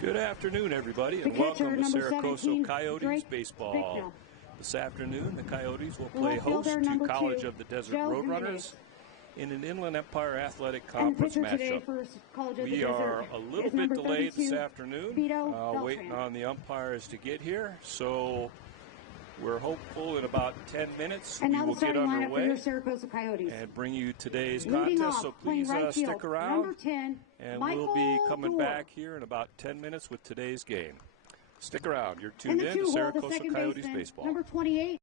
Good afternoon, everybody, and welcome to Coso Coyotes Baseball. This afternoon, the Coyotes will play host to College of the Desert Roadrunners in an Inland Empire Athletic Conference matchup. We are a little bit delayed this afternoon, waiting on the umpires to get here, so we're hopeful in about 10 minutes we will get underway and bring you today's contest, so please stick around, and we'll be coming back here in about 10 minutes with today's game. Stick around. You're tuned in to Coso Coyotes Baseball. Number 28.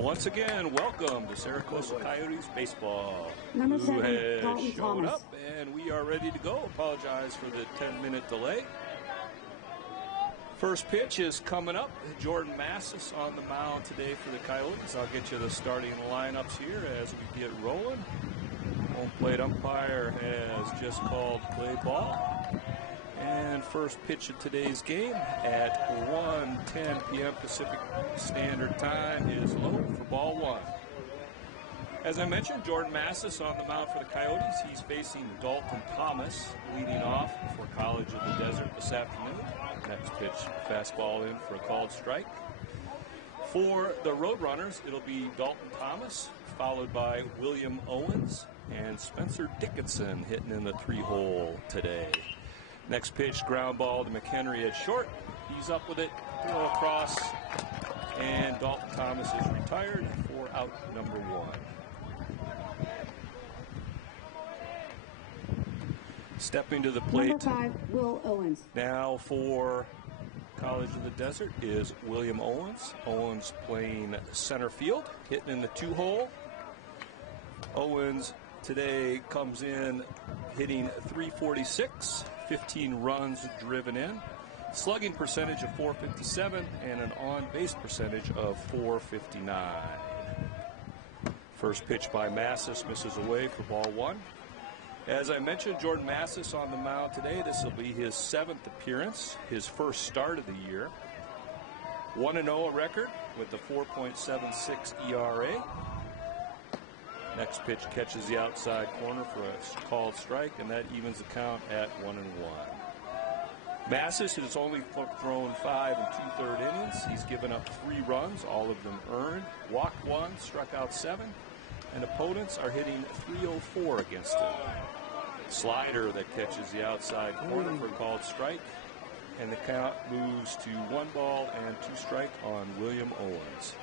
Once again, welcome to Coso Coyotes Baseball. Number Who 7, has Dalton showed Thomas. up, and we are ready to go. Apologize for the 10-minute delay. First pitch is coming up. Jordan Massis on the mound today for the Coyotes. I'll get you the starting lineups here as we get rolling. Home plate umpire has just called play ball. And first pitch of today's game at 1:10 p.m. Pacific Standard Time is low for ball one. As I mentioned, Jordan Massis on the mound for the Coyotes. He's facing Dalton Thomas leading off for College of the Desert this afternoon. Next pitch, fastball in for a called strike. For the Roadrunners, it'll be Dalton Thomas, followed by William Owens and Spencer Dickinson hitting in the 3-hole today. Next pitch, ground ball to McHenry at short. He's up with it, throw across, and Dalton Thomas is retired for out number 1. Stepping to the plate. Number 5, Will Owens. Now for College of the Desert is William Owens. Owens playing center field, hitting in the 2-hole. Owens today comes in hitting .346, 15 runs driven in, slugging percentage of .457, and an on-base percentage of .459. First pitch by Massis misses away for ball 1. As I mentioned, Jordan Massis on the mound today. This will be his 7th appearance, his first start of the year. 1-0 record with a 4.76 ERA. Next pitch catches the outside corner for a called strike, and that evens the count at 1-1. Massis has only thrown 5 2/3 innings. He's given up 3 runs, all of them earned. Walked 1, struck out 7, and opponents are hitting .304 against him. Slider that catches the outside corner for a called strike, and the count moves to 1 ball and 2 strike on William Owens.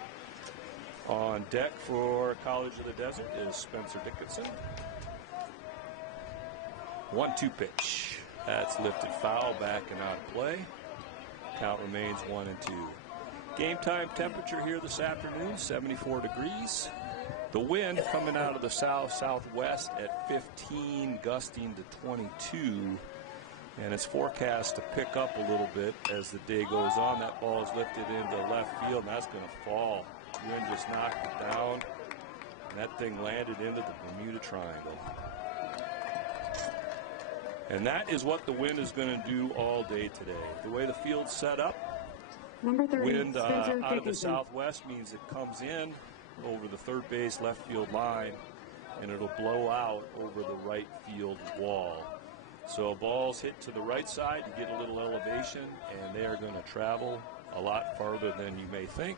On deck for College of the Desert is Spencer Dickinson. 1-2 pitch. That's lifted foul, back and out of play. Count remains 1-2. Game time temperature here this afternoon, 74 degrees. The wind coming out of the south-southwest at 15, gusting to 22. And it's forecast to pick up a little bit as the day goes on. That ball is lifted into left field, and that's going to fall. Wind just knocked it down. And that thing landed into the Bermuda Triangle. And that is what the wind is going to do all day today. The way the field's set up, Number 30, wind Spencer out of the Dickinson. southwest means it comes in over the third base left field line, and it'll blow out over the right field wall. So balls hit to the right side, you get a little elevation, and they are going to travel a lot farther than you may think.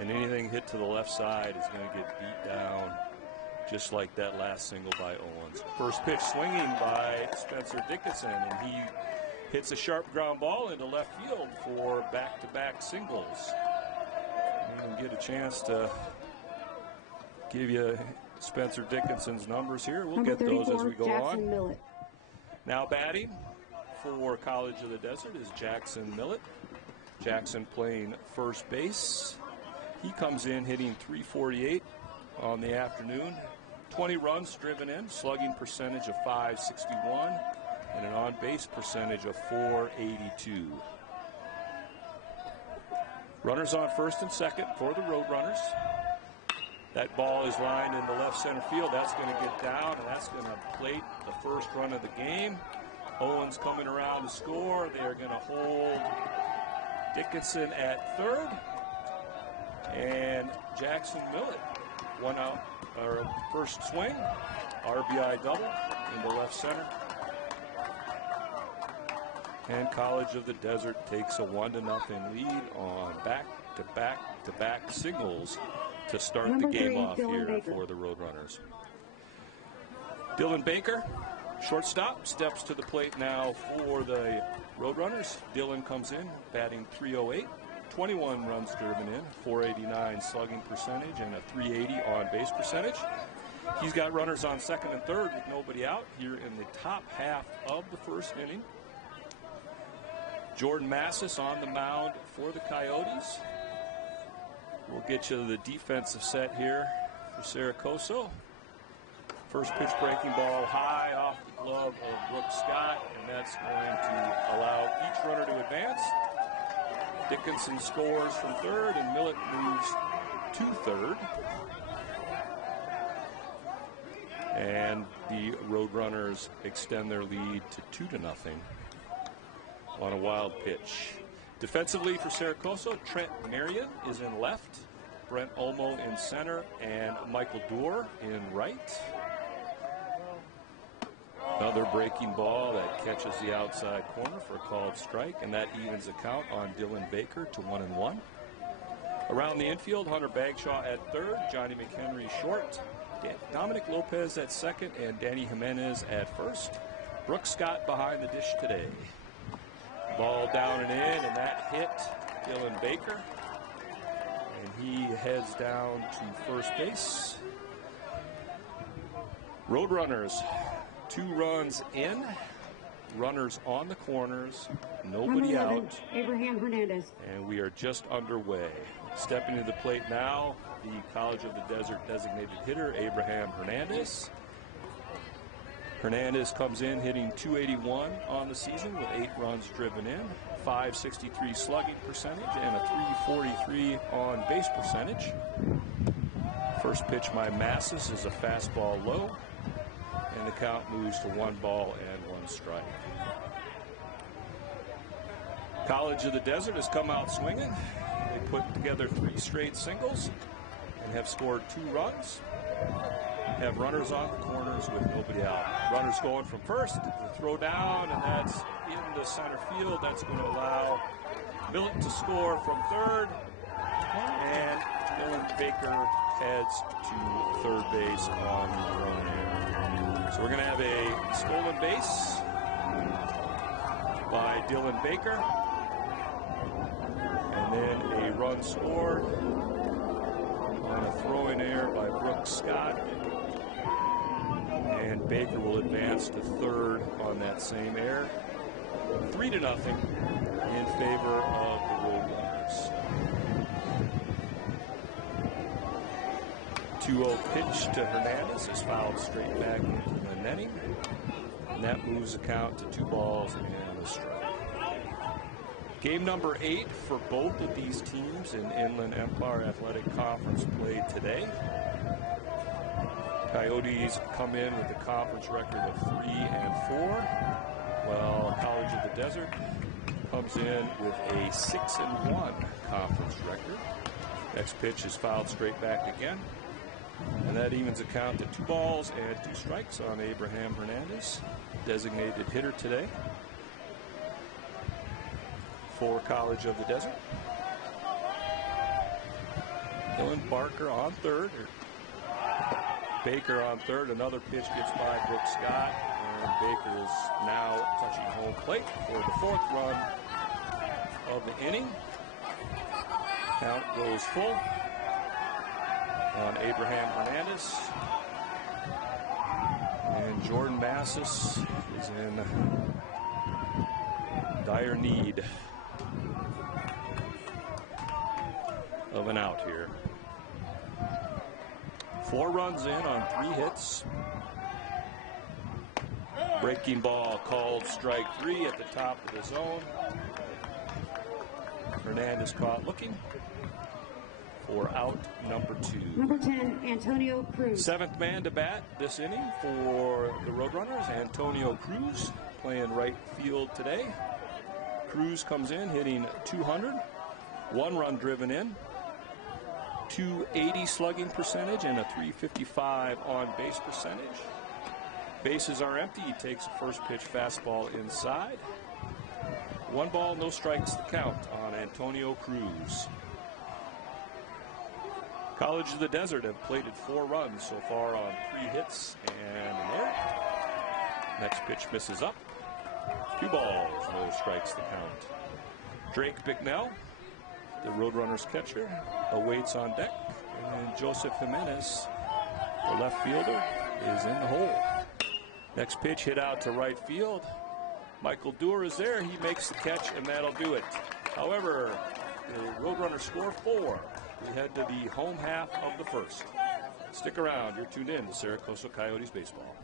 And anything hit to the left side is going to get beat down, just like that last single by Owens. First pitch swinging by Spencer Dickinson, and he hits a sharp ground ball into left field for back-to-back singles. You can get a chance to give you Spencer Dickinson's numbers here. We'll Number get those as we go Jackson on. Millett. Now batting for College of the Desert is Jackson Millett. Jackson playing first base. He comes in hitting .348 on the afternoon. 20 runs driven in, slugging percentage of .561, and an on-base percentage of .482. Runners on first and second for the Roadrunners. That ball is lined in the left center field. That's going to get down, and that's going to plate the first run of the game. Owens coming around to score. They are going to hold Dickinson at third. And Jackson Millett, 1 out, or first swing, RBI double into left center. And College of the Desert takes a 1-0 lead on back-to-back singles to start Number the game 3, off Dylan here Baker. for the Roadrunners. Dylan Baker, shortstop, steps to the plate now for the Roadrunners. Dylan comes in batting .308, 21 runs driven in, .489 slugging percentage, and a .380 on base percentage. He's got runners on second and third with nobody out here in the top half of the first inning. Jordan Massis on the mound for the Coyotes. We'll get you the defensive set here for Coso. First pitch breaking ball high off the glove of Brooks Scott, and that's going to allow each runner to advance. Dickinson scores from third, and Millett moves to third. And the Roadrunners extend their lead to 2-0 on a wild pitch. Defensively for Coso, Trent Marion is in left, Brent Olmo in center, and Michael Doerr in right. Another breaking ball that catches the outside corner for a called strike, and that evens the count on Dylan Baker to 1-1. Around the infield, Hunter Bagshaw at third, Johnny McHenry short, Dominic Lopez at second, and Danny Jimenez at first. Brooks Scott behind the dish today. Ball down and in, and that hit Dylan Baker. And he heads down to first base. Roadrunners, 2 runs in, runners on the corners, nobody out. Abraham Hernandez. And we are just underway. Stepping to the plate now, the College of the Desert designated hitter, Abraham Hernandez. Hernandez comes in hitting .281 on the season with 8 runs driven in, .563 slugging percentage, and a .343 on base percentage. First pitch by Massis is a fastball low, and the count moves to 1 ball and 1 strike. College of the Desert has come out swinging. They put together 3 straight singles and have scored 2 runs. Have runners on the corners with nobody out. Runners going from first, the throw down, and that's in the center field. That's going to allow Millett to score from third, and Dylan Baker heads to third base on the thrown air. So we're going to have a stolen base by Dylan Baker, and then a run scored on a throw-in error by Brooks Scott. And Baker will advance to third on that same error. 3-0 in favor of the Roadrunners. 2-0 pitch to Hernandez is fouled straight back into the netting. And that moves the count to 2 balls and a strike. Game number 8 for both of these teams in Inland Empire Athletic Conference played today. Coyotes come in with a conference record of 3-4, while College of the Desert comes in with a 6-1 conference record. Next pitch is fouled straight back again, and that evens the count to 2 balls and 2 strikes on Abraham Hernandez, designated hitter today for College of the Desert. Dylan Barker on third. Baker on third. Another pitch gets by Brooks Scott, and Baker is now touching home plate for the 4th run of the inning. Count goes full on Abraham Hernandez, and Jordan Massis is in dire need of an out here. 4 runs in on 3 hits. Breaking ball called strike 3 at the top of the zone. Hernandez caught looking for out number 2. Number 10, Antonio Cruz. 7th man to bat this inning for the Roadrunners, Antonio Cruz, playing right field today. Cruz comes in hitting .200, 1 run driven in, .280 slugging percentage, and a .355 on base percentage. Bases are empty. He takes a first pitch fastball inside. 1 ball, no strikes to count on Antonio Cruz. College of the Desert have plated 4 runs so far on 3 hits and an error. Next pitch misses up. 2 balls, no strikes to count. Drake Bicknell, the Roadrunners catcher, awaits on deck, and Joseph Jimenez, the left fielder, is in the hole. Next pitch hit out to right field. Michael Doerr is there. He makes the catch, and that'll do it. However, the Roadrunners score 4. We head to the home half of the first. Stick around. You're tuned in to Coso Coyotes Baseball.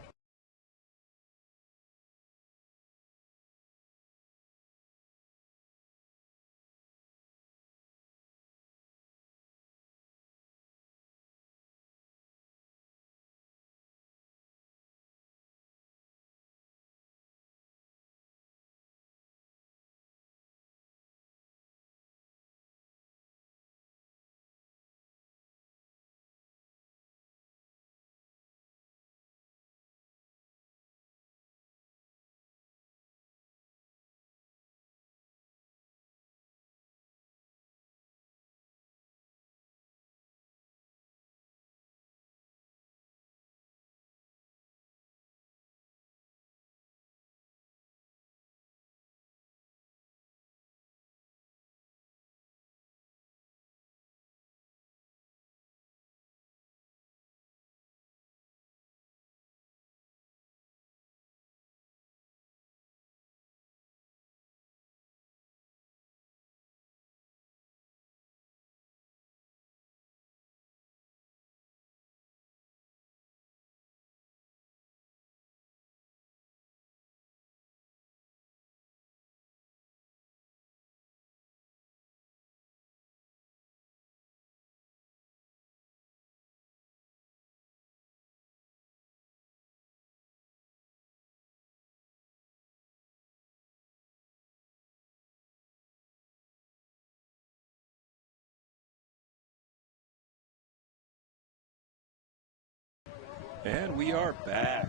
And we are back.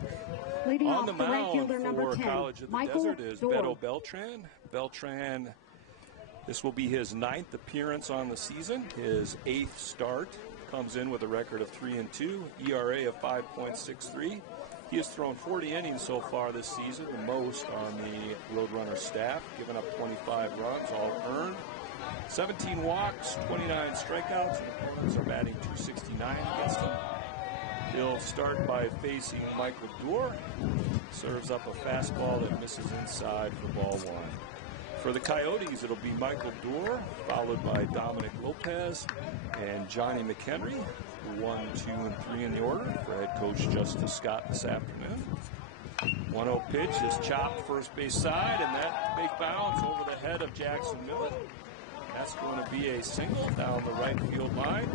Leading on off the mound right fielder, number for 10, College of the Michael Desert is Dorr. Beto Beltran. Beltran, this will be his 9th appearance on the season. His 8th start. Comes in with a record of 3-2, ERA of 5.63. He has thrown 40 innings so far this season, the most on the Roadrunners staff, giving up 25 runs, all earned. 17 walks, 29 strikeouts, and opponents are batting .269 against him. He'll start by facing Michael Dorr. Serves up a fastball that misses inside for ball 1. For the Coyotes, it'll be Michael Dorr, followed by Dominic Lopez and Johnny McHenry, 1, 2, and 3 in the order for head coach Justice Scott this afternoon. 1-0 pitch is chopped first base side, and that big bounce over the head of Jackson Millett. That's going to be a single down the right field line.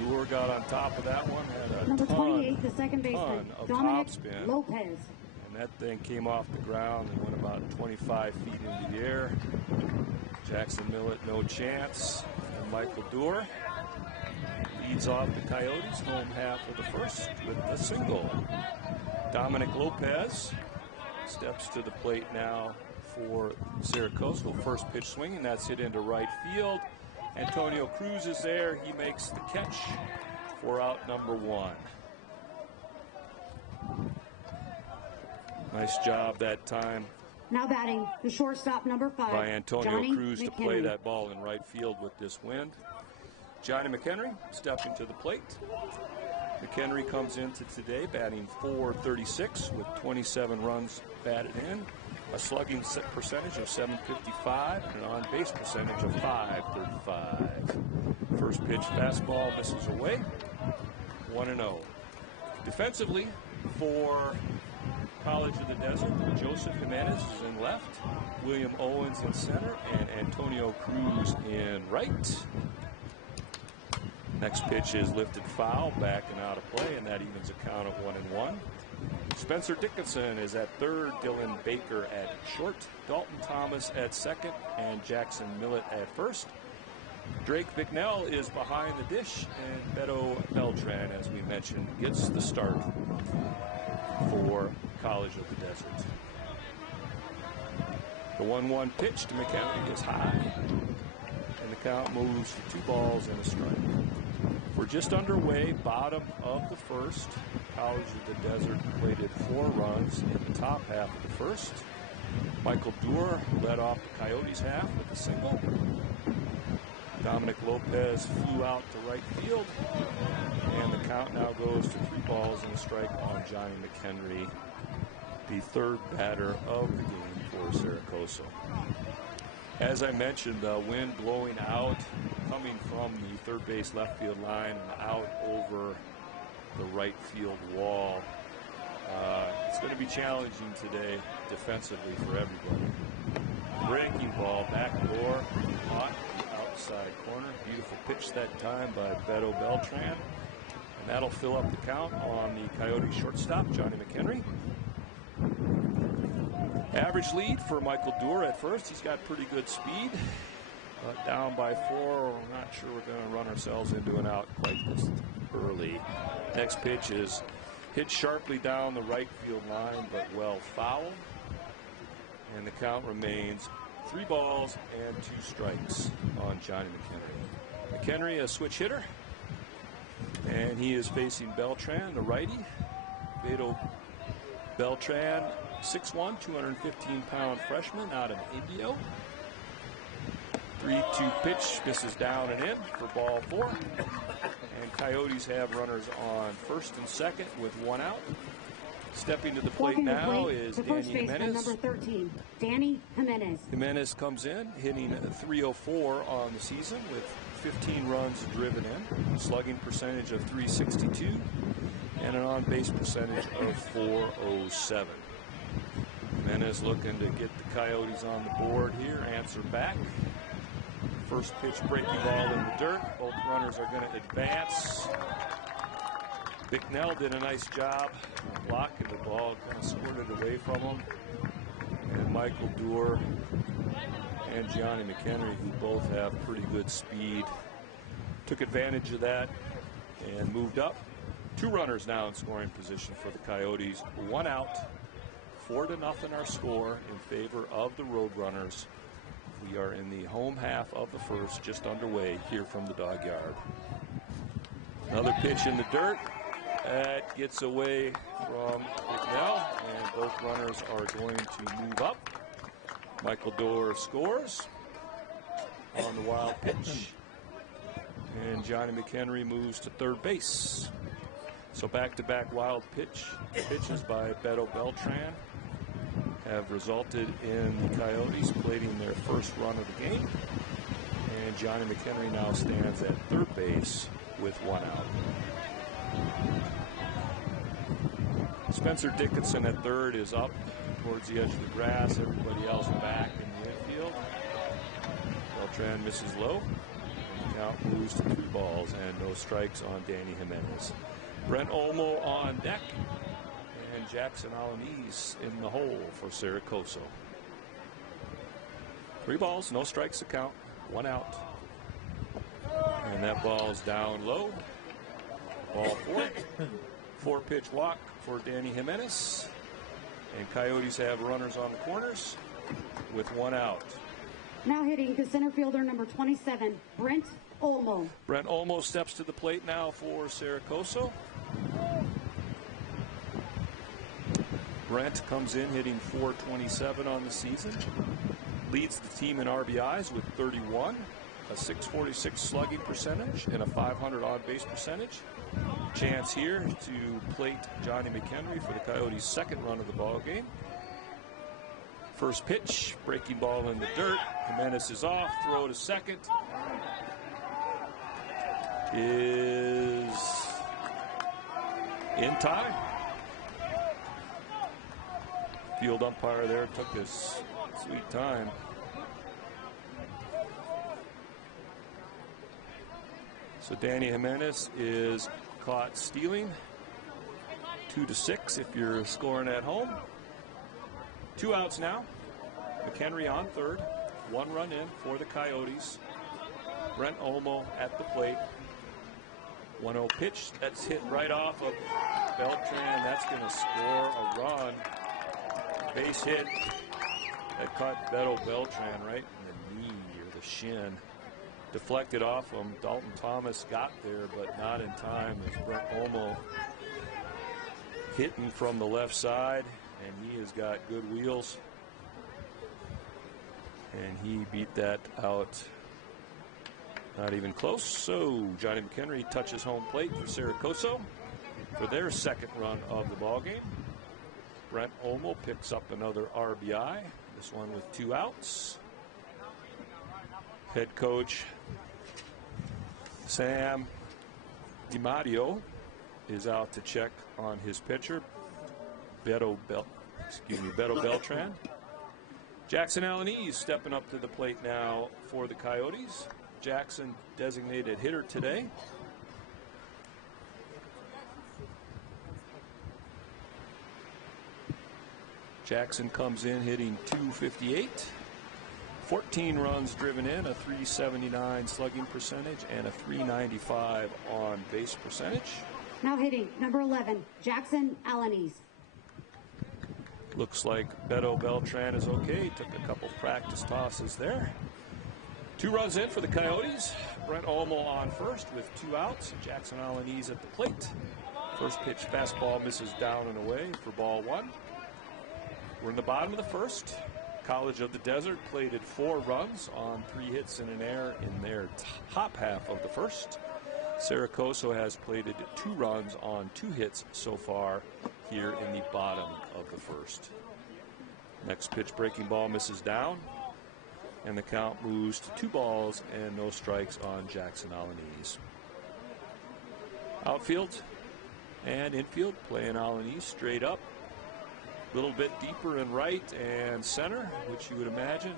Dorr got on top of that one, had a number 28, the second baseman, of Dominic topspin. Lopez. And that thing came off the ground and went about 25 feet into the air. Jackson Millett, no chance. And Michael Dorr leads off the Coyotes, home half of the first with a single. Dominic Lopez steps to the plate now for Coso. First pitch swinging, that's hit into right field. Antonio Cruz is there. He makes the catch for out number 1. Nice job that time. Now batting, the shortstop, number 5, by Antonio Johnny Cruz McHenry. to play that ball in right field with this wind. Johnny McHenry stepping to the plate. McHenry comes into today batting .436 with 27 runs batted in, a slugging percentage of .755, and an on-base percentage of .535. First pitch fastball misses away. 1-0. Defensively for College of the Desert, Joseph Jimenez is in left, William Owens in center, and Antonio Cruz in right. Next pitch is lifted foul, back and out of play, and that evens a count of 1-1. Spencer Dickinson is at third, Dylan Baker at short, Dalton Thomas at second, and Jackson Millett at first. Drake Bicknell is behind the dish, and Beto Beltran, as we mentioned, gets the start for College of the Desert. The 1-1 pitch to McHenry is high, and the count moves to 2 balls and a strike. We're just underway, bottom of the first. College of the Desert plated 4 runs in the top half of the first. Michael Dorr led off the Coyotes half with a single. Dominic Lopez flew out to right field, and the count now goes to 3 balls and a strike on Johnny McHenry, the third batter of the game for Coso. As I mentioned, the wind blowing out, coming from the third base left field line and out over the right field wall. It's going to be challenging today defensively for everybody. Breaking ball, back door, hot, outside corner. Beautiful pitch that time by Beto Beltran. And that'll fill up the count on the Coyote shortstop, Johnny McHenry. Average lead for Michael Doerr at first. He's got pretty good speed. Down by 4. We're not sure we're going to run ourselves into an out quite this early. Next pitch is hit sharply down the right field line, but well fouled. And the count remains 3 balls and 2 strikes on Johnny McHenry. McHenry, a switch hitter. And he is facing Beltran, the righty. Beto Beltran, 6'1", 215-pound freshman out of Indio. 3-2 pitch, misses down and in for ball 4. And Coyotes have runners on first and second with 1 out. Stepping to the plate now is Danny Jimenez. Number 13, Danny Jimenez. Jimenez comes in, hitting .304 on the season with 15 runs driven in, slugging percentage of .362, and an on-base percentage of .407. Jimenez looking to get the Coyotes on the board here, answer back. First pitch, breaking ball in the dirt. Both runners are going to advance. Bicknell did a nice job blocking the ball, kind of squirted away from him. And Michael Doerr and Johnny McHenry, who both have pretty good speed, took advantage of that and moved up. 2 runners now in scoring position for the Coyotes. 1 out, 4-0 our score in favor of the Roadrunners. We are in the home half of the first, just underway here from the dog yard. Another pitch in the dirt. That gets away from Bicknell, and both runners are going to move up. Michael Doerr scores on the wild pitch. And Johnny McHenry moves to third base. So back-to-back wild pitches by Beto Beltran have resulted in the Coyotes plating their first run of the game. And Johnny McHenry now stands at third base with 1 out. Spencer Dickinson at third is up towards the edge of the grass. Everybody else back in the infield. Beltran misses low. And the count moves to 3 balls and no strikes on Danny Jimenez. Brent Olmo on deck. And Jackson Alanis in the hole for Coso. 3 balls, no strikes to count. 1 out. And that ball's down low. Ball 4. 4-pitch walk for Danny Jimenez. And Coyotes have runners on the corners with 1 out. Now hitting the center fielder number 27, Brent Olmo. Brent Olmo steps to the plate now for Coso. Brent comes in hitting .427 on the season. Leads the team in RBIs with 31, a .646 slugging percentage, and a .500 on-base percentage. Chance here to plate Johnny McHenry for the Coyotes' second run of the ball game. First pitch, breaking ball in the dirt. Jimenez is off, throw to second. Is in time. Field umpire there took his sweet time. So Danny Jimenez is caught stealing. 2-6 if you're scoring at home. 2 outs now. McHenry on third. 1 run in for the Coyotes. Brent Olmo at the plate. 1-0 pitch. That's hit right off of Beltran. That's going to score a run. Base hit. That caught Beto Beltran right in the knee or the shin. Deflected off him. Dalton Thomas got there, but not in time as Brent Olmo hitting from the left side, and he has got good wheels. And he beat that out. Not even close. So Johnny McHenry touches home plate for Coso for their second run of the ball game. Brent Olmo picks up another RBI. This one with 2 outs. Head coach Sam DiMatteo is out to check on his pitcher, Beto Beltran. Jackson Alaniz stepping up to the plate now for the Coyotes. Jackson designated hitter today. Jackson comes in hitting .258. 14 runs driven in, a .379 slugging percentage, and a .395 on base percentage. Now hitting number 11, Jackson Alaniz. Looks like Beto Beltran is okay. Took a couple practice tosses there. 2 runs in for the Coyotes. Brent Olmo on first with 2 outs. Jackson Alaniz at the plate. First pitch fastball misses down and away for ball 1. We're in the bottom of the first. College of the Desert plated 4 runs on 3 hits and an error in their top half of the first. Coso has plated 2 runs on 2 hits so far here in the bottom of the first. Next pitch, breaking ball, misses down, and the count moves to 2 balls and no strikes on Jackson Alaniz. Outfield and infield playing Alaniz straight up. A little bit deeper in right and center, which you would imagine.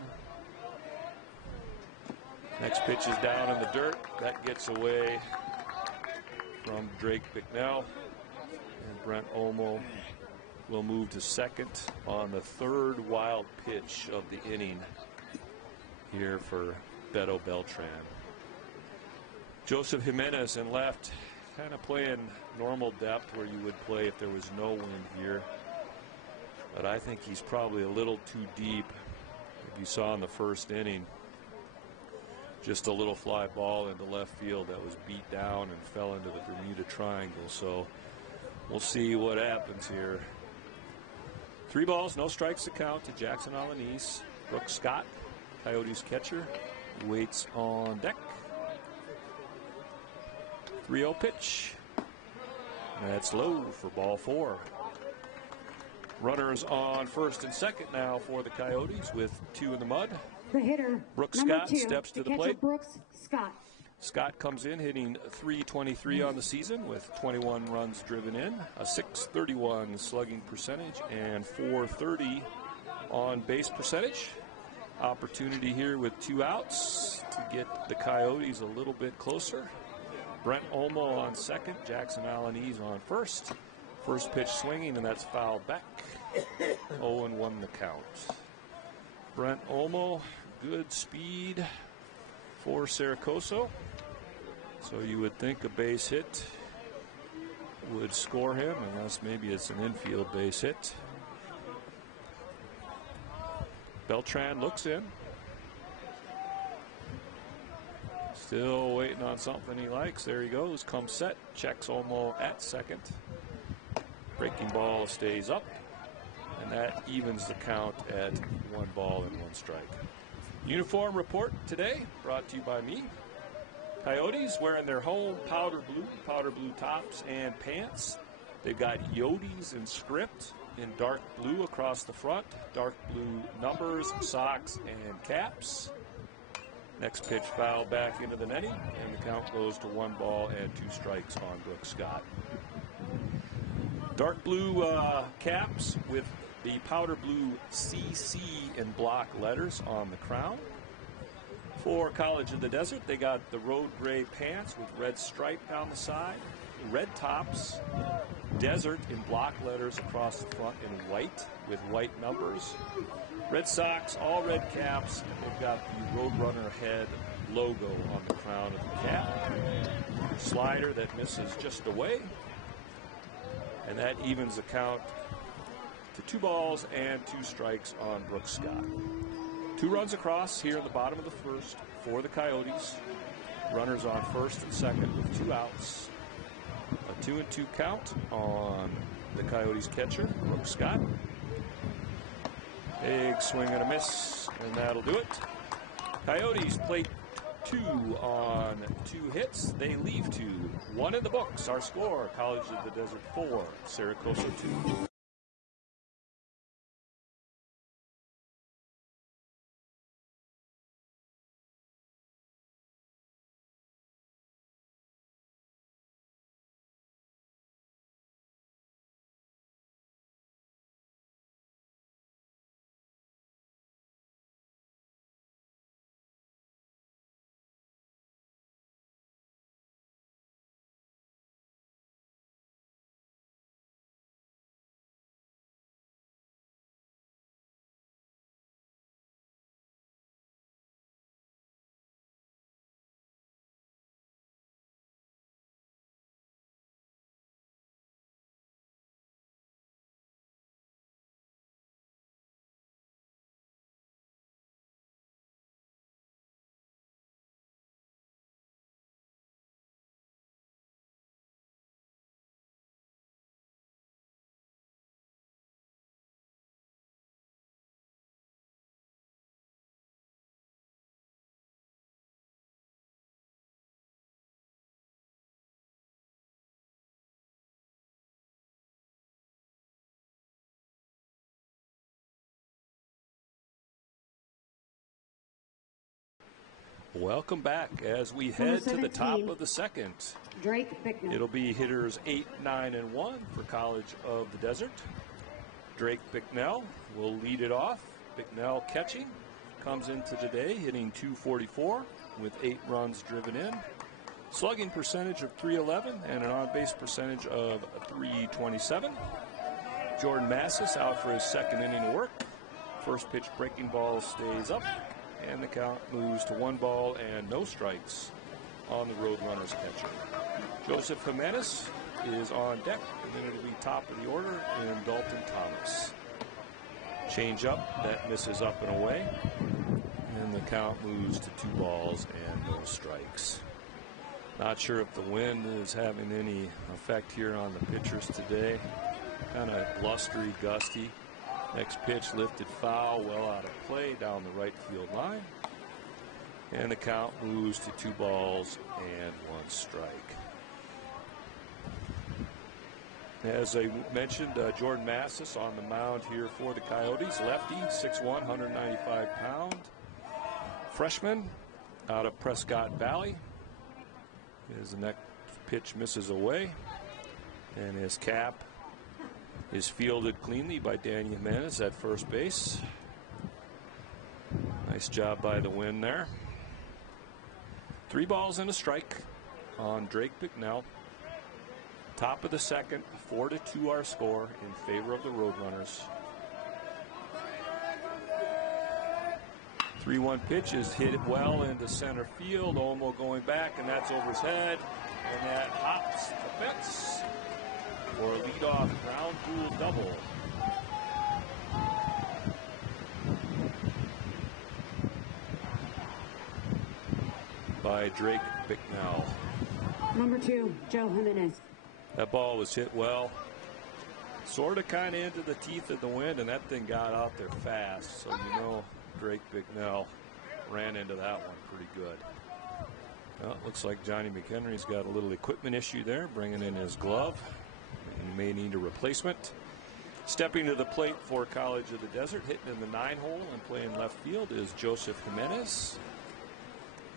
Next pitch is down in the dirt. That gets away from Drake Bicknell. And Brent Olmo will move to second on the 3rd wild pitch of the inning here for Beto Beltran. Joseph Jimenez in left, kind of playing normal depth where you would play if there was no wind here. But I think he's probably a little too deep. If you saw in the first inning, just a little fly ball into left field that was beat down and fell into the Bermuda Triangle. So we'll see what happens here. 3 balls, no strikes to count to Jackson Alaniz. Brooks Scott, Coyotes catcher, waits on deck. 3-0 pitch. That's low for ball 4. Runners on first and second now for the Coyotes with 2 in the mud. The hitter, Brooks number Scott 2, steps to the catcher, plate. Brooks Scott. Scott comes in hitting .323 on the season with 21 runs driven in, a .631 slugging percentage, and .430 on base percentage. Opportunity here with 2 outs to get the Coyotes a little bit closer. Brent Olmo on second, Jackson Alaniz on first. First pitch swinging, and that's fouled back. 0-1 the count. Brent Olmo, good speed for Coso. So you would think a base hit would score him, unless maybe it's an infield base hit. Beltran looks in. Still waiting on something he likes. There he goes. Comes set. Checks Olmo at second. Breaking ball stays up. And that evens the count at 1 ball and 1 strike. Uniform report today brought to you by me. Coyotes wearing their home powder blue tops and pants. They've got Yotes in script in dark blue across the front, dark blue numbers, socks, and caps. Next pitch foul back into the netting, and the count goes to 1 ball and 2 strikes on Brooks Scott. Dark blue caps with the powder blue CC in block letters on the crown. For College of the Desert, they got the road gray pants with red stripe down the side, red tops, Desert in block letters across the front in white with white numbers. Red socks, all red caps. They've got the Roadrunner head logo on the crown of the cap. Slider that misses just away. And that evens the count to 2 balls and 2 strikes on Brooks Scott. 2 runs across here in the bottom of the first for the Coyotes. Runners on first and second with 2 outs. A 2-2 count on the Coyotes catcher, Brooks Scott. Big swing and a miss, and that'll do it. Coyotes plate 2 on 2 hits. They leave 2. 1 in the books. Our score, College of the Desert 4, Coso 2. Welcome back as we head to the top of the second. Drake Bicknell. It'll be hitters 8, 9, and 1 for College of the Desert. Drake Bicknell will lead it off. Bicknell catching, comes into today hitting .244 with 8 runs driven in. Slugging percentage of .311 and an on-base percentage of .327. Jordan Massis out for his second inning of work. First pitch breaking ball stays up, and the count moves to 1 ball and no strikes on the Roadrunners catcher. Joseph Jimenez is on deck, and then it'll be top of the order in Dalton Thomas. Change up, that misses up and away, and the count moves to 2 balls and no strikes. Not sure if the wind is having any effect here on the pitchers today. Kind of blustery, gusty. Next pitch lifted foul, well out of play down the right field line. And the count moves to 2 balls and 1 strike. As I mentioned, Jordan Massis on the mound here for the Coyotes. Lefty, 6'1", 195-pound. Freshman out of Prescott Valley. His next pitch misses away. And his cap is fielded cleanly by Danny Jimenez at first base. Nice job by the wind there. 3 balls and a strike on Drake Bicknell. Top of the second, 4-2 our score in favor of the Roadrunners. 3-1 pitch is hit well into center field. Olmo going back, and that's over his head. And that hops the fence for a leadoff ground rule double. By Drake Bicknell. Number 2, Joe Jimenez. That ball was hit well. Sort of kind of into the teeth of the wind, and that thing got out there fast. So you know Drake Bicknell ran into that one pretty good. Well, it looks like Johnny McHenry's got a little equipment issue there, bringing in his glove. He may need a replacement. Stepping to the plate for College of the Desert, hitting in the 9-hole and playing left field is Joseph Jimenez.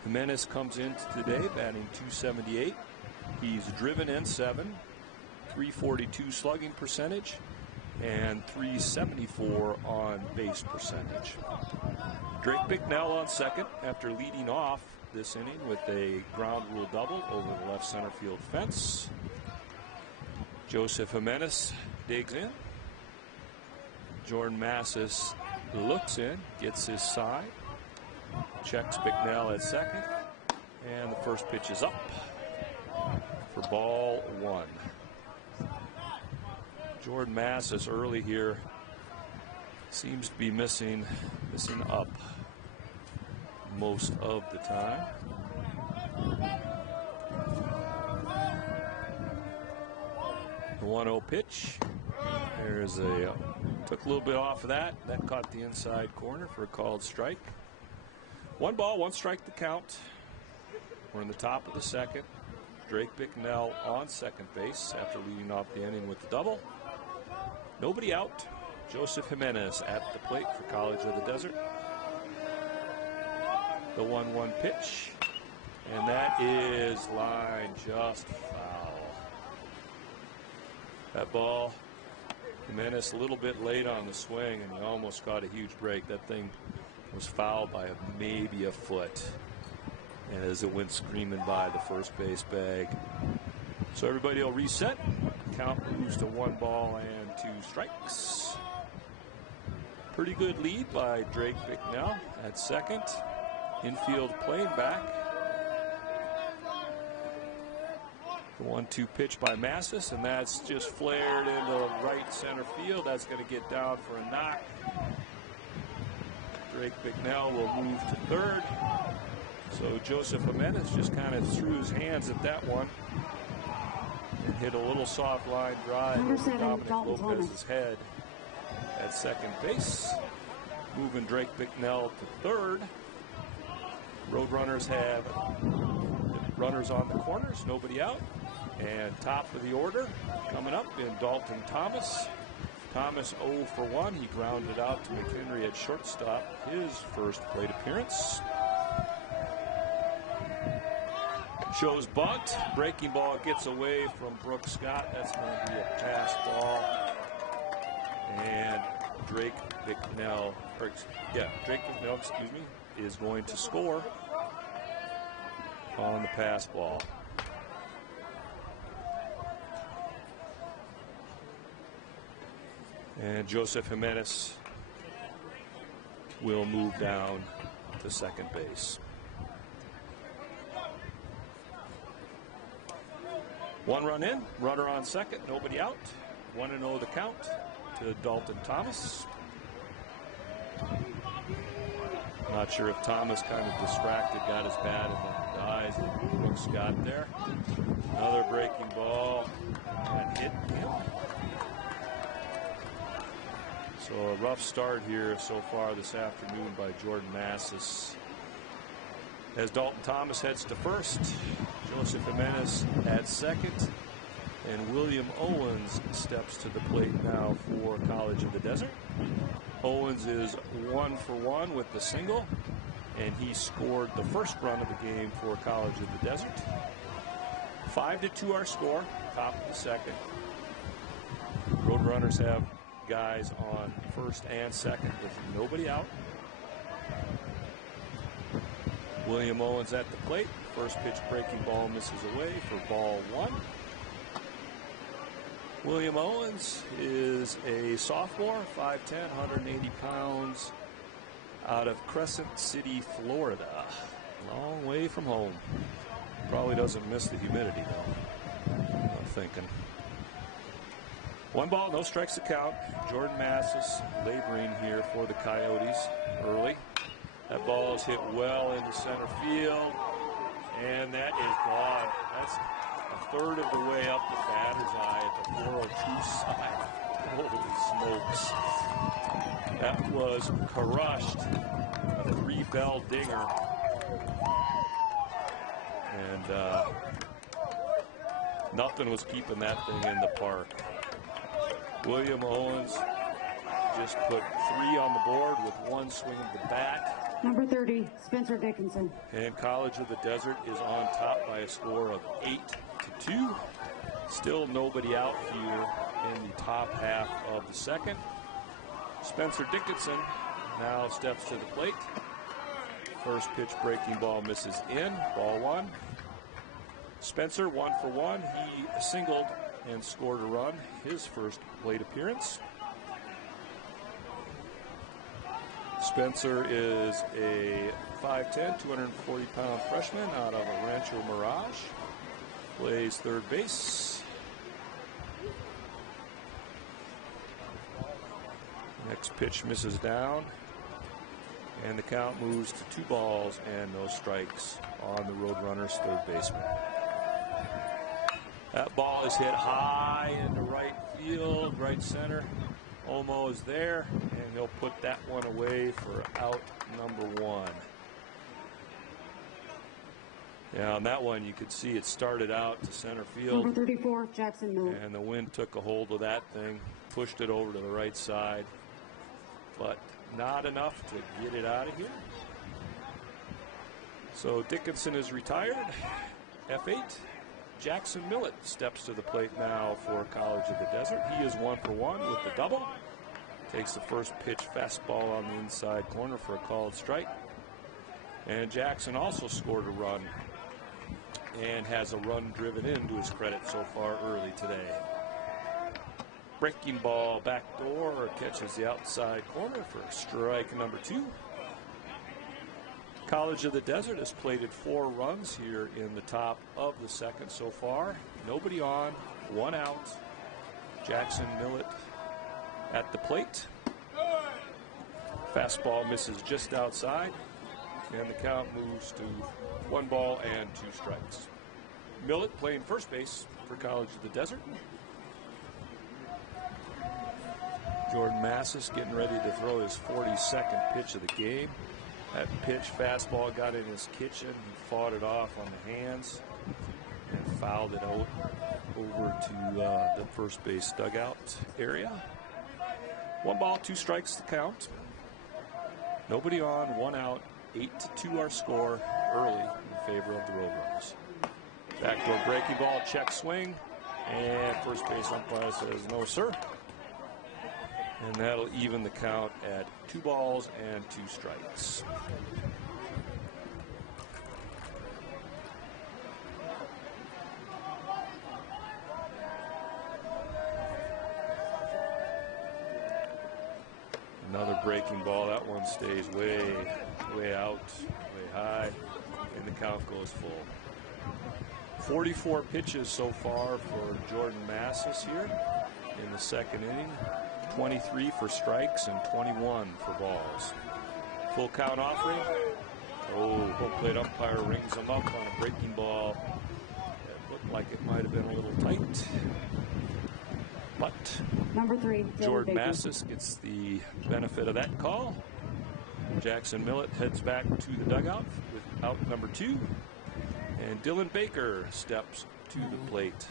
Jimenez comes in today batting .278. He's driven in 7, .342 slugging percentage, and .374 on base percentage. Drake Bicknell on second after leading off this inning with a ground rule double over the left center field fence. Joseph Jimenez digs in. Jordan Massis looks in, gets his side, checks Bicknell at second, and the first pitch is up for ball 1. Jordan Massis early here seems to be missing up most of the time. The 1-0 pitch. There's took a little bit off of that. That caught the inside corner for a called strike. 1 ball, 1 strike to count. We're in the top of the second. Drake Bicknell on second base after leading off the inning with the double. Nobody out. Joseph Jimenez at the plate for College of the Desert. The 1-1 pitch. And that is line just foul. That ball, Jimenez a little bit late on the swing, and he almost caught a huge break. That thing was fouled by maybe a foot as it went screaming by the first base bag. So everybody will reset. Count moves to 1 ball and 2 strikes. Pretty good lead by Drake Bicknell at second. Infield playing back. The 1-2 pitch by Massis, and that's just flared into right center field. That's going to get down for a knock. Drake Bicknell will move to third. So Joseph Jimenez just kind of threw his hands at that one and hit a little soft line drive over Dominic Lopez's head at second base. Moving Drake Bicknell to third. Roadrunners have runners on the corners, nobody out. And top of the order coming up in Dalton Thomas. Thomas 0 for 1. He grounded out to McHenry at shortstop, his first plate appearance. Shows bunt. Breaking ball gets away from Brooks Scott. That's going to be a pass ball. And Drake Bicknell, is going to score on the pass ball. And Joseph Jimenez will move down to second base. One run in, runner on second, nobody out. 1-0 the count to Dalton Thomas. Not sure if Thomas kind of distracted, got his bat in the eyes that Brooks got there. Another breaking ball and hit him. So a rough start here so far this afternoon by Jordan Massis. As Dalton Thomas heads to first, Joseph Jimenez at second, and William Owens steps to the plate now for College of the Desert. Owens is 1 for 1 with the single, and he scored the first run of the game for College of the Desert. 5-2 our score, top of the second. Roadrunners have guys on first and second with nobody out. William Owens at the plate. First pitch breaking ball misses away for ball 1. William Owens is a sophomore, 5'10", 180 pounds, out of Crescent City, Florida. Long way from home. Probably doesn't miss the humidity, though, I'm thinking. 1 ball, no strikes to count. Jordan Massis laboring here for the Coyotes early. That ball is hit well into center field, and that is gone. That's a third of the way up the batter's eye at the 402 side. Holy smokes. That was crushed. A 3-bell dinger. And nothing was keeping that thing in the park. William Owens just put 3 on the board with 1 swing of the bat. Number 30, Spencer Dickinson. And College of the Desert is on top by a score of 8-2. Still nobody out here in the top half of the second. Spencer Dickinson now steps to the plate. First pitch breaking ball misses in, ball 1. Spencer 1 for 1. He singled and scored a run, his first plate appearance. Spencer is a 5'10", 240-pound freshman out of Rancho Mirage. Plays third base. Next pitch misses down. And the count moves to 2 balls and no strikes on the Roadrunners' third baseman. That ball is hit high into right field, right center. Omo is there, and he'll put that one away for out number 1. Yeah, on that one you could see it started out to center field. Number 34, Jackson Miller. And the wind took a hold of that thing, pushed it over to the right side, but not enough to get it out of here. So Dickinson is retired. F8. Jackson Millett steps to the plate now for College of the Desert. He is 1 for 1 with the double. Takes the first pitch fastball on the inside corner for a called strike. And Jackson also scored a run and has a run driven in to his credit so far early today. Breaking ball backdoor catches the outside corner for strike number 2. College of the Desert has plated 4 runs here in the top of the second so far. Nobody on, 1 out. Jackson Millett at the plate. Fastball misses just outside, and the count moves to 1 ball and 2 strikes. Millett playing first base for College of the Desert. Jordan Massis getting ready to throw his 42nd pitch of the game. That pitch, fastball, got in his kitchen. He fought it off on the hands and fouled it out over to the first base dugout area. 1 ball, 2 strikes to count. Nobody on, 1 out. 8-2 our score early in favor of the Roadrunners. Backdoor breaking ball, check swing, and first base umpire says no, sir. And that'll even the count at 2 balls and 2 strikes. Another breaking ball. That one stays way out, way high, and the count goes full. 44 pitches so far for Jordan Massis here in the second inning. 23 for strikes and 21 for balls. Full count offering. Oh, home plate umpire rings him up on a breaking ball. It looked like it might have been a little tight. But number 3, Jordan Massis gets the benefit of that call. Jackson Millett heads back to the dugout with out number 2. And Dylan Baker steps to the plate.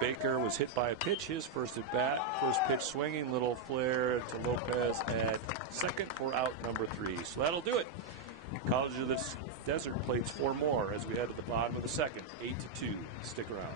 Baker was hit by a pitch, his first at bat. First pitch swinging, little flare to Lopez at second for out number 3. So that'll do it. College of the Desert plays 4 more as we head to the bottom of the second. 8-2. Stick around.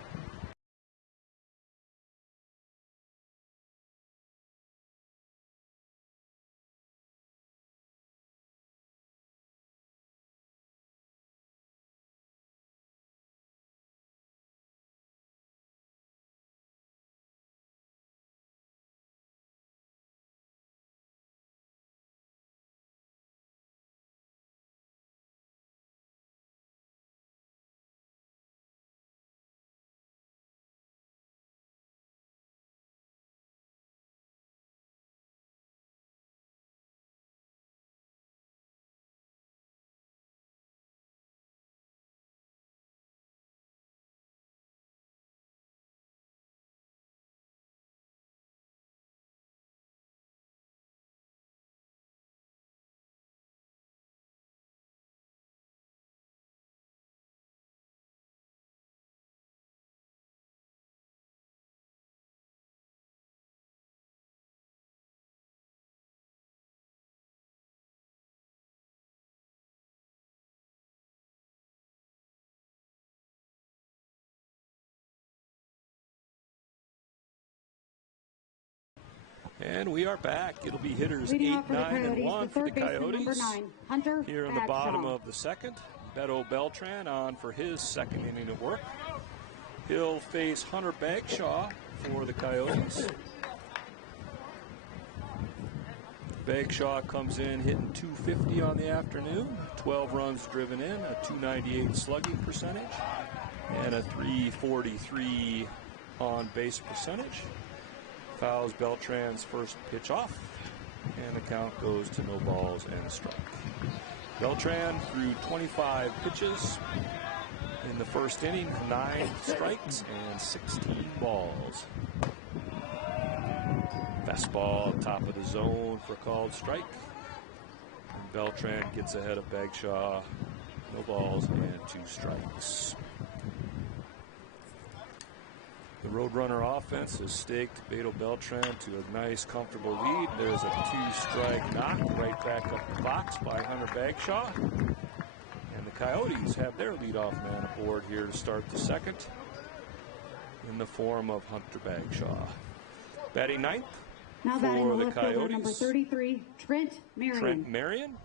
And we are back. It'll be hitters 8, 9, and 1 for the Coyotes. Here in the bottom of the second, Beto Beltran on for his second inning of work. He'll face Hunter Bagshaw for the Coyotes. Bagshaw comes in hitting .250 on the afternoon, 12 runs driven in, a .298 slugging percentage, and a .343 on base percentage. Fouls Beltran's first pitch off, and the count goes to no balls and a strike. Beltran threw 25 pitches in the first inning, 9 strikes and 16 balls. Fastball top of the zone for a called strike. And Beltran gets ahead of Bagshaw, no balls and 2 strikes. The Roadrunner offense has staked Beto Beltran to a nice, comfortable lead. There's a 2-strike knock right back up the box by Hunter Bagshaw. And the Coyotes have their leadoff man aboard here to start the second in the form of Hunter Bagshaw. Batting ninth for the Coyotes. Number 33, Trent Marion.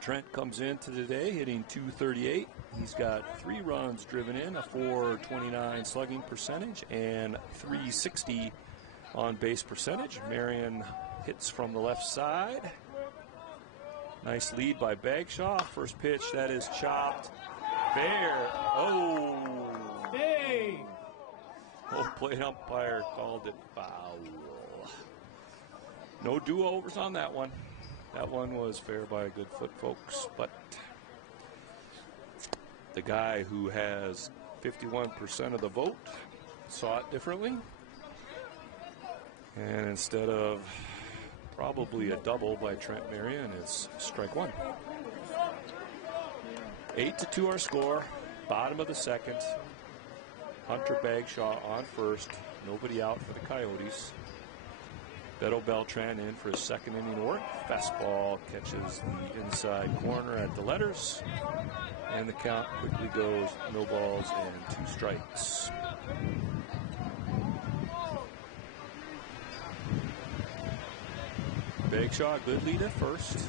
Trent comes into today hitting .238. He's got 3 runs driven in, a .429 slugging percentage, and .360 on base percentage. Marion hits from the left side. Nice lead by Bagshaw. First pitch, that is chopped. Fair. Oh. Hey. Home plate umpire called it foul. No do-overs on that one. That one was fair by a good foot, folks, but the guy who has 51% of the vote saw it differently. And instead of probably a double by Trent Marion, it's strike 1. 8-2 our score, bottom of the second. Hunter Bagshaw on first, nobody out for the Coyotes. Beto Beltran in for his second inning work. Fastball catches the inside corner at the letters. And the count quickly goes no balls and 2 strikes. Bagshaw, good lead at first.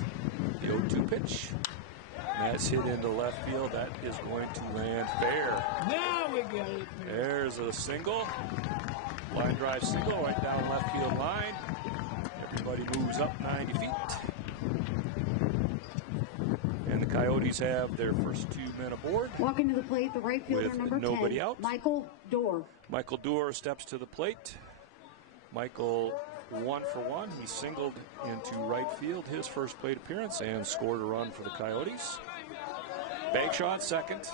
The 0-2 pitch. And that's hit into left field. That is going to land fair. Now we get it. There's a single. Line drive single right down left field line. Everybody moves up 90 feet. And the Coyotes have their first 2 men aboard. Walking to the plate, the right fielder, number 10, nobody out. Michael Dorr. Michael Dorr steps to the plate. Michael 1 for 1. He singled into right field his first plate appearance and scored a run for the Coyotes. Bagshaw at second.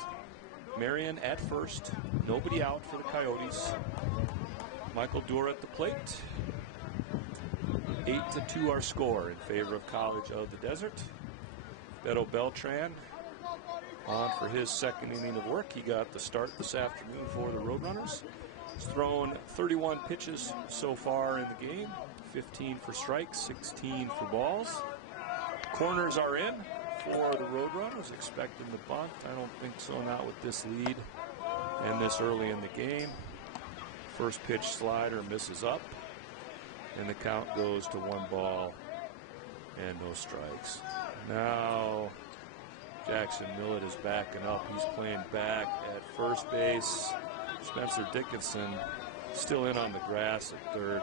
Marion at first. Nobody out for the Coyotes. Michael Dorr at the plate. 8-2 our score in favor of College of the Desert. Beto Beltran on for his second inning of work. He got the start this afternoon for the Roadrunners. He's thrown 31 pitches so far in the game. 15 for strikes, 16 for balls. Corners are in for the Roadrunners, expecting the bunt. I don't think so, not with this lead and this early in the game. First pitch slider misses up, and the count goes to 1 ball and no strikes. Now Jackson Millett is backing up. He's playing back at first base. Spencer Dickinson still in on the grass at third.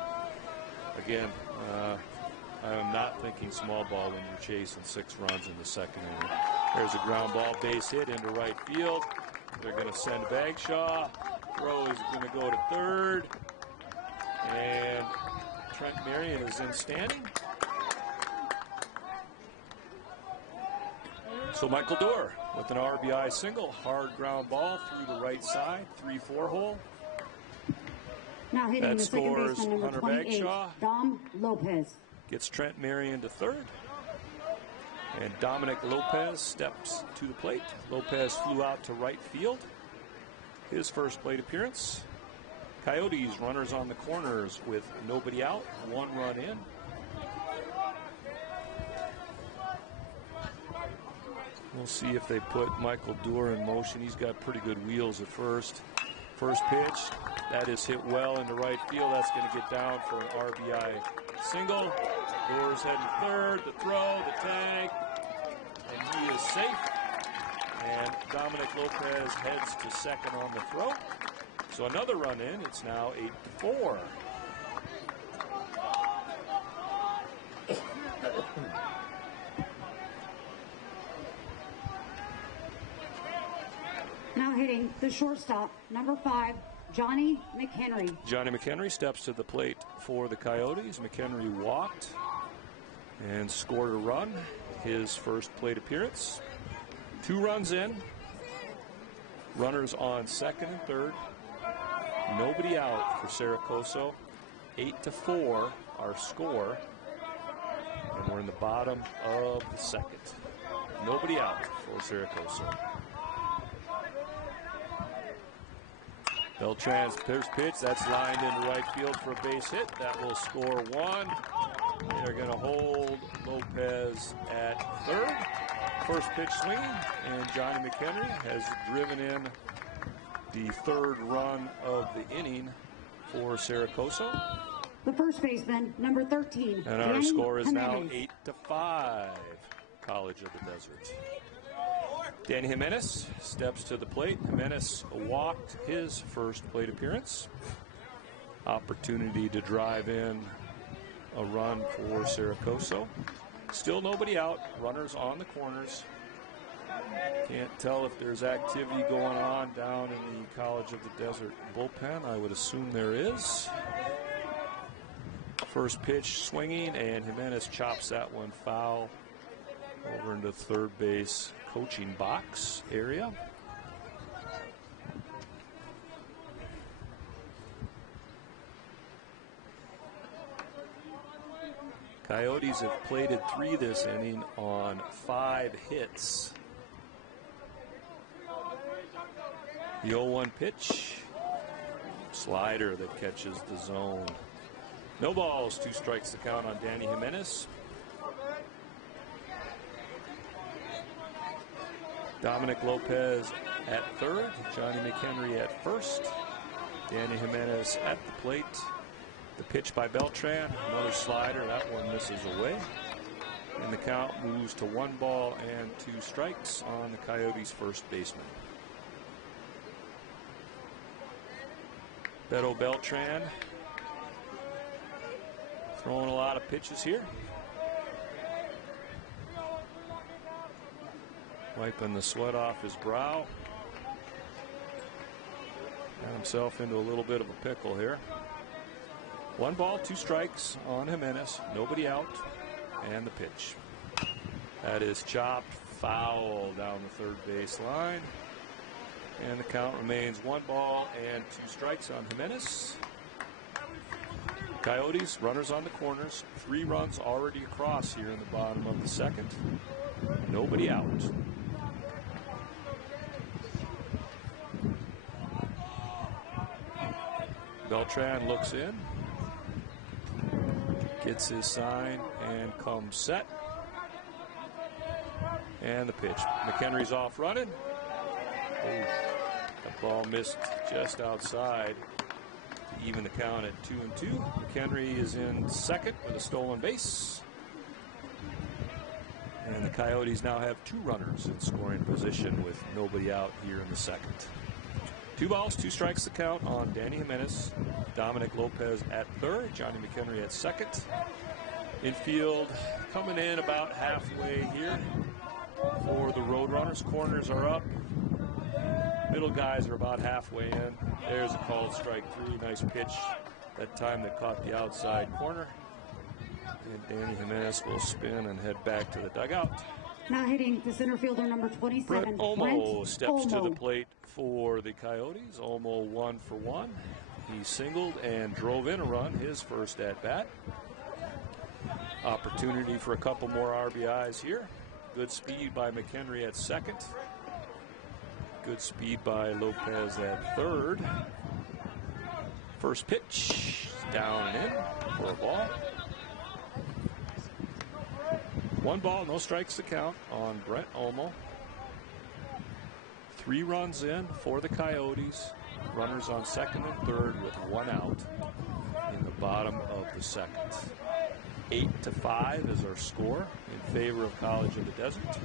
Again, I am not thinking small ball when you're chasing 6 runs in the second inning. There's a ground ball base hit into right field. They're going to send Bagshaw. Throw is going to go to third. And Trent Marion is in standing. So Michael Dorr with an RBI single. Hard ground ball through the right side. 3-4 hole. Now hitting That the second scores baseman, number Hunter 28, Bagshaw. Dom Lopez. Gets Trent Marion to third. And Dominic Lopez steps to the plate. Lopez flew out to right field. His first plate appearance. Coyotes runners on the corners with nobody out. 1 run in. We'll see if they put Michael Dorr in motion. He's got pretty good wheels at first. First pitch, that is hit well into right field. That's going to get down for an RBI single. Dorr's heading third, the throw, the tag, and he is safe. And Dominic Lopez heads to second on the throw. So another run in. It's now 8-4. Now hitting the shortstop, number 5, Johnny McHenry. Johnny McHenry steps to the plate for the Coyotes. McHenry walked and scored a run. His first plate appearance. 2 runs in. Runners on second and third. Nobody out for Coso. 8-4 our score. And we're in the bottom of the second. Nobody out for Coso. Beltran's first pitch, that's lined into right field for a base hit. That will score 1. They're going to hold Lopez at third. First pitch swinging, and Johnny McHenry has driven in the 3rd run of the inning for Coso. The first baseman, number 13, And our Danny score is now Jimenez. 8-5, College of the Desert. Danny Jimenez steps to the plate. Jimenez walked his first plate appearance. Opportunity to drive in a run for Coso. Still nobody out. Runners on the corners. Can't tell if there's activity going on down in the College of the Desert bullpen. I would assume there is. First pitch swinging, and Jimenez chops that one foul over into third base coaching box area. Coyotes have plated 3 this inning on 5 hits. The 0-1 pitch. Slider that catches the zone. No balls, 2 strikes to count on Danny Jimenez. Dominic Lopez at third, Johnny McHenry at first. Danny Jimenez at the plate. The pitch by Beltran, another slider, that one misses away. And the count moves to 1 ball and 2 strikes on the Coyotes' first baseman. Beto Beltran throwing a lot of pitches here. Wiping the sweat off his brow. Got himself into a little bit of a pickle here. 1 ball, 2 strikes on Jimenez. Nobody out. And the pitch. That is chopped foul down the third base line. And the count remains 1 ball and 2 strikes on Jimenez. Coyotes, runners on the corners. 3 runs already across here in the bottom of the second. Nobody out. Beltran looks in, gets his sign, and comes set. And the pitch. McHenry's off running. Ooh, that ball missed just outside to even the count at 2-2. McHenry is in second with a stolen base. And the Coyotes now have 2 runners in scoring position with nobody out here in the second. 2 balls, 2 strikes to count on Danny Jimenez. Dominic Lopez at third, Johnny McHenry at second. Infield coming in about halfway here for the Roadrunners. Corners are up. Middle guys are about halfway in. There's a called strike 3. Nice pitch that time that caught the outside corner. And Danny Jimenez will spin and head back to the dugout. Now hitting the center fielder number 27. Brett Olmo steps to the plate for the Coyotes. Olmo 1 for 1. He singled and drove in a run, his first at bat. Opportunity for a couple more RBIs here. Good speed by McHenry at second. Good speed by Lopez at third. First pitch, down and in for a ball. 1 ball, no strikes to count on Brett Olmo. 3 runs in for the Coyotes. Runners on second and third with 1 out in the bottom of the second. 8-5 is our score in favor of College of the Desert.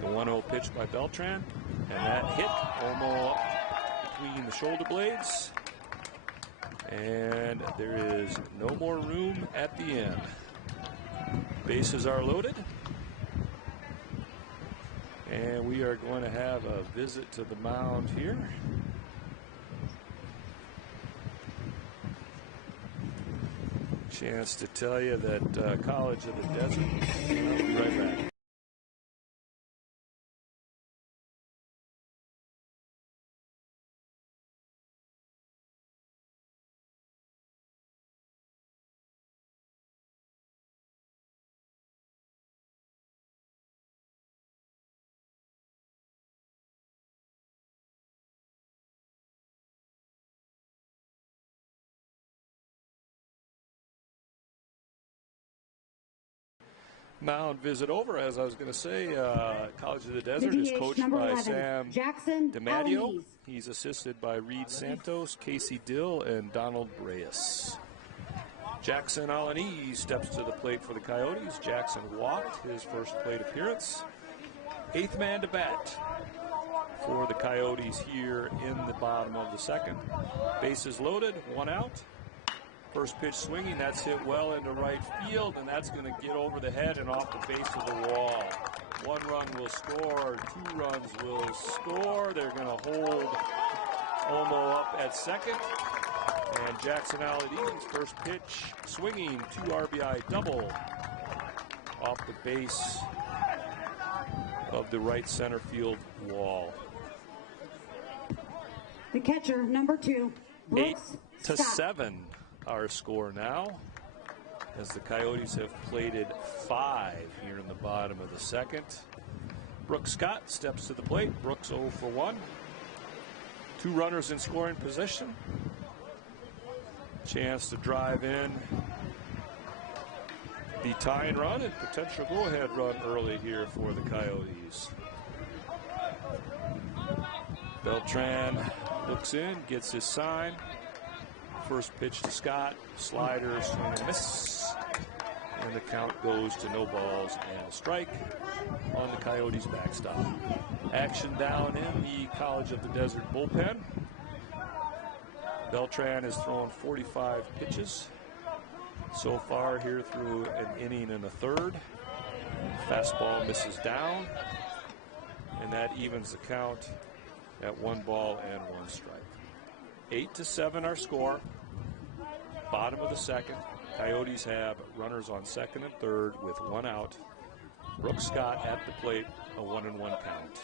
The 1-0 pitch by Beltran, and that hit Olmo up between the shoulder blades. And there is no more room at the end. Bases are loaded. And we are going to have a visit to the mound here. Chance to tell you that College of the Desert. I'll be right back. Mound visit over. As I was going to say, College of the Desert is coached by 11, Sam Jackson DiMatteo. Alanis. He's assisted by Reed Santos, Casey Dill, and Donald Reyes. Jackson Alanis steps to the plate for the Coyotes. Jackson walked his first plate appearance. 8th man to bat for the Coyotes here in the bottom of the second. Bases loaded, 1 out. First pitch swinging, that's hit well into right field, and that's going to get over the head and off the base of the wall. 1 run will score, 2 runs will score. They're going to hold Olmo up at second. And Jackson Alanis, first pitch swinging, 2 RBI double off the base of the right center field wall. The catcher, number 2, Brooks 8-7. Our score now, as the Coyotes have plated 5 here in the bottom of the second. Brooks Scott steps to the plate. Brooks 0 for 1. 2 runners in scoring position. Chance to drive in the tying run and potential go-ahead run early here for the Coyotes. Beltran looks in, gets his sign. First pitch to Scott, slider, swing and a miss. And the count goes to no balls and a strike on the Coyotes backstop. Action down in the College of the Desert bullpen. Beltran has thrown 45 pitches so far here through an inning and a third. Fastball misses down, and that evens the count at 1 ball and 1 strike. 8-7 our score. Bottom of the second. Coyotes have runners on second and third with 1 out. Brooks Scott at the plate, a 1-1 count.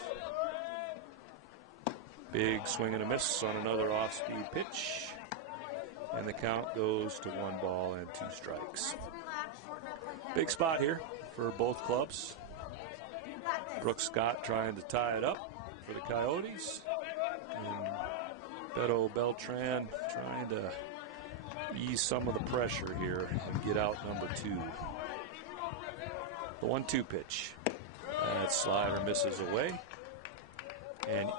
Big swing and a miss on another off-speed pitch. And the count goes to 1 ball and 2 strikes. Big spot here for both clubs. Brooks Scott trying to tie it up for the Coyotes. And Beto Beltran trying to ease some of the pressure here and get out number 2. The 1-2 pitch. That slider misses away. And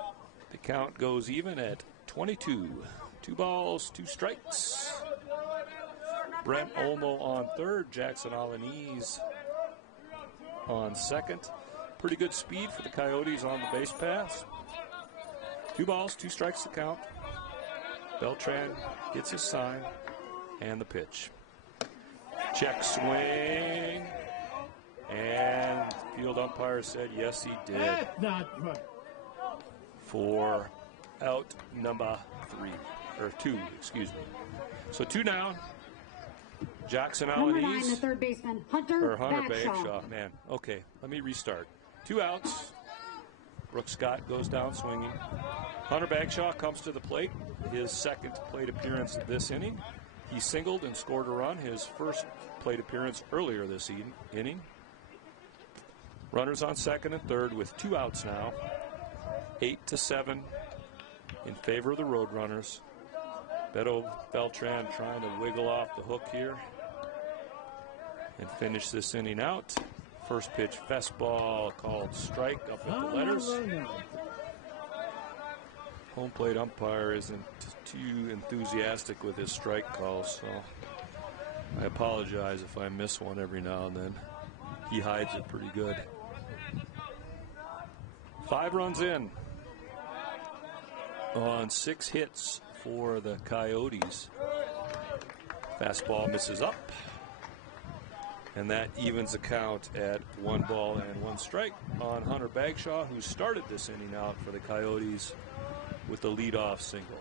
the count goes even at 22. 2 balls, 2 strikes. Brent Olmo on third. Jackson Alaniz on second. Pretty good speed for the Coyotes on the base paths. 2 balls, 2 strikes to count. Beltran gets his sign and the pitch. Check swing. And field umpire said yes, he did. That's not right. For out number 2, excuse me. So 2 down. Jackson Number 9, Alaniz. the third baseman, Hunter Bagshaw. Bagshaw. Man, okay, let me restart. 2 outs. Brooks Scott goes down swinging. Hunter Bagshaw comes to the plate. His second plate appearance this inning. He singled and scored a run. His first plate appearance earlier this inning. Runners on second and third with 2 outs now. 8-7 in favor of the Roadrunners. Beto Beltran trying to wiggle off the hook here and finish this inning out. First pitch fastball called strike up at the letters. Home plate umpire isn't too enthusiastic with his strike calls, so I apologize if I miss one every now and then. He hides it pretty good. 5 runs in on 6 hits for the Coyotes. Fastball misses up, and that evens the count at 1 ball and 1 strike on Hunter Bagshaw, who started this inning out for the Coyotes with the leadoff single.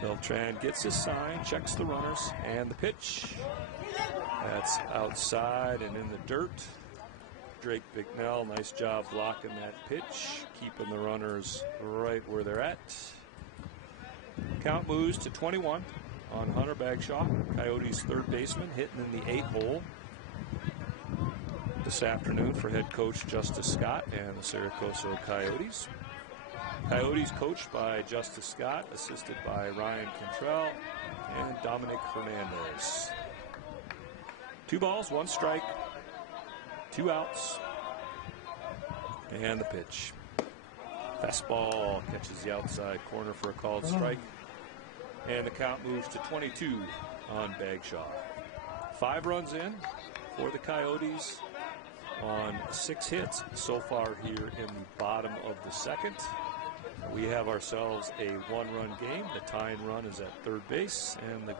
Beltran gets his sign, checks the runners, and the pitch. That's outside and in the dirt. Drake Bicknell, nice job blocking that pitch, keeping the runners right where they're at. Count moves to 21 on Hunter Bagshaw, Coyotes third baseman, hitting in the 8th hole this afternoon for head coach Justice Scott and the Saracoso Coyotes. Coyotes coached by Justice Scott, assisted by Ryan Cantrell and Dominic Hernandez. 2 balls, 1 strike, 2 outs, and the pitch. Fastball catches the outside corner for a called strike, and the count moves to 22 on Bagshaw. 5 runs in for the Coyotes on 6 hits so far here in the bottom of the second. We have ourselves a 1-run game. The tying run is at third base, and the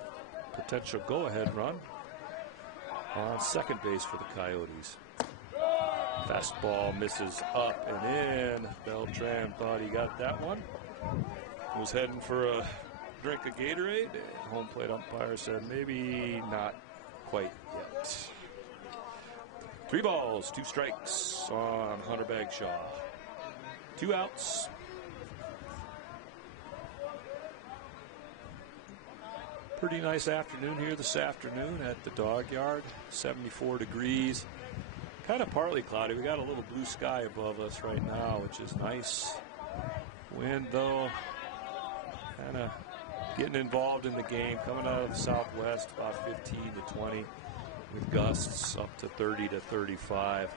potential go-ahead run on second base for the Coyotes. Fastball misses up and in. Beltran thought he got that one. Was heading for a drink of Gatorade. Home plate umpire said maybe not quite yet. 3 balls, 2 strikes on Hunter Bagshaw. 2 outs. Pretty nice afternoon here this afternoon at the Dog Yard. 74 degrees. Kind of partly cloudy. We got a little blue sky above us right now, which is nice. Wind, though, kind of getting involved in the game, coming out of the southwest, about 15 to 20, with gusts up to 30 to 35.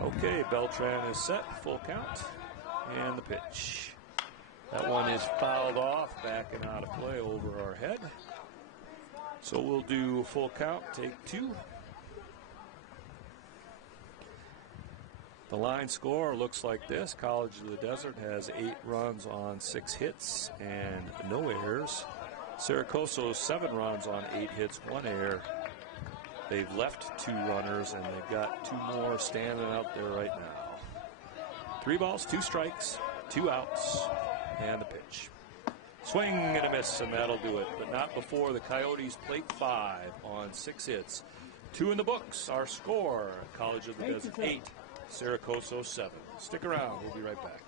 Okay, Beltran is set, full count, and the pitch. That one is fouled off, backing out of play over our head. So we'll do full count, take 2. The line score looks like this. College of the Desert has 8 runs on 6 hits and no errors. Coso 7 runs on 8 hits, 1 error. They've left 2 runners, and they've got 2 more standing out there right now. 3 balls, 2 strikes, 2 outs, and the pitch. Swing and a miss, and that'll do it, but not before the Coyotes plate 5 on 6 hits. 2 in the books. Our score, College of the Desert 8, Coso 7. Stick around. We'll be right back.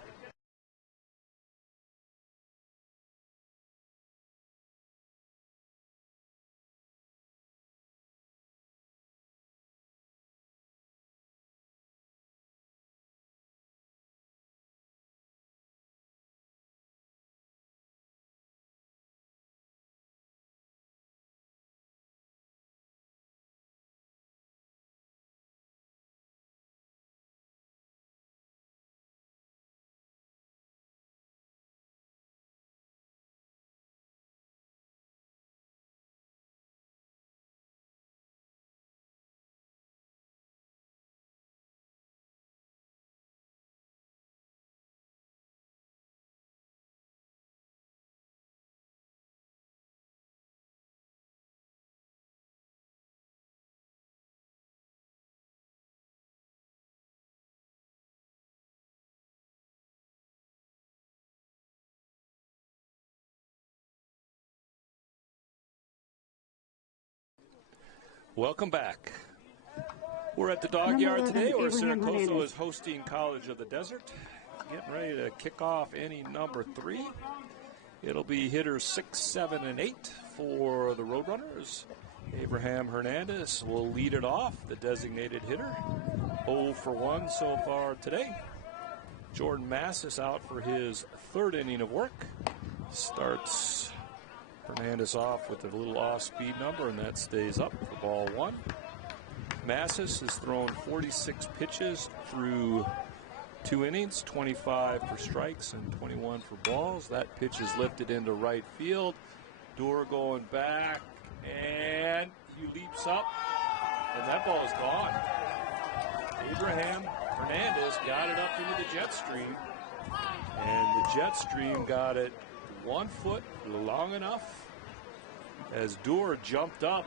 Welcome back. We're at the dog yard today, where Coso is hosting College of the Desert. Getting ready to kick off inning number 3. It'll be hitters 6, 7, and 8 for the Roadrunners. Abraham Hernandez will lead it off, the designated hitter. 0 for 1 so far today. Jordan Massis out for his 3rd inning of work. Starts Hernandez off with a little off-speed number, and that stays up for ball 1. Massis has thrown 46 pitches through 2 innings, 25 for strikes and 21 for balls. That pitch is lifted into right field. Door going back, and he leaps up, and that ball is gone. Abraham Hernandez got it up into the jet stream, and the jet stream got it 1 foot long enough as Door jumped up,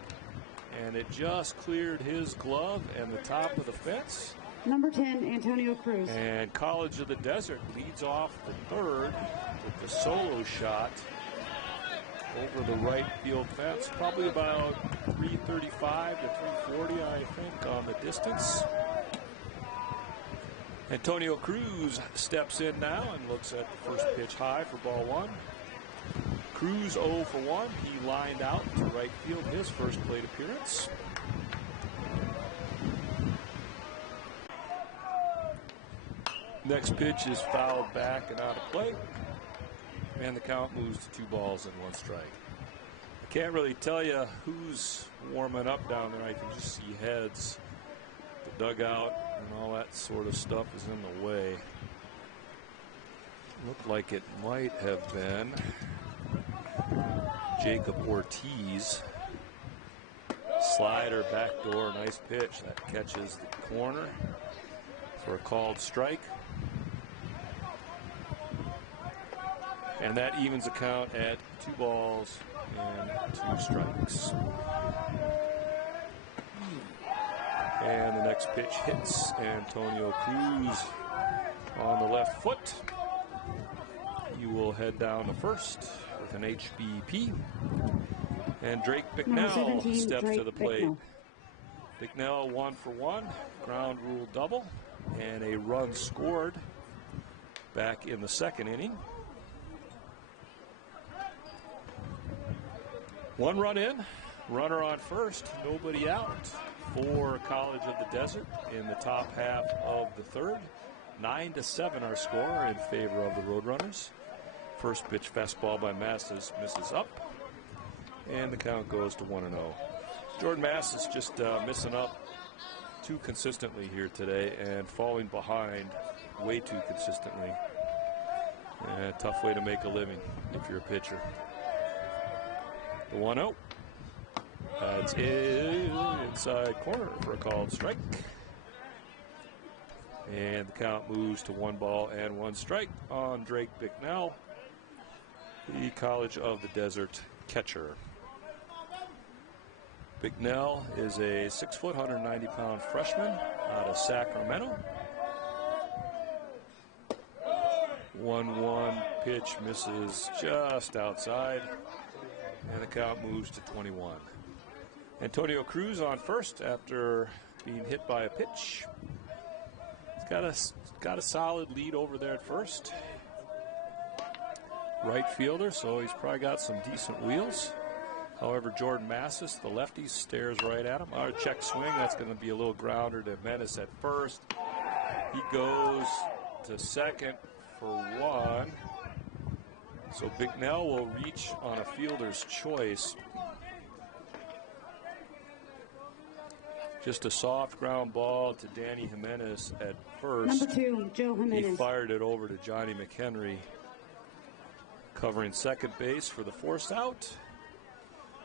and it just cleared his glove and the top of the fence. Number 10, Antonio Cruz. And College of the Desert leads off the 3rd with the solo shot over the right field fence, probably about 335 to 340, I think, on the distance. Antonio Cruz steps in now and looks at the first pitch high for ball 1. Cruz 0 for 1. He lined out to right field, his first plate appearance. Next pitch is fouled back and out of play, and the count moves to 2 balls and 1 strike. I can't really tell you who's warming up down there. I can just see heads. The dugout and all that sort of stuff is in the way. Looked like it might have been Jacob Ortiz. Slider, backdoor, nice pitch. That catches the corner for a called strike. And that evens the count at 2 balls and 2 strikes. And the next pitch hits Antonio Cruz on the left foot. He will head down to first with an HBP. And Drake Bicknell steps to the plate. Bicknell 1 for 1, ground rule double, and a run scored back in the 2nd inning. 1 run in, Runner on first, nobody out for College of the Desert in the top half of the third. 9-7 our score in favor of the Roadrunners. First pitch fastball by Masses misses up, and the count goes to 1-0. Jordan Masses just missing up too consistently here today and falling behind way too consistently. Tough way to make a living if you're a pitcher. The 1-0. That's inside corner for a called strike. And the count moves to 1-1 strike on Drake Bicknell, the College of the Desert catcher. Bicknell is a 6-foot, 190-pound freshman out of Sacramento. 1-1 pitch misses just outside, and the count moves to 21. Antonio Cruz on first after being hit by a pitch. He's got a solid lead over there at first. Right fielder, so he's probably got some decent wheels. However, Jordan Massis, the lefty, stares right at him. Our check swing, that's going to be a little grounder to Menace at first. He goes to second for one. So Bicknell will reach on a fielder's choice. Just a soft ground ball to Danny Jimenez at first. Number 2, Joe Jimenez. He fired it over to Johnny McHenry, covering second base for the force out.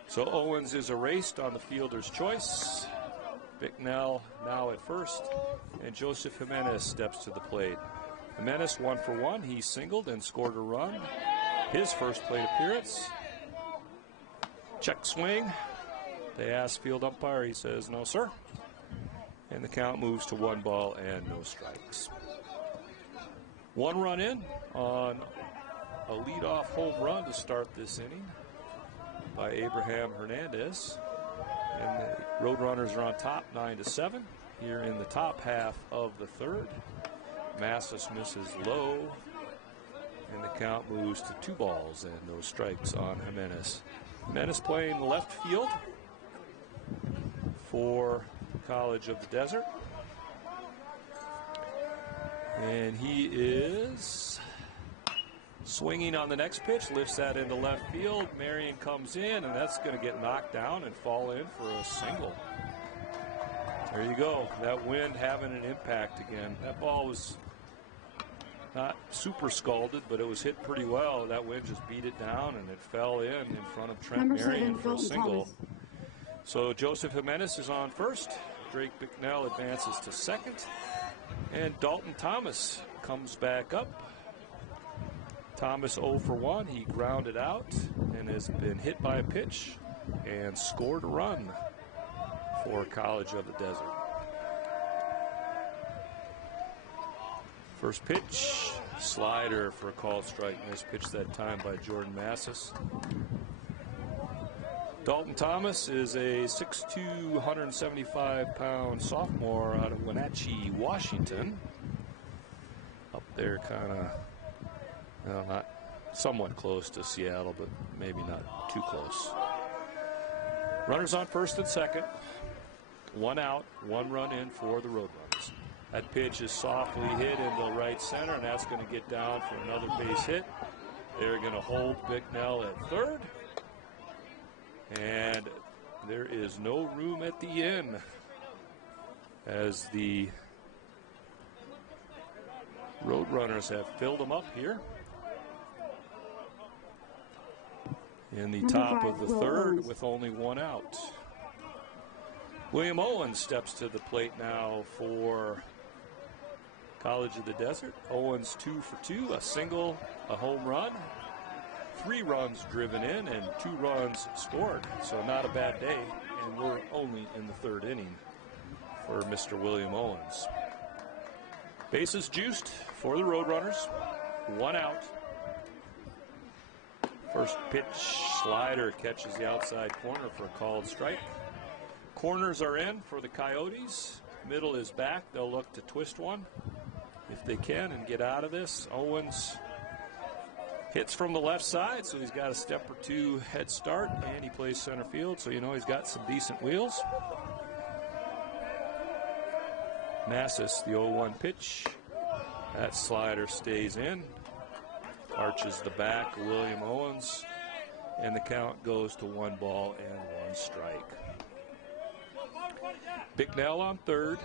So Owens is erased on the fielder's choice. Bicknell now at first, and Joseph Jimenez steps to the plate. Jimenez 1 for 1. He singled and scored a run. His first plate appearance. Check swing. They ask field umpire. He says, no, sir. And the count moves to 1 ball and no strikes. 1 run in on a leadoff home run to start this inning by Abraham Hernandez. And the Roadrunners are on top 9-7 here in the top half of the third. Massis misses low, and the count moves to 2 balls and no strikes on Jimenez. Jimenez playing left field for College of the Desert. And he is swinging on the next pitch, lifts that into left field. Marion comes in, and that's going to get knocked down and fall in for a single. There you go. That wind having an impact again. That ball was not super scalded, but it was hit pretty well. That wind just beat it down, and it fell in front of Trent Marion for a single. So Joseph Jimenez is on first. Drake Bicknell advances to second. And Dalton Thomas comes back up. Thomas 0 for 1. He grounded out and has been hit by a pitch and scored a run for College of the Desert. First pitch, slider for a called strike. Nice pitch that time by Jordan Massis. Dalton Thomas is a 6'2", 175-pound sophomore out of Wenatchee, Washington. Up there kind of, well, not somewhat close to Seattle, but maybe not too close. Runners on first and second. 1 out, 1 run in for the Roadrunners. That pitch is softly hit into right center, and that's going to get down for another base hit. They're going to hold Bicknell at third. And there is no room at the inn as the Roadrunners have filled them up here. In the top of the third with only 1 out. William Owens steps to the plate now for College of the Desert. Owens 2 for 2, a single, a home run. 3 runs driven in and 2 runs scored. So not a bad day, and we're only in the 3rd inning for Mr. William Owens. Bases juiced for the Roadrunners. 1 out. First pitch, slider catches the outside corner for a called strike. Corners are in for the Coyotes. Middle is back. They'll look to twist one if they can and get out of this. Owens Hits from the left side, so he's got a step or two head start, and he plays center field, so you know he's got some decent wheels. Massis, the 0-1 pitch. That slider stays in. Arches the back, William Owens, and the count goes to 1 ball and 1 strike. Bicknell on third,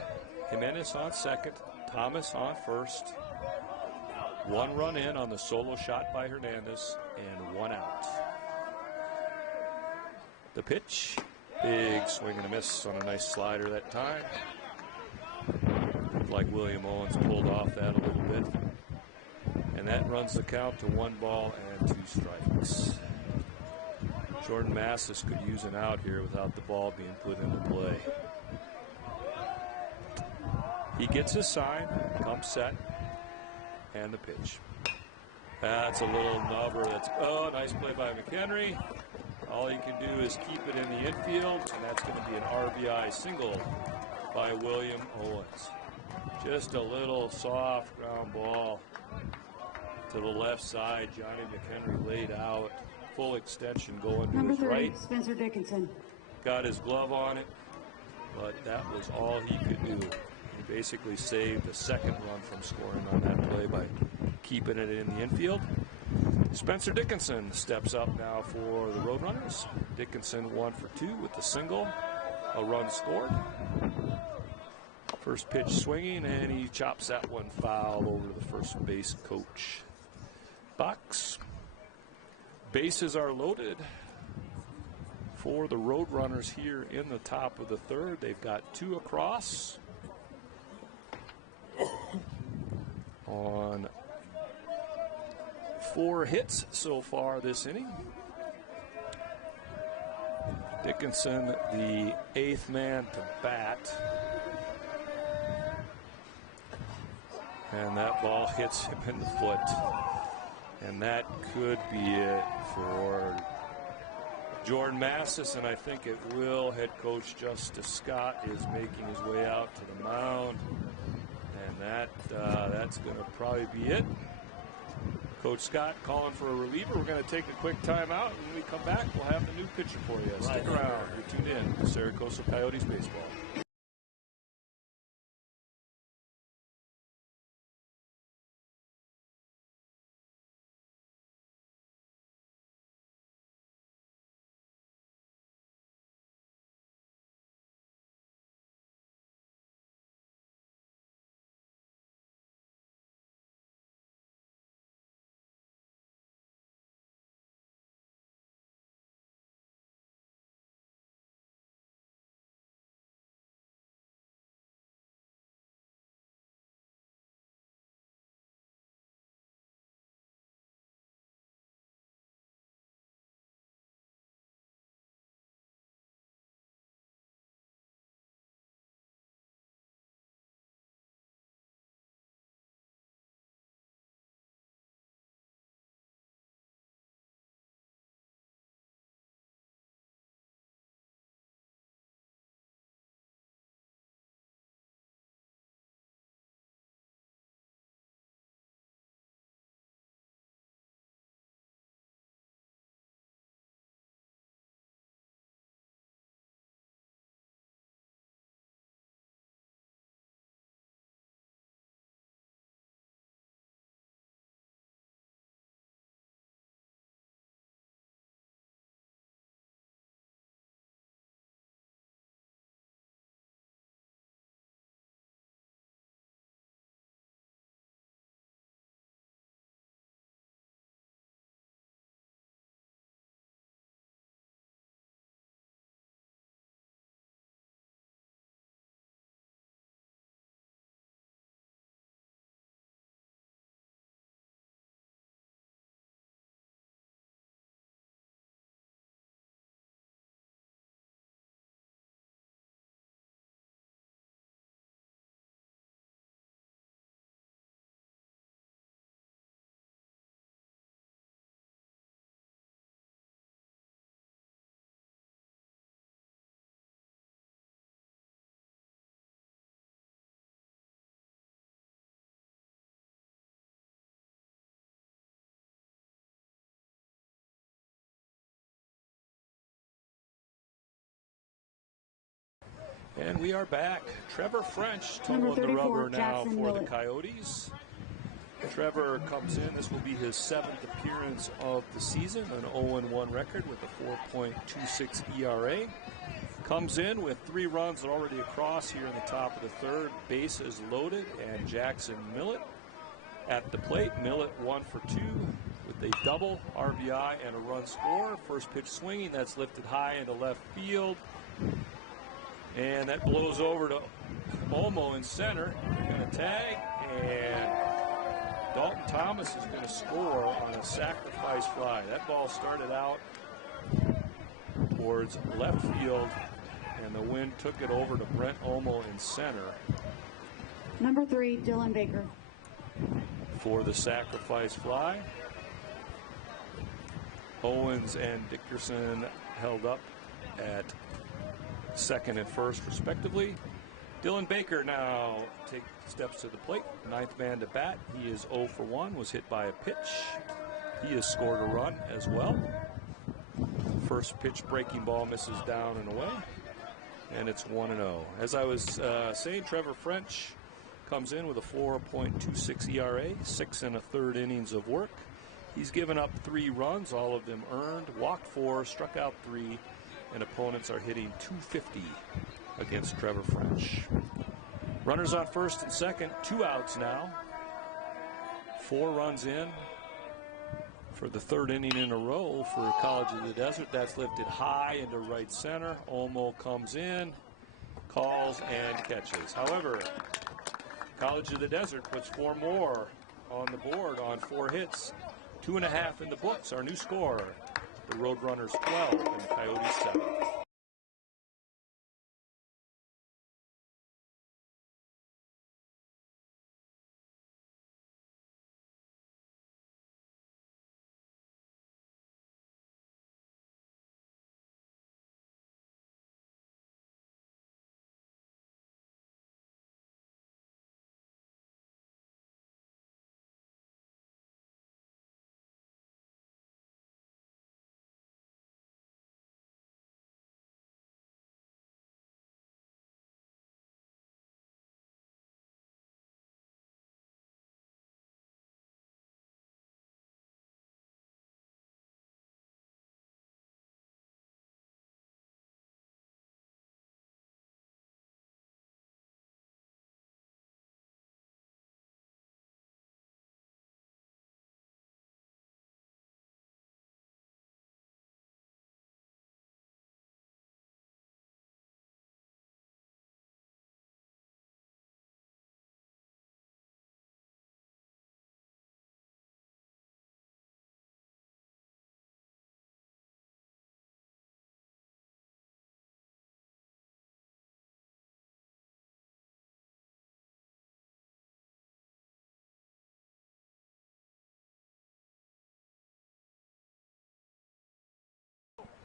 Jimenez on second, Thomas on first. 1 run in on the solo shot by Hernandez, and 1 out. The pitch, big swing and a miss on a nice slider that time. Looked like William Owens pulled off that a little bit. And that runs the count to 1 ball and 2 strikes. Jordan Massis could use an out here without the ball being put into play. He gets his sign, comes set, and the pitch. That's a little nubber. That's, oh, nice play by McHenry. All he can do is keep it in the infield, and that's going to be an RBI single by William Owens. Just a little soft ground ball to the left side. Johnny McHenry laid out, full extension going to his right. Spencer Dickinson. Got his glove on it, but that was all he could do. He basically saved the second run from scoring on that play by keeping it in the infield. Spencer Dickinson steps up now for the Roadrunners. Dickinson 1 for 2 with the single, a run scored. First pitch swinging, and he chops that one foul over to the first base coach. Box. Bases are loaded for the Roadrunners here in the top of the third. They've got 2 across on 4 hits so far this inning. Dickinson, the 8th man to bat. And that ball hits him in the foot. And that could be it for Jordan Massis, and I think it will. Head coach Justice Scott is making his way out to the mound. And that's going to probably be it. Coach Scott calling for a reliever. We're going to take a quick timeout, and when we come back, we'll have the new pitcher for you. Stick around. You're tuned in to Coso Coyotes Baseball. And we are back. Trevor French toeing the rubber now for the Coyotes. Trevor comes in. This will be his 7th appearance of the season, an 0-1 record with a 4.26 ERA. Comes in with 3 runs already across here in the top of the 3rd. Bases loaded, and Jackson Millett at the plate. Millett 1 for 2 with a double, RBI, and a run score. First pitch swinging, that's lifted high into left field. And that blows over to Olmo in center. They're going to tag, and Dalton Thomas is going to score on a sacrifice fly. That ball started out towards left field, and the wind took it over to Brent Olmo in center. Number 3, Dylan Baker. For the sacrifice fly. Owens and Dickerson held up at 2nd and 1st respectively. Dylan Baker now takes steps to the plate. 9th man to bat. He is 0 for 1, was hit by a pitch. He has scored a run as well. First pitch breaking ball misses down and away. And it's 1-0. As I was saying, Trevor French comes in with a 4.26 ERA, 6 1/3 innings of work. He's given up 3 runs, all of them earned, walked 4, struck out 3, and opponents are hitting .250 against Trevor French. Runners on 1st and 2nd, 2 outs now. 4 runs in for the 3rd inning in a row for College of the Desert. That's lifted high into right center. Olmo comes in, calls, and catches. However, College of the Desert puts 4 more on the board on 4 hits. 2.5 in the books. Our new score, the Roadrunners 12 and the Coyotes 7.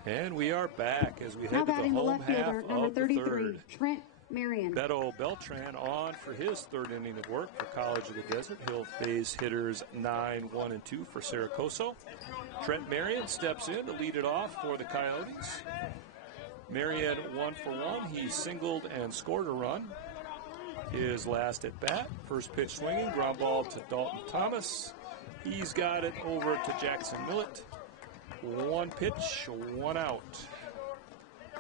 And we are back as we head to the home half of the 3rd. Trent Marion. Beto Beltran on for his 3rd inning of work for College of the Desert. He'll face hitters 9, 1, and 2 for Coso. Trent Marion steps in to lead it off for the Coyotes. Marion 1 for 1. He singled and scored a run. His last at bat. First pitch swinging, ground ball to Dalton Thomas. He's got it over to Jackson Millett. 1 pitch, 1 out.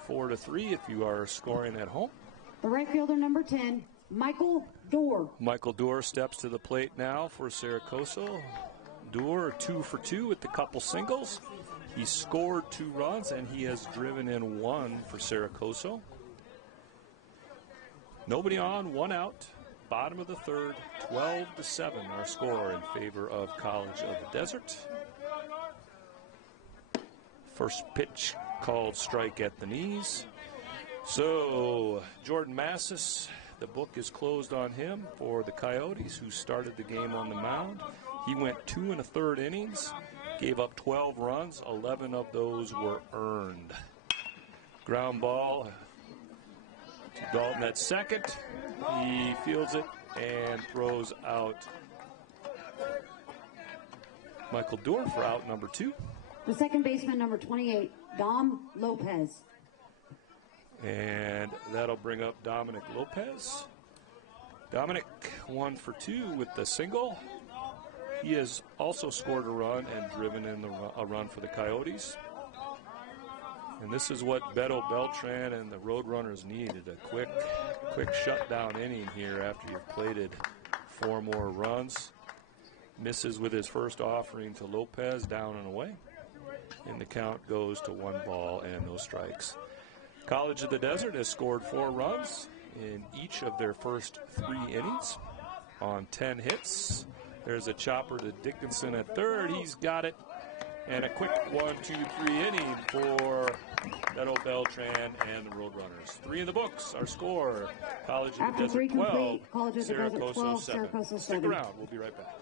4-3 if you are scoring at home. The right fielder, number 10, Michael Dorr. Michael Dorr steps to the plate now for Coso. Dorr 2 for 2 with the couple singles. He scored 2 runs, and he has driven in 1 for Coso. Nobody on, 1 out. Bottom of the 3rd, 12-7 our score in favor of College of the Desert. First pitch called strike at the knees. So Jordan Massis, the book is closed on him for the Coyotes, who started the game on the mound. He went 2 1/3 innings, gave up 12 runs. 11 of those were earned. Ground ball to Dalton at 2nd. He fields it and throws out Michael Dorr for out number 2. The second baseman, number 28, Dom Lopez. And that'll bring up Dominic Lopez. Dominic 1 for 2 with the single. He has also scored a run and driven in a run for the Coyotes. And this is what Beto Beltran and the Roadrunners needed, a quick shutdown inning here after you've plated 4 more runs. Misses with his first offering to Lopez, down and away. And the count goes to 1 ball and no strikes. College of the Desert has scored 4 runs in each of their first 3 innings on 10 hits. There's a chopper to Dickinson at third. He's got it. And a quick 1-2-3 inning for Beto Beltran and the Roadrunners. 3 in the books. Our score, College of the Desert 12, Coso 7. Stick around. We'll be right back.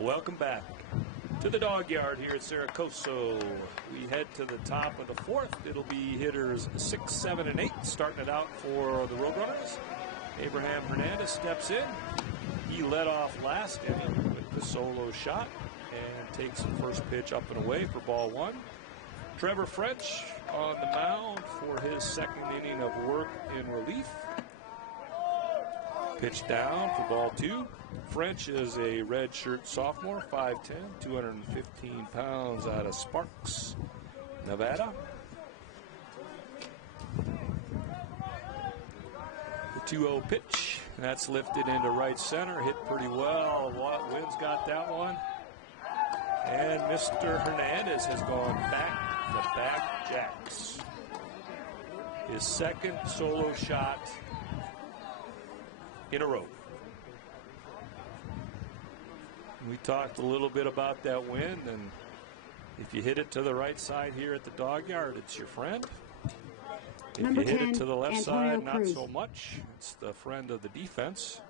Welcome back to the dog yard here at Coso. We head to the top of the 4th. It'll be hitters 6, 7, and 8 starting it out for the Roadrunners. Abraham Hernandez steps in. He led off last inning with the solo shot and takes the first pitch up and away for ball 1. Trevor French on the mound for his 2nd inning of work in relief. Pitch down for ball 2. French is a redshirt sophomore, 5'10", 215 pounds, out of Sparks, Nevada. The 2-0 pitch. That's lifted into right center. Hit pretty well. Wynn's got that one. And Mr. Hernandez has gone back-to-back jacks. His 2nd solo shot in a row. We talked a little bit about that wind, and if you hit it to the right side here at the dog yard, it's your friend. If you hit it to the left side, not so much. It's the friend of the defense.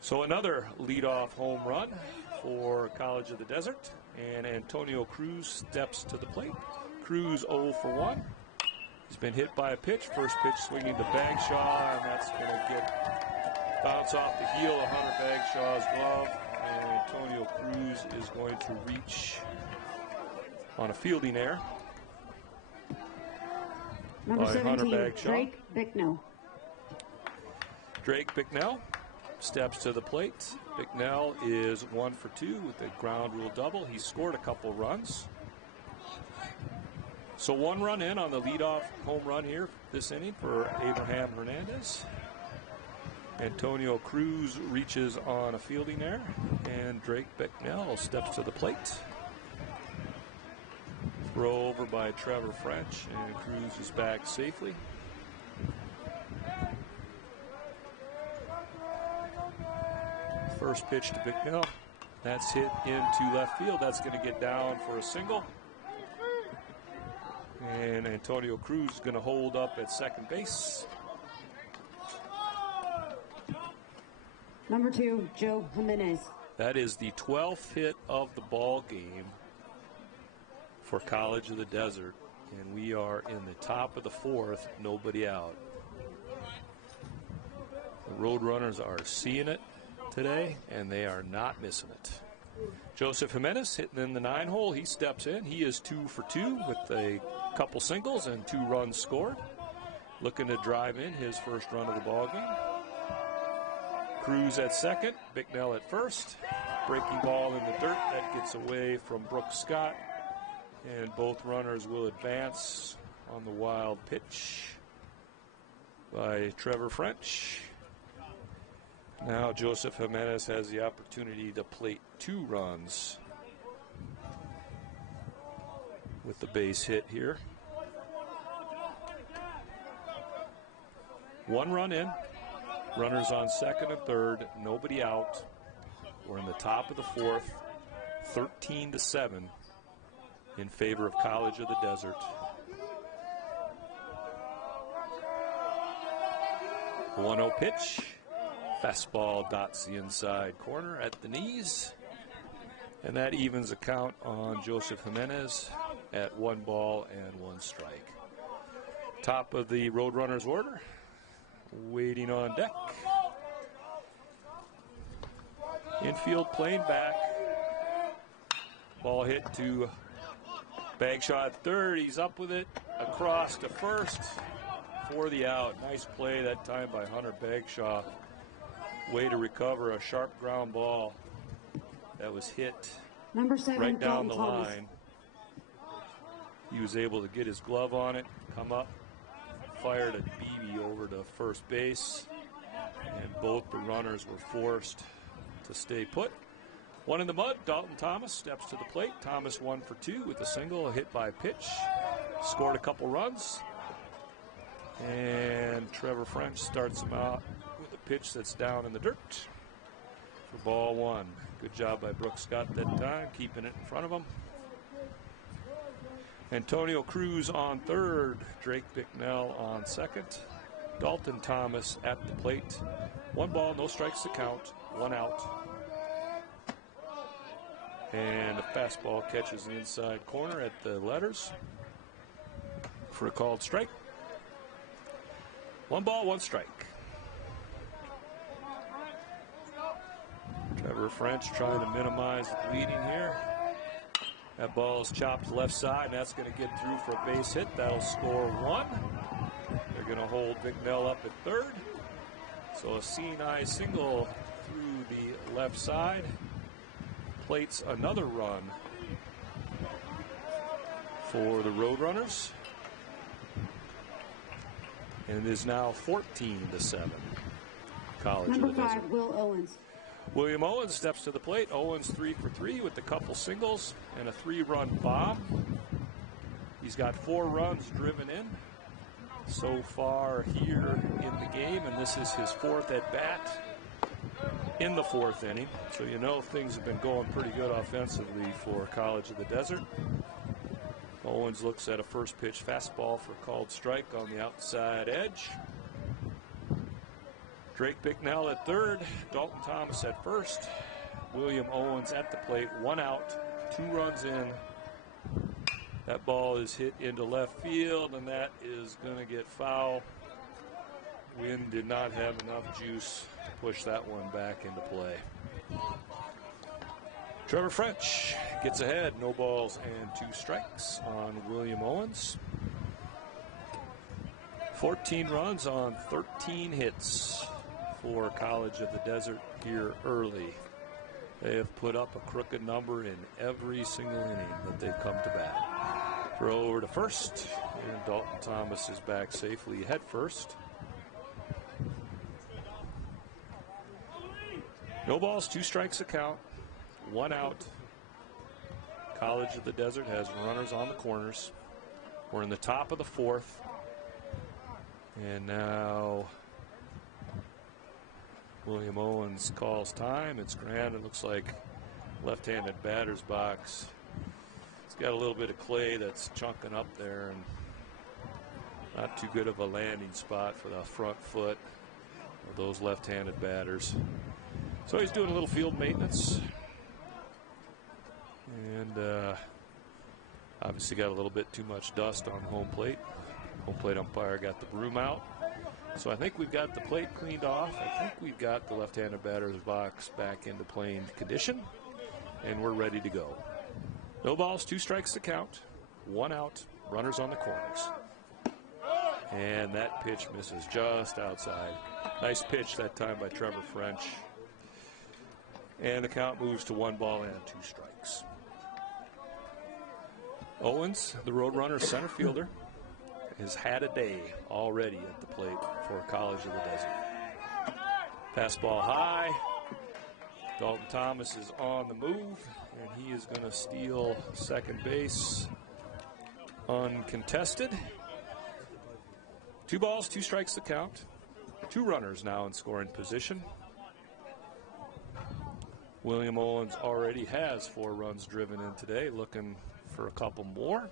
So another leadoff home run for College of the Desert, and Antonio Cruz steps to the plate. Cruz 0 for 1. He's been hit by a pitch. First pitch swinging to Bagshaw, and that's going to bounce off the heel of Hunter Bagshaw's glove, and Antonio Cruz is going to reach on a fielding error. Number by 17, Hunter Bagshaw. Drake Bicknell. Drake Bicknell steps to the plate. Bicknell is 1 for 2 with a ground rule double. He scored a couple runs. So 1 run in on the leadoff home run here this inning for Abraham Hernandez. Antonio Cruz reaches on a fielding error, and Drake Bicknell steps to the plate. Throw over by Trevor French, and Cruz is back safely. First pitch to Bicknell. That's hit into left field. That's going to get down for a single. And Antonio Cruz is going to hold up at second base. Number 2, Joe Jimenez. That is the 12th hit of the ball game for College of the Desert. And we are in the top of the fourth, nobody out. The Roadrunners are seeing it today, and they are not missing it. Joseph Jimenez hitting in the 9-hole. He steps in. He is 2 for 2 with a couple singles and 2 runs scored. Looking to drive in his first run of the ball game. Cruz at second, Bicknell at first. Breaking ball in the dirt, that gets away from Brooks Scott. And both runners will advance on the wild pitch by Trevor French. Now Joseph Jimenez has the opportunity to plate 2 runs with the base hit here. 1 run in, runners on second and third, nobody out. We're in the top of the fourth, 13-7 in favor of College of the Desert. The 1-0 pitch. Fastball dots the inside corner at the knees. And that evens the count on Joseph Jimenez at 1 ball and 1 strike. Top of the Roadrunners order. Waiting on deck. Infield plane back. Ball hit to Bagshaw at third. He's up with it. Across to first for the out. Nice play that time by Hunter Bagshaw. Way to recover a sharp ground ball that was hit Number 7, right down Dalton the Thomas. line. He was able to get his glove on it, come up, fired a BB over to first base, and both the runners were forced to stay put. 1 in the mud, Dalton Thomas steps to the plate. Thomas 1 for 2 with a single, a hit by pitch. Scored a couple runs. And Trevor French starts him out with a pitch that's down in the dirt for ball 1. Good job by Brooks Scott that time, keeping it in front of him. Antonio Cruz on third, Drake Bicknell on second. Dalton Thomas at the plate. 1 ball, no strikes to count, 1 out. And a fastball catches the inside corner at the letters for a called strike. 1 ball, 1 strike. Trevor French trying to minimize the bleeding here. That ball is chopped left side, and that's going to get through for a base hit. That'll score 1. They're going to hold Bicknell up at third. So a seeing eye single through the left side. Plates another run for the Roadrunners. And it is now 14-7. College Number of the 5, Desert. Will Owens. William Owens steps to the plate. Owens 3 for 3 with a couple singles and a 3-run bomb. He's got 4 runs driven in so far here in the game, and this is his 4th at bat in the 4th inning. So you know things have been going pretty good offensively for College of the Desert. Owens looks at a first pitch fastball for a called strike on the outside edge. Drake Bicknell at third, Dalton Thomas at first, William Owens at the plate, 1 out, 2 runs in. That ball is hit into left field, and that is going to get foul. Wind did not have enough juice to push that one back into play. Trevor French gets ahead, no balls and 2 strikes on William Owens. 14 runs on 13 hits for College of the Desert here early. They have put up a crooked number in every single inning that they've come to bat. Throw over to first, and Dalton Thomas is back safely head first. No balls, 2 strikes to count, 1 out. College of the Desert has runners on the corners. We're in the top of the 4th. And now William Owens calls time. It's grand. It looks like left-handed batter's box. It's got a little bit of clay that's chunking up there, and not too good of a landing spot for the front foot of those left-handed batters. So he's doing a little field maintenance. And Obviously got a little bit too much dust on home plate. Home plate umpire got the broom out. So I think we've got the plate cleaned off. I think we've got the left-handed batter's box back into playing condition. And we're ready to go. No balls, 2 strikes to count. 1 out, runners on the corners. And that pitch misses just outside. Nice pitch that time by Trevor French. And the count moves to 1 ball and 2 strikes. Owens, the Roadrunners center fielder, has had a day already at the plate for College of the Desert. Fastball high. Dalton Thomas is on the move, and he is going to steal second base uncontested. 2 balls, 2 strikes to count. 2 runners now in scoring position. William Owens already has 4 runs driven in today, looking for a couple more.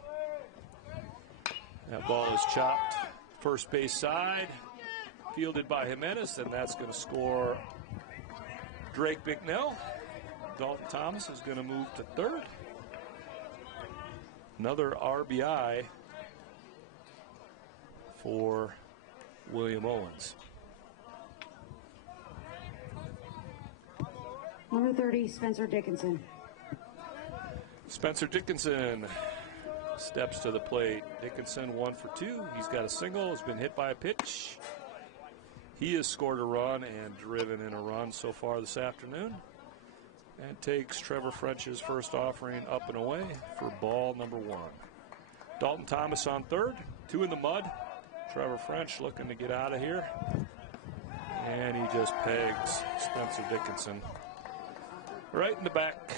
That ball is chopped first base side, fielded by Jimenez, and that's going to score Drake Bicknell. Dalton Thomas is going to move to third. Another RBI for William Owens. Number 30, Spencer Dickinson. Spencer Dickinson steps to the plate. Dickinson 1 for 2. He's got a single, has been hit by a pitch. He has scored a run and driven in a run so far this afternoon. And takes Trevor French's first offering up and away for ball number 1. Dalton Thomas on third, 2 in the mud. Trevor French looking to get out of here. And he just pegs Spencer Dickinson right in the back.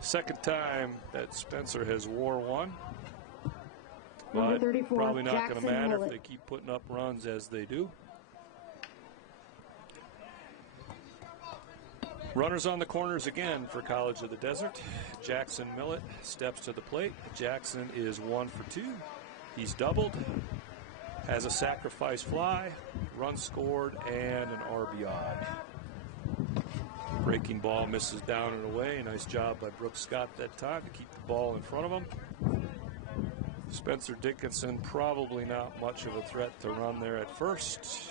Second time that Spencer has wore one. Number But 34, probably not going to matter Jackson if they keep putting up runs as they do. Runners on the corners again for College of the Desert. Jackson Millett steps to the plate. Jackson is 1 for 2. He's doubled, has a sacrifice fly, run scored, and an RBI. Breaking ball misses down and away. Nice job by Brooks Scott that time to keep the ball in front of him. Spencer Dickinson probably not much of a threat to run there at first,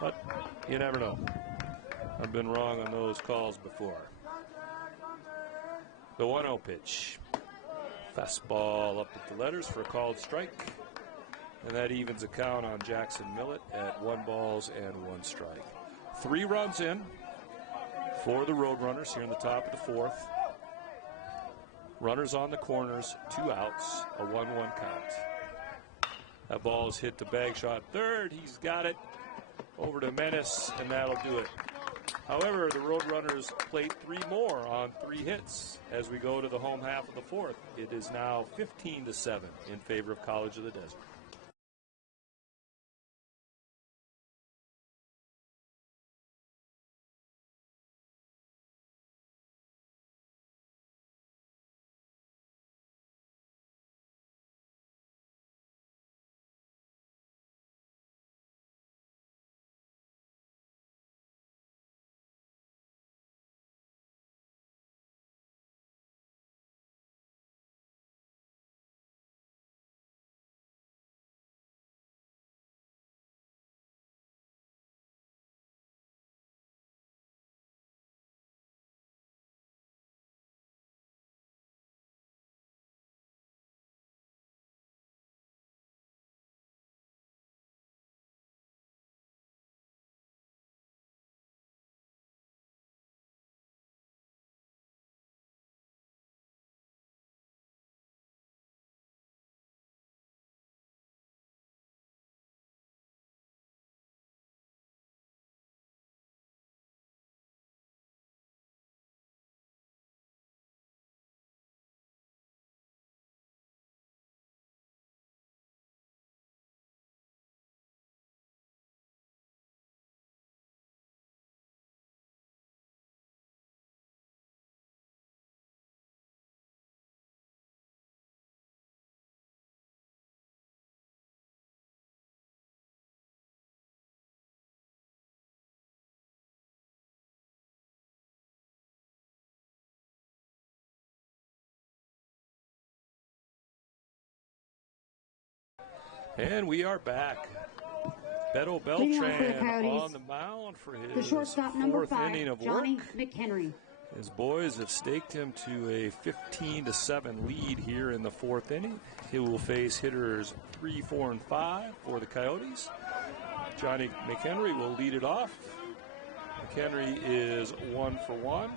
but you never know. I've been wrong on those calls before. The 1-0 pitch. Fastball up at the letters for a called strike. And that evens the count on Jackson Millett at 1 ball and 1 strike. 3 runs in for the Roadrunners here in the top of the 4th. Runners on the corners, 2 outs, a 1-1 count. That ball is hit to Bagshot third. He's got it over to Menace, and that'll do it. However, the Roadrunners played 3 more on 3 hits as we go to the home half of the 4th. It is now 15-7 in favor of College of the Desert. And we are back. Beto Beltran on the mound for his fourth inning of work. McHenry. His boys have staked him to a 15-7 lead here in the fourth inning. He will face hitters 3, 4, and 5 for the Coyotes. Johnny McHenry will lead it off. McHenry is 1 for 1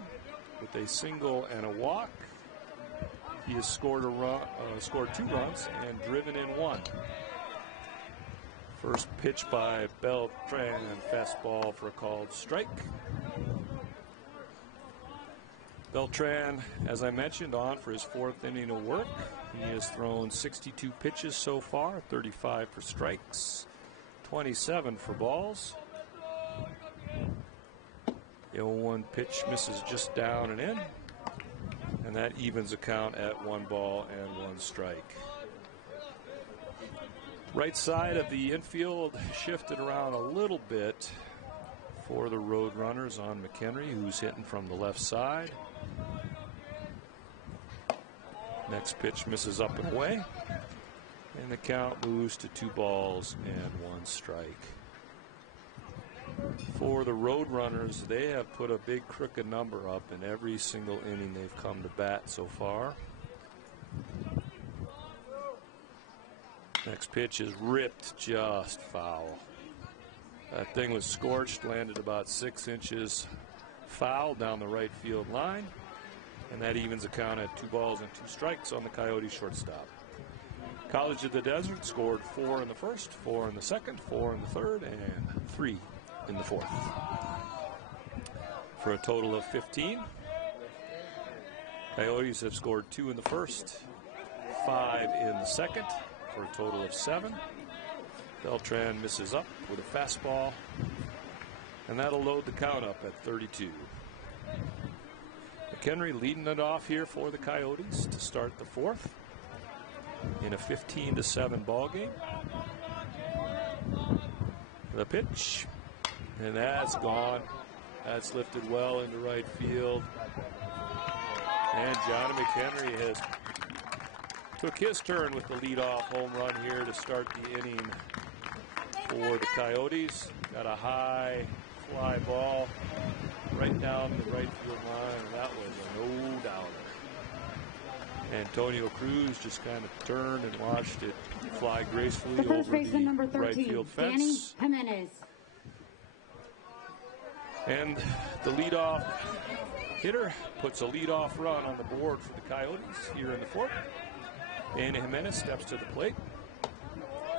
with a single and a walk. He has scored 2 runs and driven in 1. First pitch by Beltran, fastball for a called strike. Beltran, as I mentioned, on for his fourth inning of work. He has thrown 62 pitches so far, 35 for strikes, 27 for balls. The 0-1 pitch misses just down and in, and that evens a count at 1 ball and 1 strike. Right side of the infield shifted around a little bit for the Roadrunners on McHenry, who's hitting from the left side. Next pitch misses up and away, and the count moves to 2 balls and 1 strike. For the Roadrunners, they have put a big crooked number up in every single inning they've come to bat so far. Next pitch is ripped just foul. That thing was scorched, landed about 6 inches foul down the right field line, and that evens a count at 2 balls and 2 strikes on the Coyote shortstop. College of the Desert scored 4 in the first, 4 in the second, 4 in the third, and 3 in the fourth, for a total of 15. Coyotes have scored 2 in the first, 5 in the second, for a total of 7. Beltran misses up with a fastball, and that'll load the count up at 32. McHenry leading it off here for the Coyotes to start the fourth in a 15-7 ball game. The pitch, and that's gone. That's lifted well into right field, and Johnny McHenry has took his turn with the leadoff home run here to start the inning for the Coyotes. Got a high fly ball right down the right field line, and that was a no-doubter. Antonio Cruz just kind of turned and watched it fly gracefully over the number 13, right field fence. Danny Jimenez. And the leadoff hitter puts a leadoff run on the board for the Coyotes here in the fourth. Danny Jimenez steps to the plate.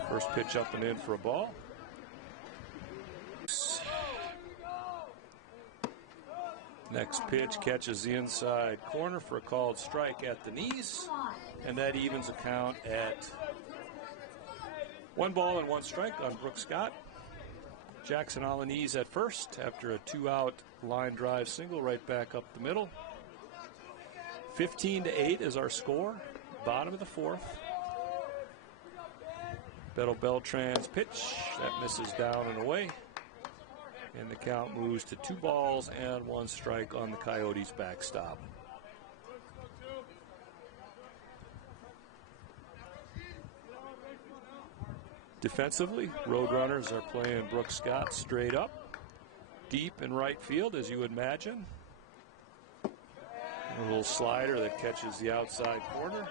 First pitch up and in for a ball. Next pitch catches the inside corner for a called strike at the knees, and that evens a count at 1 ball and 1 strike on Brooks Scott. Jackson Alanis at first after a 2-out line drive single right back up the middle. 15-8 is our score, bottom of the fourth. Beto Beltran's pitch, that misses down and away, and the count moves to 2 balls and 1 strike on the Coyotes' backstop. Defensively, Roadrunners are playing Brooks Scott straight up, deep in right field, as you would imagine. A little slider that catches the outside corner,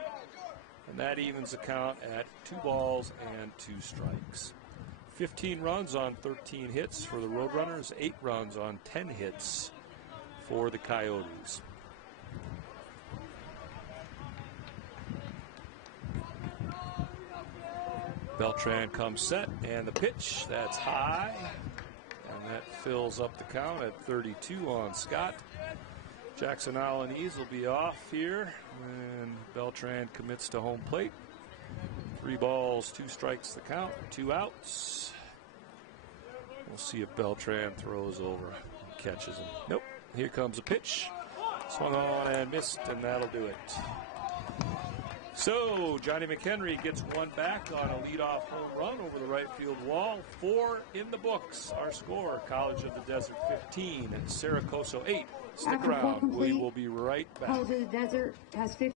and that evens the count at 2 balls and 2 strikes. 15 runs on 13 hits for the Roadrunners, 8 runs on 10 hits for the Coyotes. Beltran comes set, and the pitch, that's high, and that fills up the count at 32 on Scott. Jackson Alanis will be off here, and Beltran commits to home plate. 3 balls, 2 strikes the count, 2 outs. We'll see if Beltran throws over, catches him. Nope, here comes a pitch. Swung on and missed, and that'll do it. So Johnny McHenry gets 1 back on a leadoff home run over the right field wall. 4 in the books. Our score, College of the Desert 15 and Coso 8. Stick around. We will be right back. College of the Desert has 15.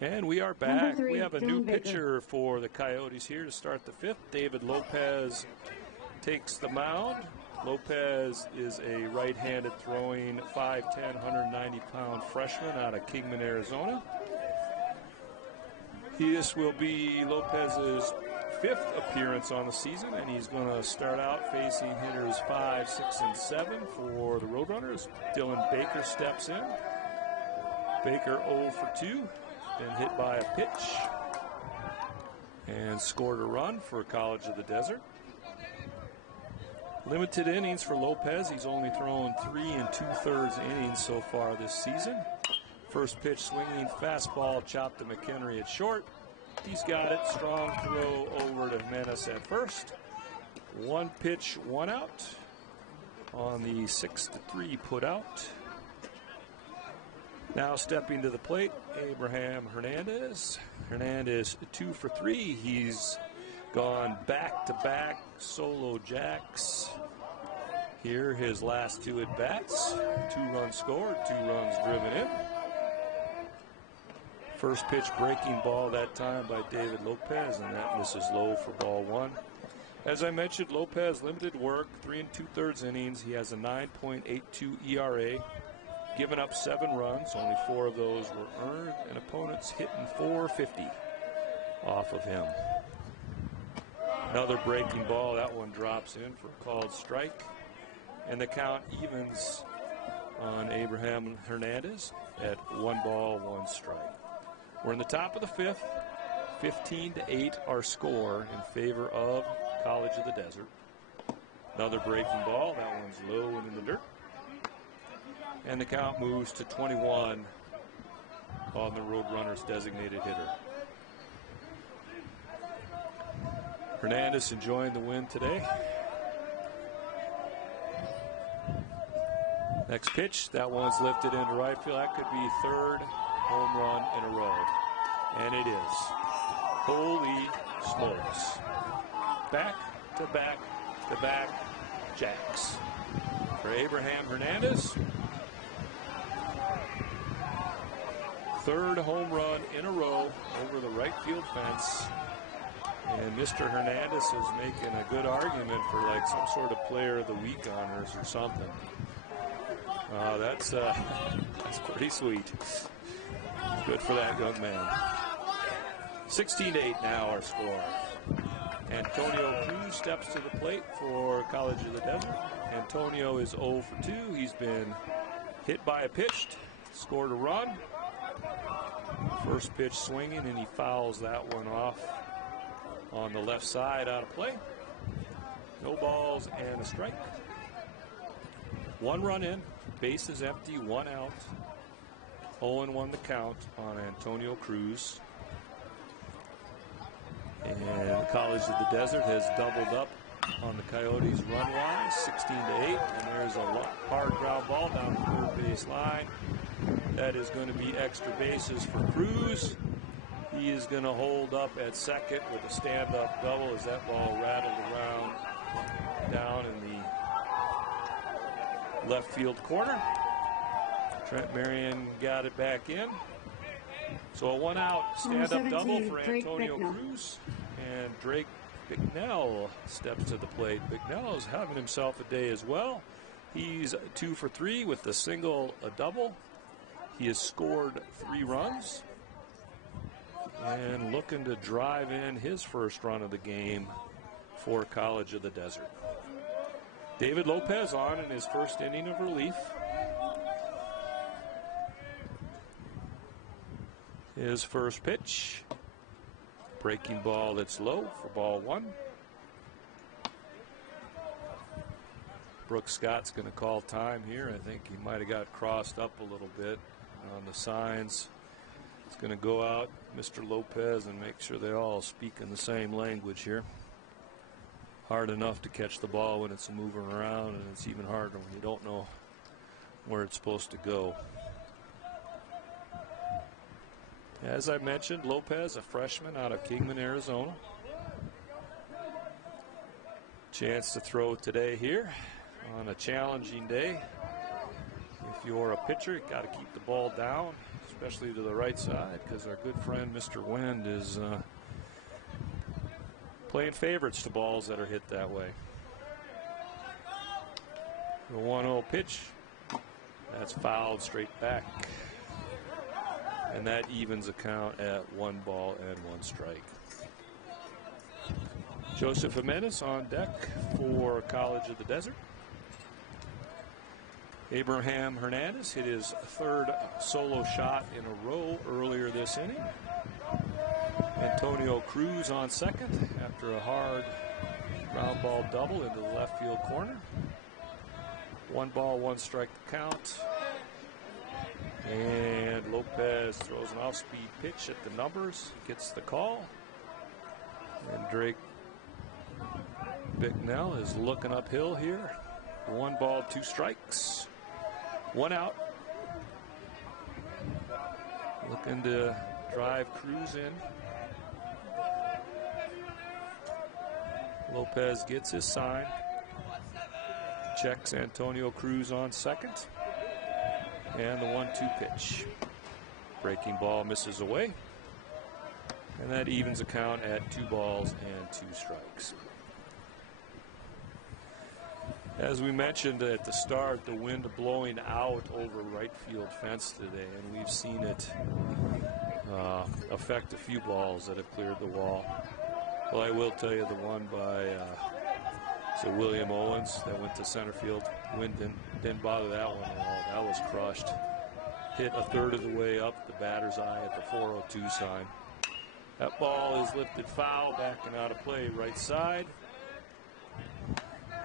And we are back. We have a new pitcher for the Coyotes here to start the fifth. David Lopez takes the mound. Lopez is a right-handed throwing 5'10", 190-pound freshman out of Kingman, Arizona. This will be Lopez's fifth appearance on the season, and he's going to start out facing hitters 5, 6, and 7 for the Roadrunners. Dylan Baker steps in. Baker 0 for 2. Been hit by a pitch and scored a run for College of the Desert. Limited innings for Lopez. He's only thrown 3 2/3 innings so far this season. First pitch swinging fastball chopped to McHenry at short. He's got it. Strong throw over to Jimenez at first. 1 pitch, 1 out on the 6-3 put out. Now stepping to the plate, Abraham Hernandez. Hernandez 2 for 3. He's gone back-to-back solo jacks. Here, his last 2 at-bats. 2 runs scored, 2 runs driven in. First pitch breaking ball that time by David Lopez, and that misses low for ball 1. As I mentioned, Lopez limited work, 3 2/3 innings. He has a 9.82 ERA. Given up 7 runs, only 4 of those were earned, and opponents hitting .450 off of him. Another breaking ball, that one drops in for a called strike, and the count evens on Abraham Hernandez at 1 ball, 1 strike. We're in the top of the fifth, 15-8 our score in favor of College of the Desert. Another breaking ball, that one's low and in the dirt. And the count moves to 21 on the Roadrunners designated hitter. Hernandez enjoying the win today. Next pitch, that one's lifted into right field. That could be 3rd home run in a row. And it is. Holy smokes. Back to back to back jacks for Abraham Hernandez. 3rd home run in a row over the right field fence. And Mr. Hernandez is making a good argument for like some sort of player of the week honors or something. That's pretty sweet. Good for that young man. 16-8 now our score. Antonio Cruz steps to the plate for College of the Desert. Antonio is 0 for 2. He's been hit by a pitch, scored a run. First pitch swinging, and he fouls that one off on the left side out of play. No balls and a strike. 1 run in, base is empty, 1 out. 0-1 the count on Antonio Cruz. And College of the Desert has doubled up on the Coyotes run-wise, 16-8. And there's a hard ground ball down the 3rd base line. That is going to be extra bases for Cruz. He is going to hold up at second with a stand-up double as that ball rattled around down in the left field corner. Trent Marion got it back in. So a 1-out stand-up double for Antonio Cruz. And Drake Bicknell steps to the plate. Bicknell is having himself a day as well. He's 2 for 3 with the single, a double. He has scored 3 runs. And looking to drive in his first run of the game for College of the Desert. David Lopez on in his first inning of relief. His first pitch. Breaking ball that's low for ball 1. Brooks Scott's going to call time here. I think he might have got crossed up a little bit on the signs. It's going to go out, Mr. Lopez, and make sure they all speak in the same language here. Hard enough to catch the ball when it's moving around, and it's even harder when you don't know where it's supposed to go. As I mentioned, Lopez, a freshman out of Kingman, Arizona. Chance to throw today here on a challenging day. If you're a pitcher, you got to keep the ball down. He's especially to the right side, because our good friend Mr. Wind is playing favorites to balls that are hit that way. The 1-0 pitch. That's fouled straight back. And that evens the count at 1 ball and 1 strike. Joseph Jimenez on deck for College of the Desert. Abraham Hernandez hit his 3rd solo shot in a row earlier this inning. Antonio Cruz on second after a hard ground ball double into the left field corner. 1 ball, 1 strike to count. And Lopez throws an off-speed pitch at the numbers, gets the call. And Drake Bicknell is looking uphill here. 1 ball, 2 strikes. 1 out. Looking to drive Cruz in. Lopez gets his sign. Checks Antonio Cruz on second. And the 1-2 pitch. Breaking ball misses away. And that evens the count at 2 balls and 2 strikes. As we mentioned at the start, the wind blowing out over right field fence today, and we've seen it affect a few balls that have cleared the wall. Well, I will tell you the one by William Owens that went to center field. Wind didn't bother that one at all. That was crushed. Hit a 1/3 of the way up the batter's eye at the 402 sign. That ball is lifted foul, backing out of play right side.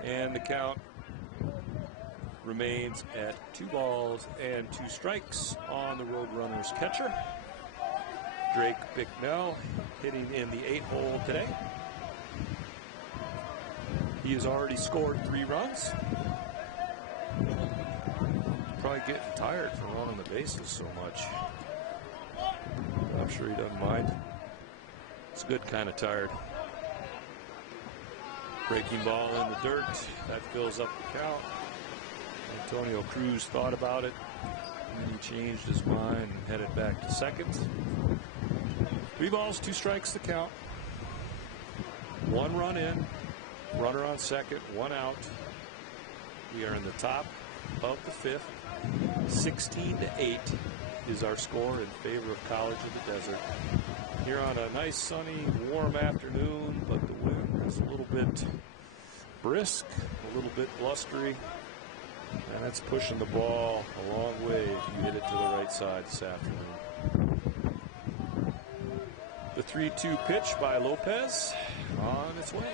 And the count remains at 2 balls and 2 strikes on the Roadrunners catcher. Drake Bicknell hitting in the 8-hole today. He has already scored 3 runs. Probably getting tired from running the bases so much. I'm sure he doesn't mind. It's good kind of tired. Breaking ball in the dirt. That fills up the count. Antonio Cruz thought about it. And he changed his mind and headed back to second. 3 balls, 2 strikes to count. 1 run in. Runner on second, 1 out. We are in the top of the 5th. 16-8 is our score in favor of College of the Desert. Here on a nice, sunny, warm afternoon, but the wind is a little bit brisk, a little bit blustery, and that's pushing the ball a long way if you hit it to the right side this afternoon. The 3-2 pitch by Lopez on its way.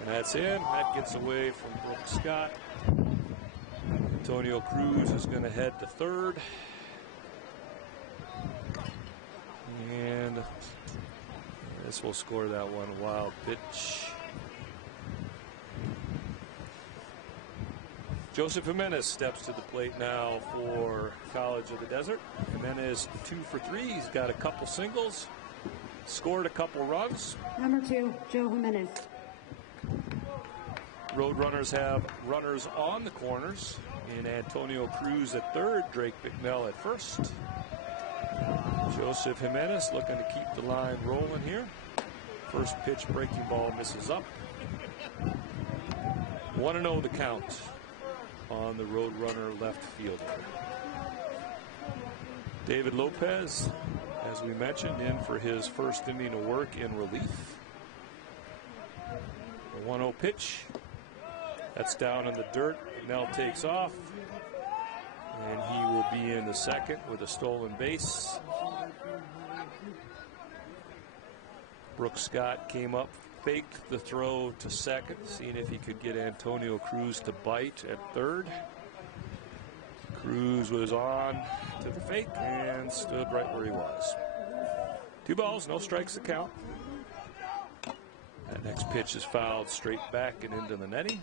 And that's in. That gets away from Brooks Scott. Antonio Cruz is going to head to third. And this will score that one. Wild pitch. Joseph Jimenez steps to the plate now for College of the Desert. Jimenez 2 for 3. He's got a couple singles. Scored a couple runs. Number 2, Joe Jimenez. Roadrunners have runners on the corners in Antonio Cruz at third, Drake Bicknell at first. Joseph Jimenez looking to keep the line rolling here. First pitch, breaking ball misses up. 1-0 the count on the Roadrunner left fielder. David Lopez, as we mentioned, in for his first inning of work in relief. The 1-0 pitch. That's down in the dirt. Bicknell takes off. And he will be in the second with a stolen base. Brooks Scott came up, faked the throw to second, seeing if he could get Antonio Cruz to bite at third. Cruz was on to the fake and stood right where he was. 2 balls, no strikes to count. That next pitch is fouled straight back and into the netting.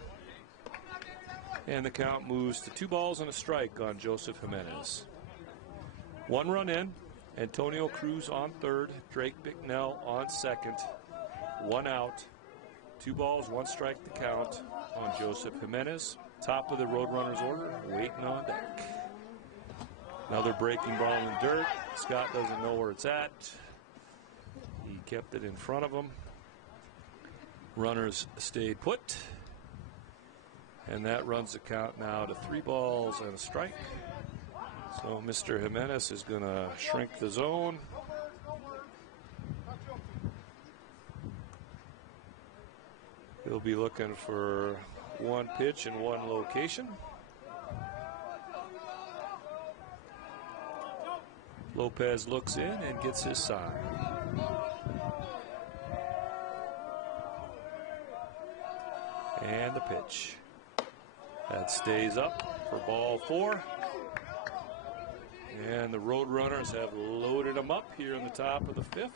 And the count moves to 2 balls and a strike on Joseph Jimenez. 1 run in. Antonio Cruz on third. Drake Bicknell on second. 1 out. 2 balls, 1 strike to count on Joseph Jimenez. Top of the Roadrunners order, waiting on deck. Another breaking ball in the dirt. Scott doesn't know where it's at. He kept it in front of him. Runners stayed put. And that runs the count now to 3 balls and a strike. So Mr. Jimenez is going to shrink the zone. He'll be looking for 1 pitch in 1 location. Lopez looks in and gets his sign. And the pitch. That stays up for ball 4. And the Roadrunners have loaded them up here in the top of the 5th.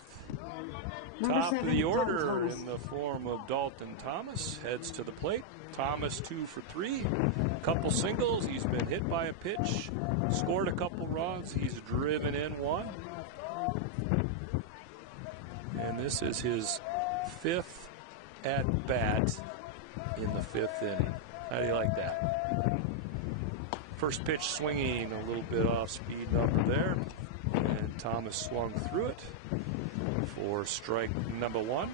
Top of the order in the form of Dalton Thomas heads to the plate. Thomas 2 for 3. Couple singles. He's been hit by a pitch. Scored a couple runs. He's driven in 1. And this is his 5th at bat in the 5th inning. How do you like that? First pitch swinging a little bit off speed number there. And Thomas swung through it for strike number 1.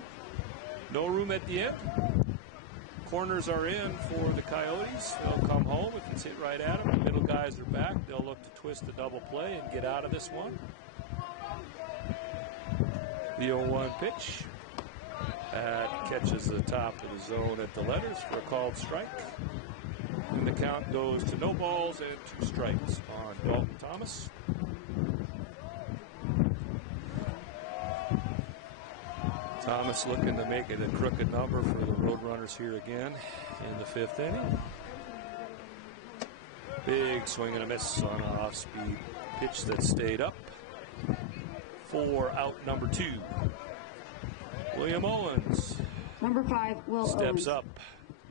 No room at the end. Corners are in for the Coyotes. They'll come home if it's hit right at them. The middle guys are back. They'll look to twist the double play and get out of this one. The 0-1 pitch. That catches the top of the zone at the letters for a called strike. And the count goes to no balls and 2 strikes on Dalton Thomas. Thomas looking to make it a crooked number for the Roadrunners here again in the 5th inning. Big swing and a miss on an off-speed pitch that stayed up. 4 out number 2. William Owens. Number 5, Will steps Owens. up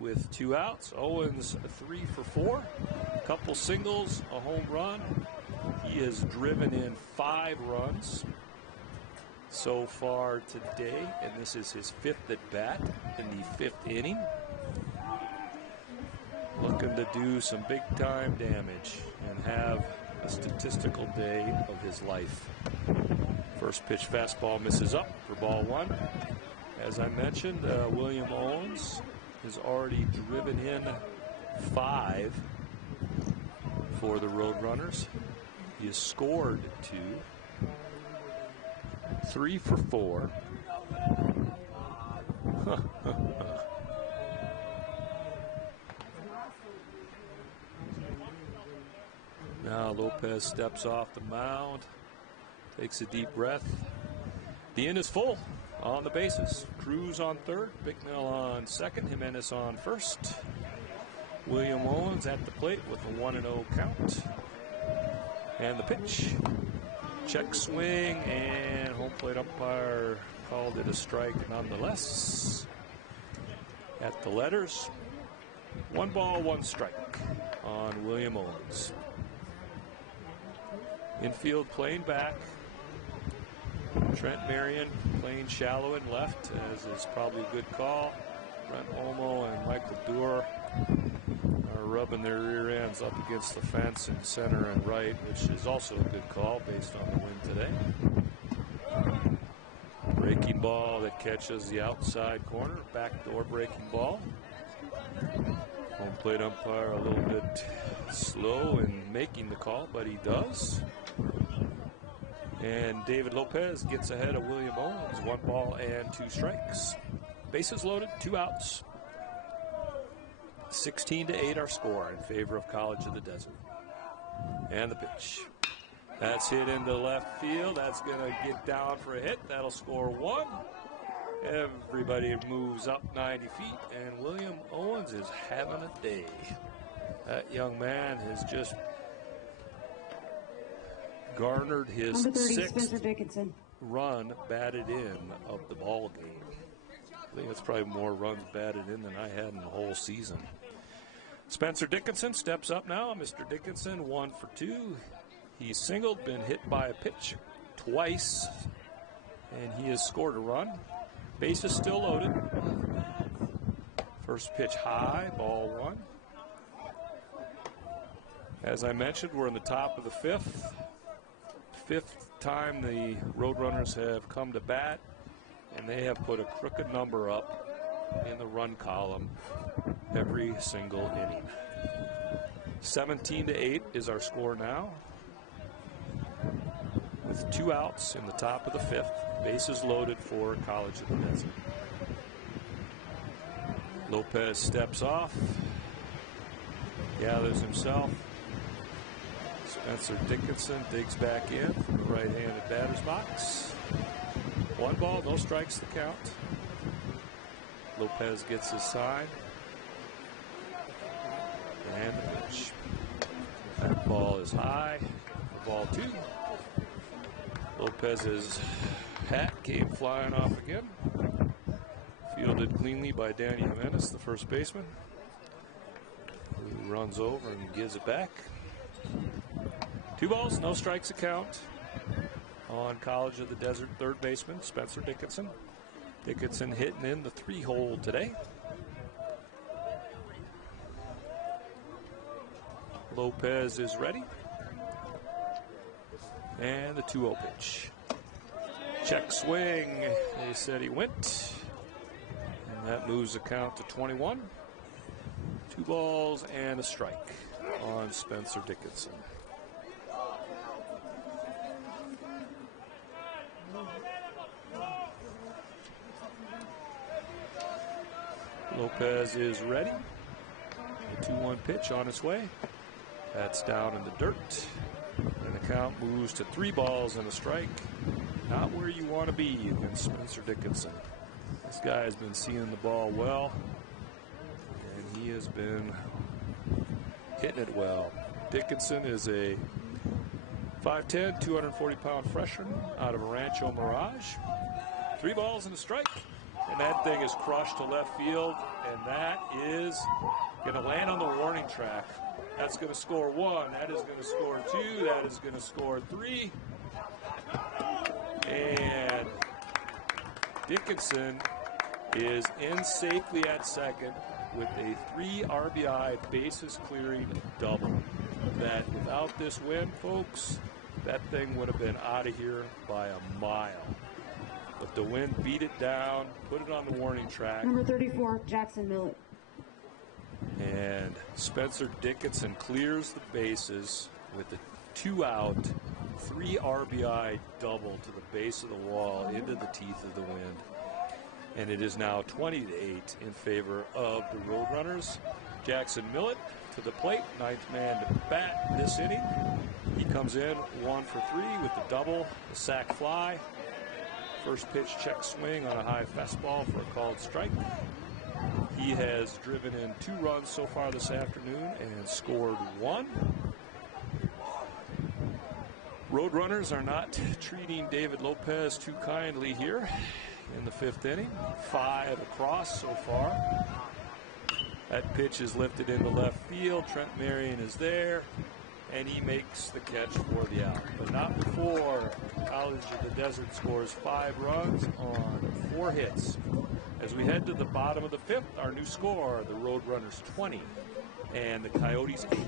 with 2 outs. Owens 3 for 4. A couple singles, a home run. He has driven in 5 runs so far today, and this is his 5th at bat in the 5th inning. Looking to do some big time damage and have a statistical day of his life. First pitch fastball misses up for ball 1. As I mentioned, William Owens has already driven in 5 for the Roadrunners. He has scored 2. 3 for 4. Now Lopez steps off the mound, takes a deep breath. The inning is full on the bases. Cruz on 3rd, Bicknell on 2nd, Jimenez on 1st. William Owens at the plate with a 1-0 count. And the pitch. Check swing, and home plate umpire called it a strike nonetheless. At the letters, 1 ball, 1 strike on William Owens. Infield playing back. Trent Marion playing shallow and left, as is probably a good call. Brent Olmo and Michael Doerr are rubbing their rear ends up against the fence in center and right, which is also a good call based on the wind today. Breaking ball that catches the outside corner, backdoor breaking ball. Home plate umpire a little bit slow in making the call, but he does. And David Lopez gets ahead of William Owens, 1 ball and 2 strikes. Bases loaded, 2 outs. 16-8 our score in favor of College of the Desert. And the pitch. That's hit into left field. That's going to get down for a hit. That'll score 1. Everybody moves up 90 feet, and William Owens is having a day. That young man has just garnered his 6th run batted in of the ball game. I think that's probably more runs batted in than I had in the whole season. Spencer Dickinson steps up now. Mr. Dickinson 1 for 2. He's singled, been hit by a pitch twice, and he has scored a run. Base is still loaded. First pitch high, ball 1. As I mentioned, we're in the top of the fifth. Fifth time the Roadrunners have come to bat, and they have put a crooked number up in the run column every single inning. 17-8 is our score now, with 2 outs in the top of the fifth. Bases loaded for College of the Desert. Lopez steps off, gathers himself. Spencer Dickinson digs back in from the right-handed batter's box. 1 ball, no strikes to count. Lopez gets his sign. And the pitch. That ball is high. Ball 2. Lopez's hat came flying off again. Fielded cleanly by Danny Jimenez, the first baseman, who runs over and gives it back. 2 balls, no strikes to count on College of the Desert third baseman Spencer Dickinson. Dickinson hitting in the 3-hole today. Lopez is ready. And the 2-0 pitch. Check swing. They said he went. And that moves the count to 21. 2 balls and a strike on Spencer Dickinson. Lopez is ready. The 2-1 pitch on its way. That's down in the dirt. And the count moves to 3 balls and a strike. Not where you want to be against Spencer Dickinson. This guy has been seeing the ball well, and he has been hitting it well. Dickinson is a 5'10", 240-pound freshman out of Rancho Mirage. 3 balls and a strike. And that thing is crushed to left field, and that is going to land on the warning track. That's going to score 1. That is going to score 2. That is going to score 3. And Dickinson is in safely at second with a 3 RBI bases clearing double. That without this win, folks, that thing would have been out of here by a mile. But the wind beat it down, put it on the warning track. Number 34, Jackson Millett. And Spencer Dickinson clears the bases with a 2-out, 3 RBI double to the base of the wall into the teeth of the wind. And it is now 20-8 in favor of the Roadrunners. Jackson Millett to the plate, 9th man to bat this inning. He comes in 1 for 3 with the double, the sac fly. First pitch check swing on a high fastball for a called strike. He has driven in 2 runs so far this afternoon and scored 1. Roadrunners are not treating David Lopez too kindly here in the 5th inning. 5 across so far. That pitch is lifted into left field. Trent Marion is there, and he makes the catch for the out. But not before College of the Desert scores 5 runs on 4 hits. As we head to the bottom of the 5th, our new score, the Roadrunners 20 and the Coyotes 8.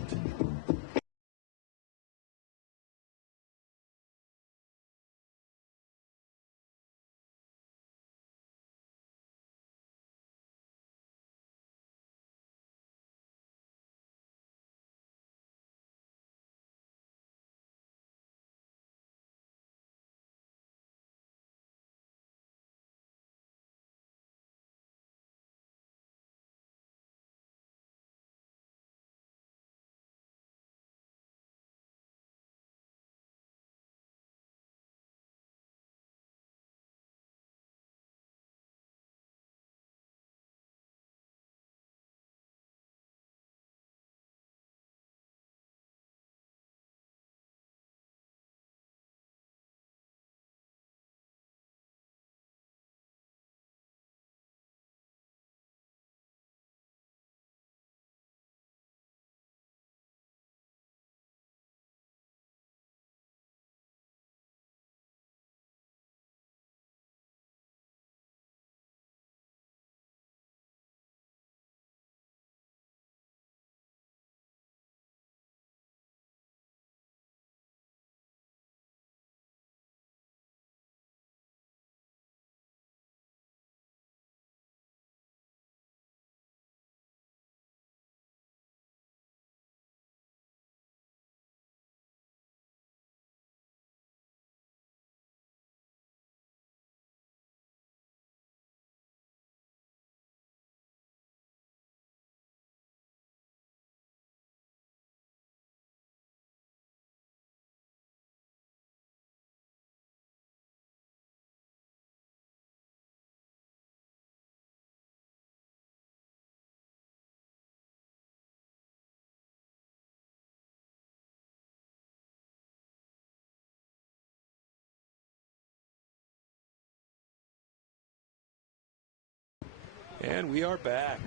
And we are back.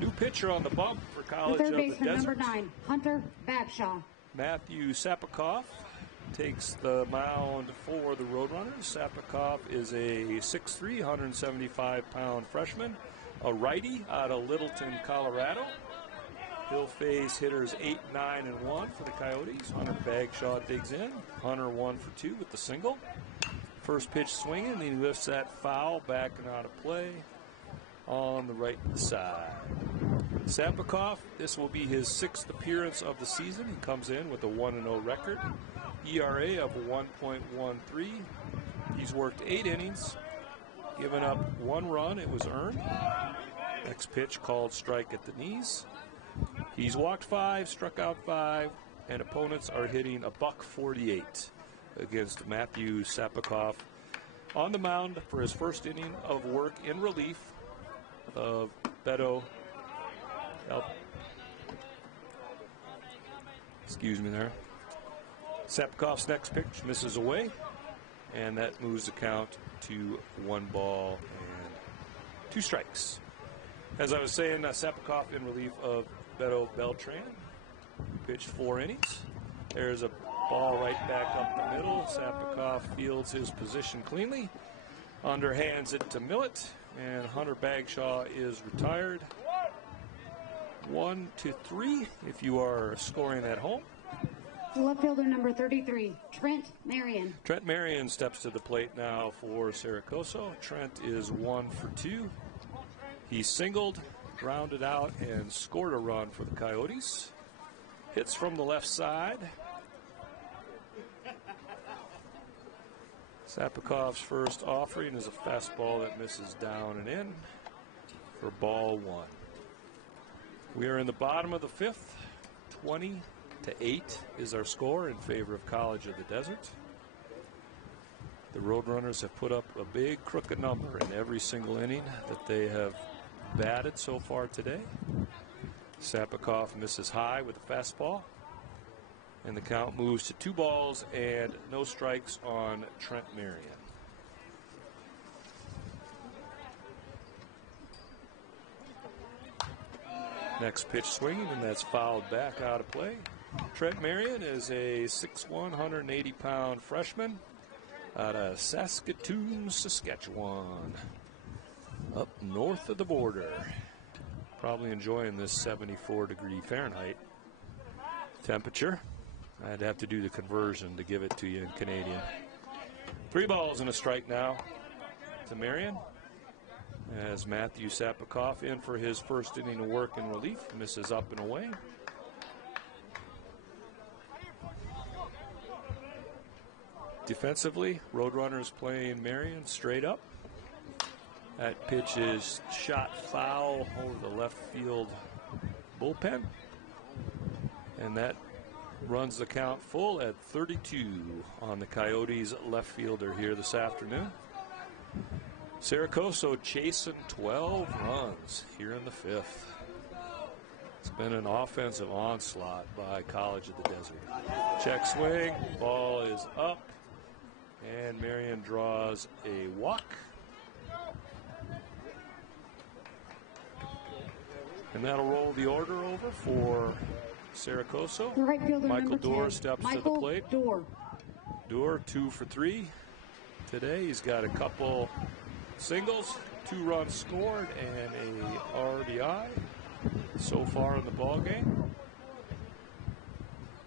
New pitcher on the bump for College of the Desert. Third baseman, number 9, Hunter Babshaw. Matthew Sapikoff takes the mound for the Roadrunners. Sapikoff is a 6'3", 175-pound freshman, a righty out of Littleton, Colorado. He'll face hitters 8, 9, and 1 for the Coyotes. Hunter Bagshaw digs in. Hunter 1 for 2 with the single. First pitch swinging, he lifts that foul back and out of play on the right side. Sapikoff, this will be his 6th appearance of the season. He comes in with a 1-0 record, ERA of 1.13. He's worked 8 innings, given up 1 run. It was earned. Next pitch called strike at the knees. He's walked 5, struck out 5, and opponents are hitting $148 against Matthew Sapikoff on the mound for his first inning of work in relief of Beto. Excuse me there. Sapikoff's next pitch misses away, and that moves the count to 1 ball and 2 strikes. As I was saying, Sapikoff in relief of Beto Beltran. Pitched 4 innings. There's a ball right back up the middle. Sapikoff fields his position cleanly. Underhands it to Millett, and Hunter Bagshaw is retired. 1-3 if you are scoring at home. Left fielder number 33, Trent Marion. Trent Marion steps to the plate now for Coso. Trent is 1 for 2. He singled, grounded out, and scored a run for the Coyotes. Hits from the left side. Sapikoff's first offering is a fastball that misses down and in for ball 1. We are in the bottom of the 5th. 20-8 is our score in favor of College of the Desert. The Roadrunners have put up a big crooked number in every single inning that they have batted so far today. Sapikoff misses high with a fastball, and the count moves to 2 balls and no strikes on Trent Marion. Next pitch swinging, and that's fouled back out of play. Trent Marion is a 6'1", 180-pound freshman out of Saskatoon, Saskatchewan, up north of the border. Probably enjoying this 74-degree Fahrenheit temperature. I'd have to do the conversion to give it to you in Canadian. 3 balls and a strike now to Marion, as Matthew Sapikoff in for his first inning of work in relief. Misses up and away. Defensively, Roadrunners playing Marion straight up. That pitch is shot foul over the left field bullpen, and that runs the count full at 32 on the Coyotes left fielder here this afternoon. Coso chasing 12 runs here in the 5th. It's been an offensive onslaught by College of the Desert. Check swing, ball is up, and Marion draws a walk. And that'll roll the order over for Coso. The right fielder, Michael Doerr 10, steps to the plate. Doerr 2 for 3 today. He's got a couple singles, 2 runs scored, and a RBI so far in the ball game.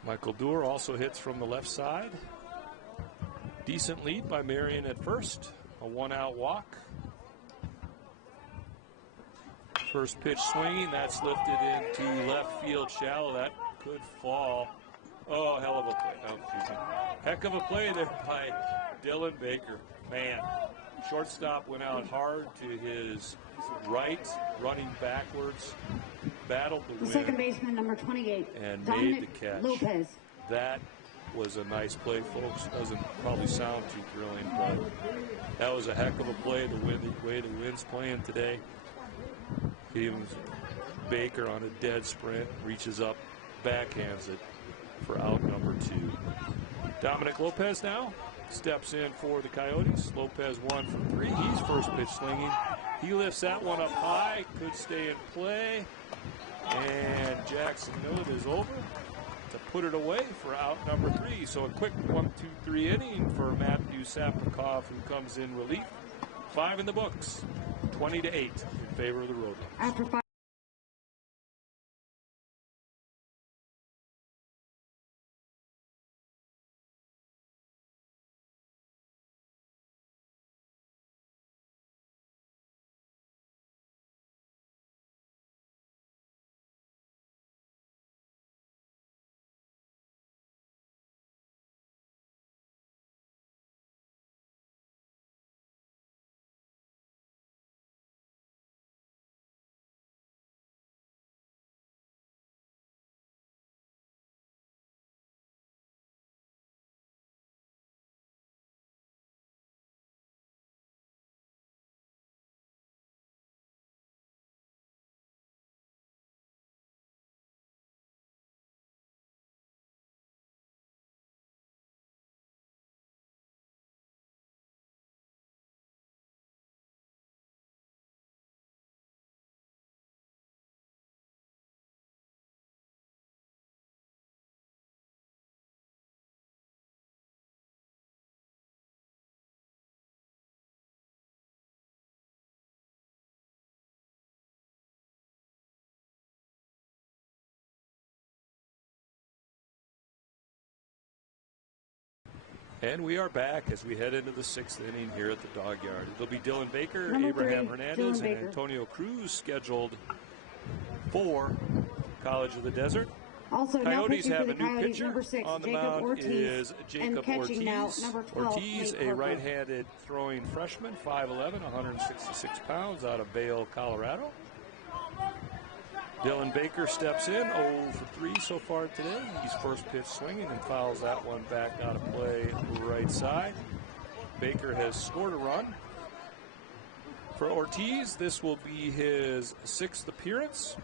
Michael Doerr also hits from the left side. Decent lead by Marion at first. A 1-out walk. First pitch swinging, that's lifted into left field shallow. That could fall. Oh, hell of a play. No, excuse me. Heck of a play there by Dylan Baker. Man, shortstop went out hard to his right, running backwards, battled the wind. Second baseman, number 28, and Dominic made the catch. Lopez. That was a nice play, folks. Doesn't probably sound too thrilling, but that was a heck of a play. The way the wind's playing today. Even Baker on a dead sprint, reaches up, backhands it for out number 2. Dominic Lopez now steps in for the Coyotes. Lopez 1 for 3. He's first pitch swinging. He lifts that one up high, could stay in play, and Jackson Millett is over to put it away for out number 3. So a quick 1-2-3 inning for Matthew Sapnikov, who comes in relief. 5 in the books, 20-8 in favor of the Roadrunners. And we are back as we head into the 6th inning here at the Dog Yard. It'll be Dylan Baker, Abraham Hernandez, and Antonio Cruz scheduled for College of the Desert. Also, Coyotes have a new Coyotes, pitcher number 6, on the Jacob mound Ortiz, is Jacob Ortiz. Now, number 12, Ortiz, a right-handed throwing freshman, 5'11", 166 pounds, out of Vail, Colorado. Dylan Baker steps in, 0 for 3 so far today. He's first pitch swinging and fouls that one back out of play right side. Baker has scored a run. For Ortiz, this will be his 6th appearance.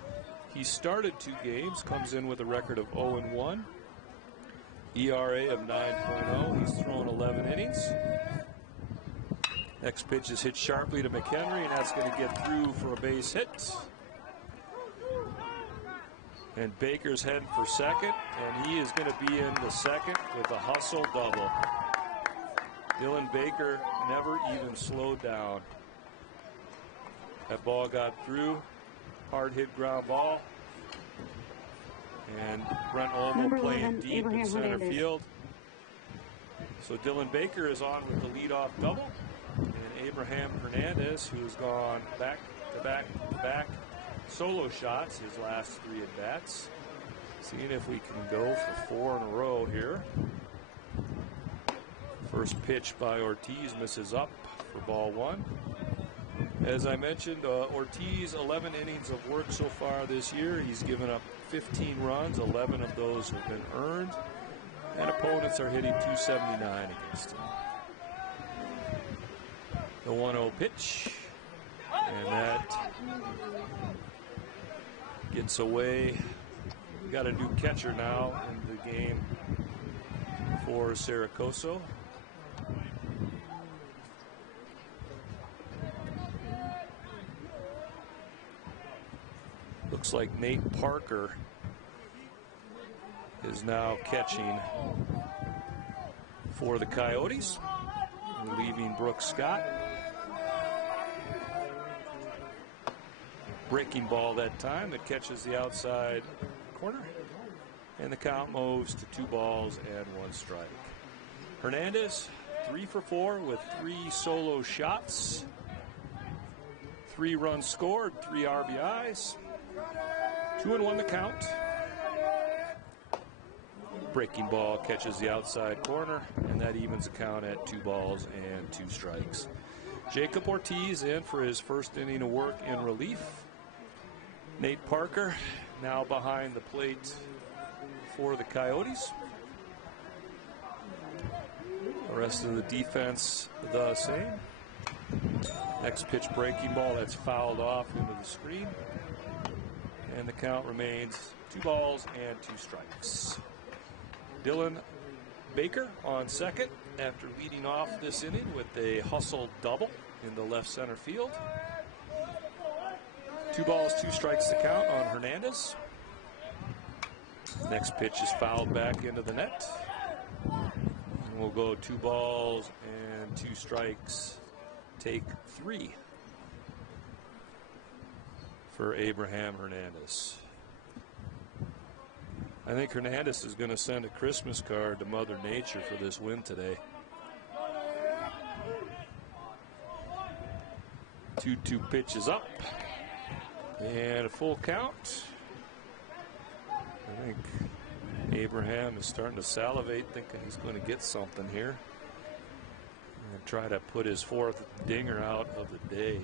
He started 2 games, comes in with a record of 0-1, ERA of 9.0. He's thrown 11 innings. Next pitch is hit sharply to McHenry, and that's going to get through for a base hit. And Baker's heading for second, and he is going to be in the second with a hustle double. Dylan Baker never even slowed down. That ball got through. Hard hit ground ball. And Brent Olmo playing deep in center field. So Dylan Baker is on with the leadoff double. And Abraham Hernandez, who's gone back to back to back solo shots his last 3 at bats. Seeing if we can go for 4 in a row here. First pitch by Ortiz misses up for ball 1. As I mentioned, Ortiz, 11 innings of work so far this year. He's given up 15 runs. 11 of those have been earned. And opponents are hitting .279 against him. The 1-0 pitch. And that gets away. We got a new catcher now in the game for Coso. Looks like Nate Parker is now catching for the Coyotes, relieving Brooks Scott. Breaking ball that time that catches the outside corner, and the count moves to 2 balls and 1 strike. Hernandez 3 for 4 with 3 solo shots, 3 runs scored, 3 RBIs, 2-1 the count. Breaking ball catches the outside corner, and that evens the count at 2 balls and 2 strikes. Jacob Ortiz in for his first inning of work in relief. Nate Parker now behind the plate for the Coyotes. The rest of the defense the same. Next pitch breaking ball, that's fouled off into the screen. And the count remains 2 balls and 2 strikes. Dylan Baker on second after leading off this inning with a hustle double in the left center field. 2 balls, 2 strikes to count on Hernandez. Next pitch is fouled back into the net. And we'll go 2 balls and 2 strikes. Take 3 for Abraham Hernandez. I think Hernandez is going to send a Christmas card to Mother Nature for this win today. 2-2 pitch is up. And a full count. I think Abraham is starting to salivate, thinking he's going to get something here. And try to put his 4th dinger out of the day.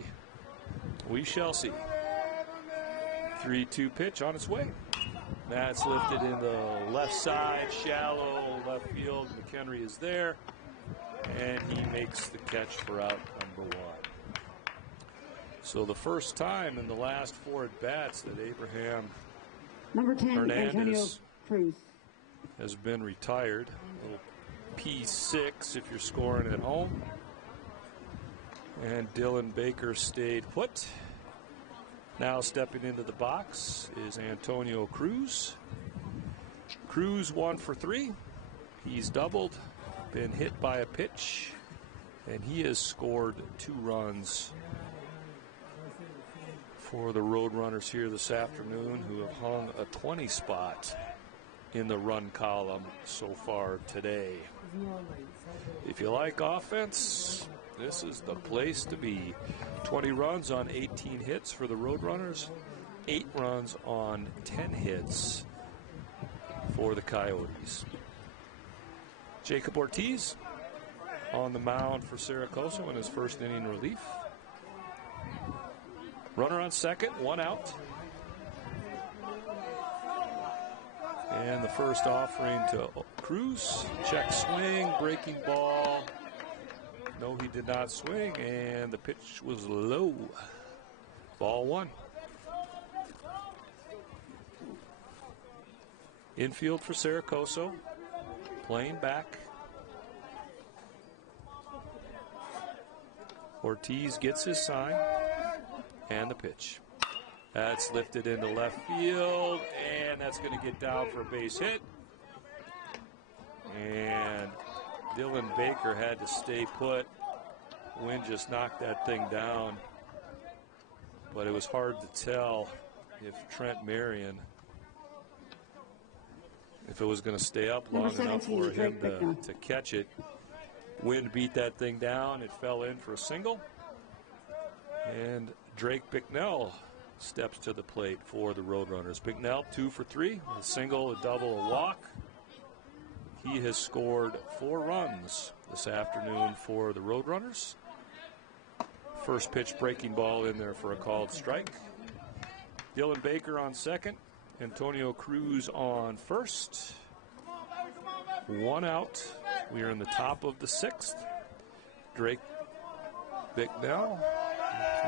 We shall see. 3-2 pitch on its way. That's lifted in the left side, shallow left field. McHenry is there, and he makes the catch for out number 1. So the first time in the last 4 at-bats that Abraham number 10, Hernandez Cruz has been retired. A little P6 if you're scoring at home. And Dylan Baker stayed put. Now stepping into the box is Antonio Cruz. Cruz 1 for 3. He's doubled, been hit by a pitch, and he has scored 2 runs for the Roadrunners here this afternoon, who have hung a 20 spot in the run column so far today. If you like offense, this is the place to be. 20 runs on 18 hits for the Roadrunners, 8 runs on 10 hits for the Coyotes. Jacob Ortiz on the mound for Coso in his first inning relief. Runner on second, 1 out. And the first offering to Cruz. Check swing, breaking ball. No, he did not swing, and the pitch was low. Ball 1. Infield for Coso. Playing back. Ortiz gets his sign. And the pitch. That's lifted into left field, and that's going to get down for a base hit. And Dylan Baker had to stay put. Wind just knocked that thing down. But it was hard to tell if Trent Marion, if it was going to stay up long enough for him to catch it. Wind beat that thing down. It fell in for a single. And Drake Bicknell steps to the plate for the Roadrunners. Bicknell 2 for 3, a single, a double, a walk. He has scored 4 runs this afternoon for the Roadrunners. First pitch breaking ball in there for a called strike. Dylan Baker on second. Antonio Cruz on first. 1 out. We are in the top of the 6th. Drake Bicknell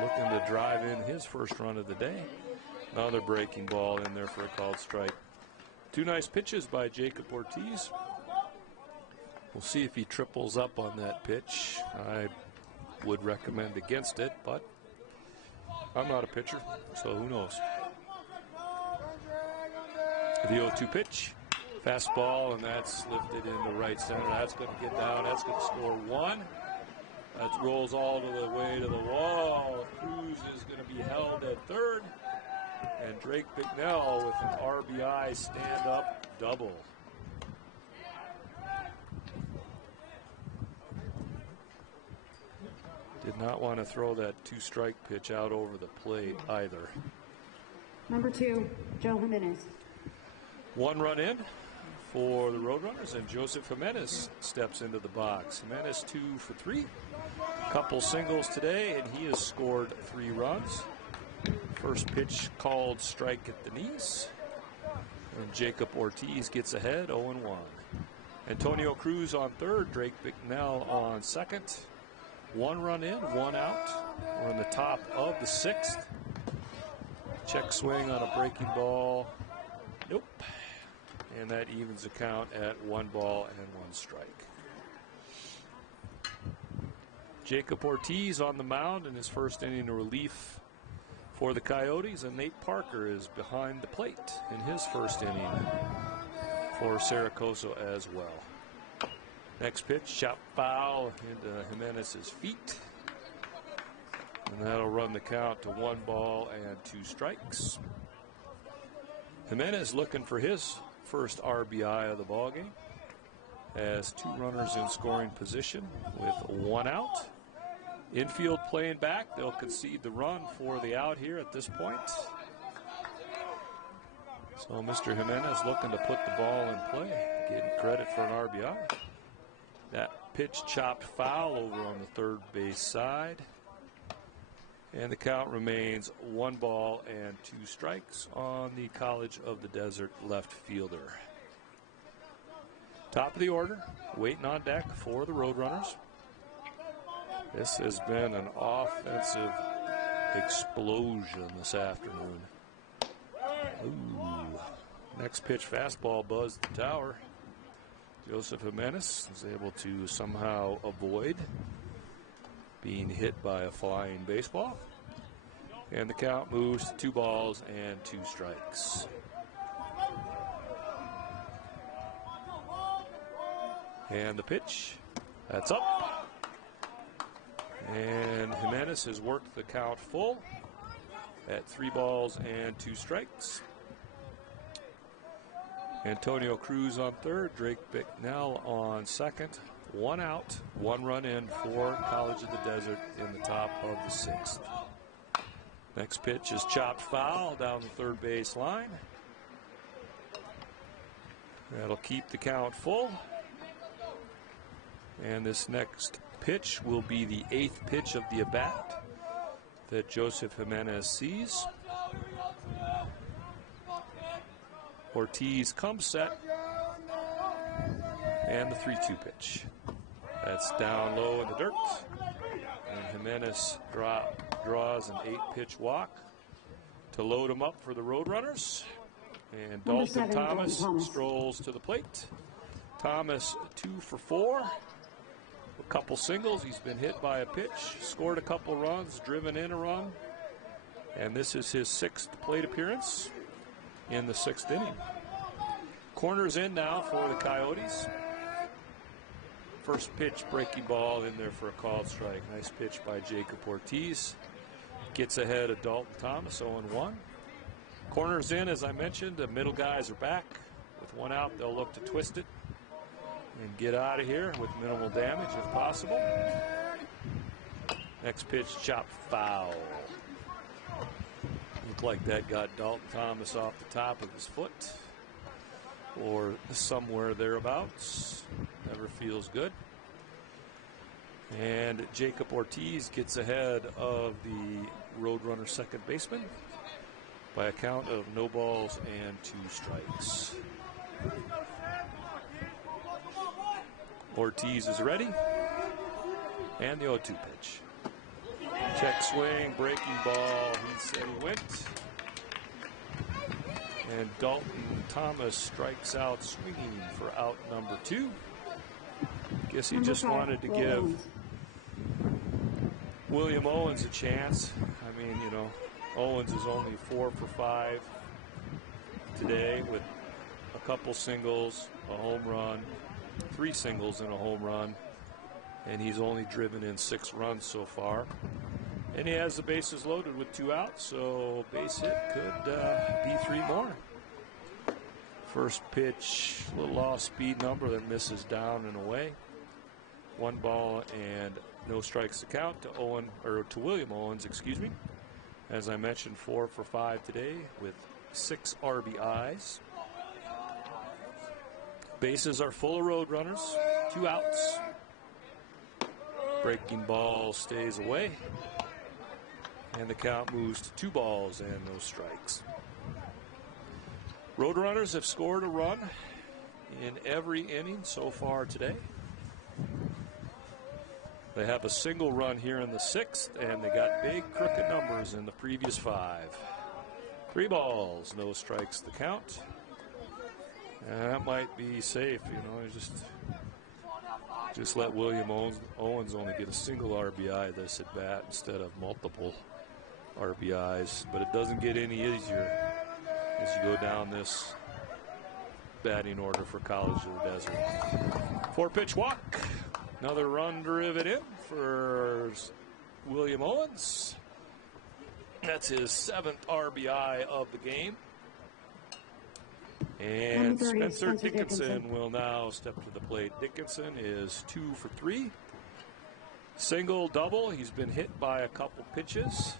looking to drive in his first run of the day. Another breaking ball in there for a called strike. 2 nice pitches by Jacob Ortiz. We'll see if he triples up on that pitch. I would recommend against it, but I'm not a pitcher, so who knows. The 0-2 pitch. Fastball, and that's lifted into right center. That's going to get down. That's going to score 1. That rolls all the way to the wall. Cruz is going to be held at third. And Drake Bicknell with an RBI stand-up double. Did not want to throw that 2-strike pitch out over the plate either. Number 2, Joe Jimenez. 1 run in for the Roadrunners, and Joseph Jimenez steps into the box. Jimenez 2 for 3. Couple singles today, and he has scored 3 runs. First pitch called strike at the knees. And Jacob Ortiz gets ahead, 0-1. Antonio Cruz on third, Drake Bicknell on second. 1 run in, 1 out. We're in the top of the 6th. Check swing on a breaking ball. Nope. And that evens the count at 1 ball and 1 strike. Jacob Ortiz on the mound in his first inning of relief for the Coyotes, and Nate Parker is behind the plate in his first inning for Coso as well. Next pitch, chop foul into Jimenez's feet. And that'll run the count to 1 ball and 2 strikes. Jimenez looking for his first RBI of the ballgame. Has 2 runners in scoring position with 1 out. Infield playing back. They'll concede the run for the out here at this point. So Mr. Jimenez looking to put the ball in play, getting credit for an RBI. That pitch chopped foul over on the third base side. And the count remains 1 ball and 2 strikes on the College of the Desert left fielder. Top of the order, waiting on deck for the Roadrunners. This has been an offensive explosion this afternoon. Ooh. Next pitch, fastball buzzed the tower. Joseph Jimenez is able to somehow avoid being hit by a flying baseball. And the count moves to 2 balls and 2 strikes. And the pitch, that's up. And Jimenez has worked the count full at 3 balls and 2 strikes. Antonio Cruz on third, Drake Bicknell on second. 1 out, 1 run in for College of the Desert in the top of the 6th. Next pitch is chopped foul down the third base line. That'll keep the count full. And this next pitch will be the 8th pitch of the at-bat that Joseph Jimenez sees. Ortiz comes set. And the 3-2 pitch. That's down low in the dirt. And Jimenez draws an 8-pitch walk to load him up for the Roadrunners. And Dalton Thomas strolls to the plate. Thomas 2 for 4. A couple singles. He's been hit by a pitch. Scored a couple runs. Driven in a run. And this is his 6th plate appearance in the 6th inning. Corners in now for the Coyotes. First pitch, breaking ball in there for a called strike. Nice pitch by Jacob Ortiz. Gets ahead of Dalton Thomas, 0-1. Corners in, as I mentioned. The middle guys are back. With 1 out, they'll look to twist it and get out of here with minimal damage if possible. Next pitch, chopped foul. Looked like that got Dalton Thomas off the top of his foot or somewhere thereabouts. Never feels good. And Jacob Ortiz gets ahead of the Roadrunner second baseman by a count of no balls and 2 strikes. Ortiz is ready. And the 0-2 pitch. Check swing, breaking ball. He said he went. And Dalton Thomas strikes out swinging for out number 2. Guess he just wanted to give William Owens a chance. I mean, you know, Owens is only 4 for 5 today with a couple singles, a home run, 3 singles and a home run. And he's only driven in 6 runs so far. And he has the bases loaded with 2 outs, so base hit could be 3 more. First pitch, a little off speed number that misses down and away. 1 ball and no strikes to count to William Owens, excuse me. As I mentioned, 4 for 5 today with 6 RBIs. Bases are full of Roadrunners, 2 outs. Breaking ball stays away. And the count moves to 2 balls and no strikes. Roadrunners have scored a run in every inning so far today. They have a single run here in the 6th, and they got big crooked numbers in the previous 5. 3 balls, no strikes to count. And that might be safe, you know, just let William Owens only get a single RBI this at bat instead of multiple. RBIs, but it doesn't get any easier as you go down this batting order for College of the Desert. 4-pitch walk. Another run driven in for William Owens. That's his 7th RBI of the game. And Spencer Dickinson will now step to the plate. Dickinson is 2 for 3. Single, double. He's been hit by a couple pitches.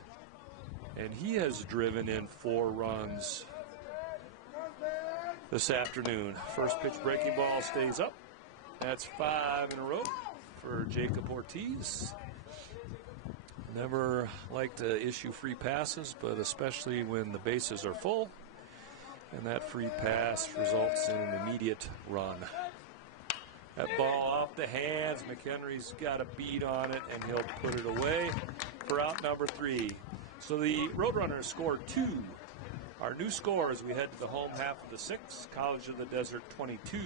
And he has driven in 4 runs this afternoon. First pitch breaking ball stays up. That's 5 in a row for Jacob Ortiz. Never like to issue free passes, but especially when the bases are full. And that free pass results in an immediate run. That ball off the hands. McHenry's got a beat on it, and he'll put it away for out number 3. So the Roadrunners scored 2. Our new score as we head to the home half of the 6th. College of the Desert 22,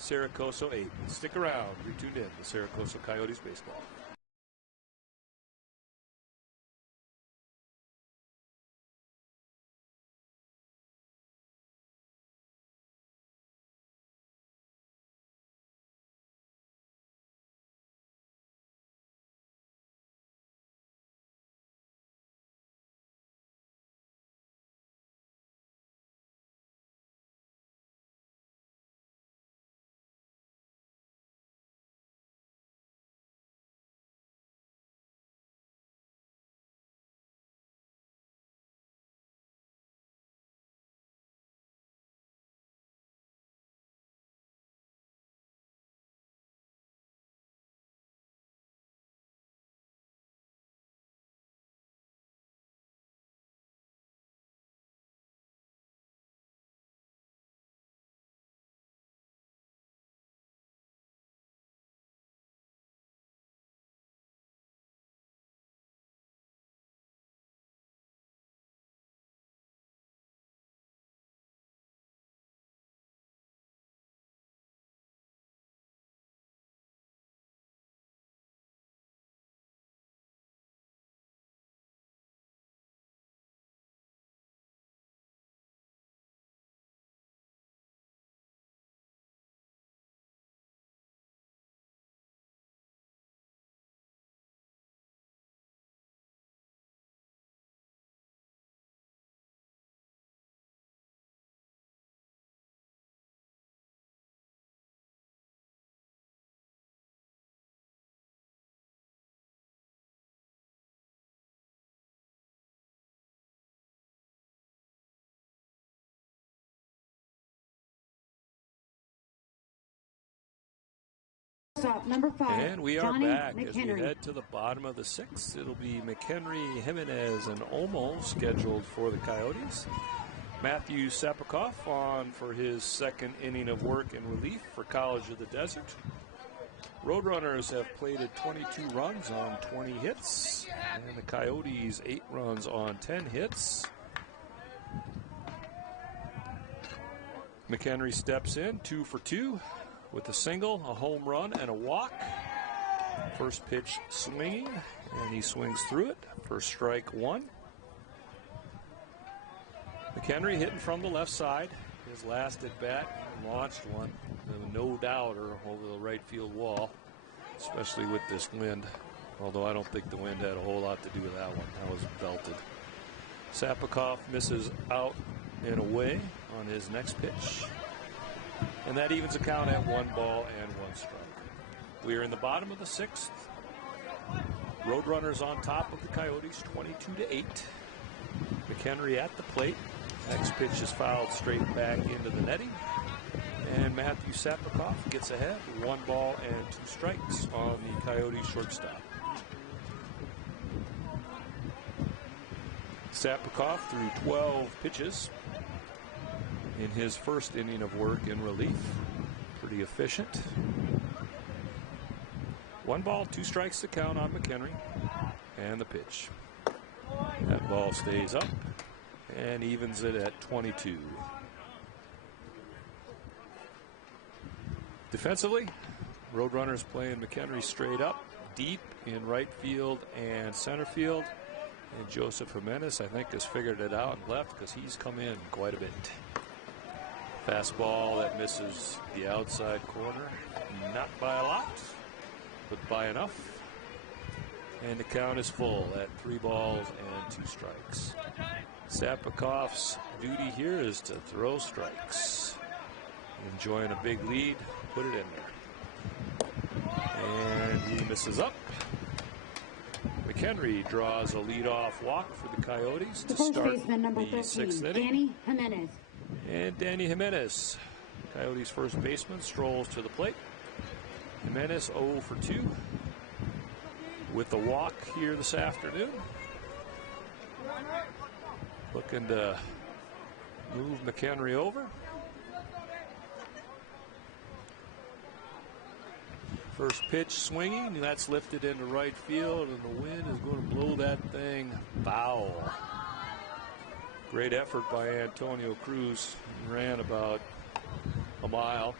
Coso 8. Stick around. You're tuned in to Coso Coyotes baseball. Stop, number 5. And we are Johnny back McHenry. as we head to the bottom of the 6th. It'll be McHenry, Jimenez, and Olmo scheduled for the Coyotes. Matthew Sapikoff on for his 2nd inning of work in relief for College of the Desert. Roadrunners have plated 22 runs on 20 hits, and the Coyotes 8 runs on 10 hits. McHenry steps in, 2 for 2. With a single, a home run, and a walk. First pitch swinging, and he swings through it for strike 1. McHenry hitting from the left side. His last at bat, launched one, no doubter over the right field wall, especially with this wind. Although I don't think the wind had a whole lot to do with that one. That was belted. Sapikoff misses out and away on his next pitch. And that evens the count at 1 ball and 1 strike. We are in the bottom of the 6th. Roadrunners on top of the Coyotes, 22-8. McHenry at the plate. Next pitch is fouled straight back into the netting. And Matthew Sapikoff gets ahead. 1 ball and 2 strikes on the Coyotes shortstop. Sapikoff threw 12 pitches in his first inning of work in relief. Pretty efficient. 1 ball, 2 strikes to count on McHenry. And the pitch. That ball stays up and evens it at 22. Defensively, Roadrunners playing McHenry straight up, deep in right field and center field. And Joseph Jimenez, I think, has figured it out and left because he's come in quite a bit. Fastball that misses the outside corner. Not by a lot, but by enough. And the count is full at 3 balls and 2 strikes. Sapakov's duty here is to throw strikes. Enjoying a big lead, put it in there. And he misses up. McHenry draws a leadoff walk for the Coyotes to start the 6th inning. Danny Jimenez. And Danny Jimenez, Coyotes first baseman, strolls to the plate. Jimenez 0 for 2 with the walk here this afternoon. Looking to move McHenry over. First pitch swinging, that's lifted into right field, and the wind is going to blow that thing foul. Great effort by Antonio Cruz. He ran about a mile.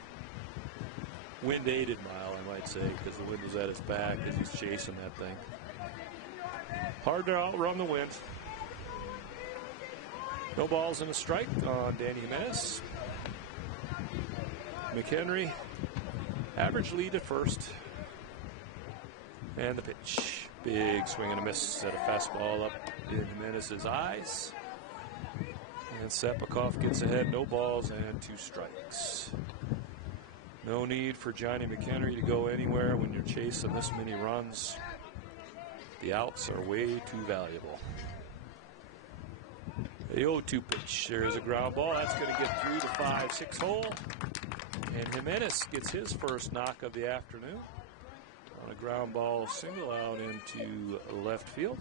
Wind-aided mile, I might say, because the wind was at his back as he's chasing that thing. Hard to outrun the wind. No balls and a strike on Danny Jimenez. McHenry, average lead at first. And the pitch. Big swing and a miss at a fastball up in Jimenez's eyes. And Sapakov gets ahead, no balls and 2 strikes. No need for Johnny McHenry to go anywhere when you're chasing this many runs. The outs are way too valuable. The 0-2 pitch. There's a ground ball. That's going to get through the 5-6 hole. And Jimenez gets his first knock of the afternoon on a ground ball single out into left field.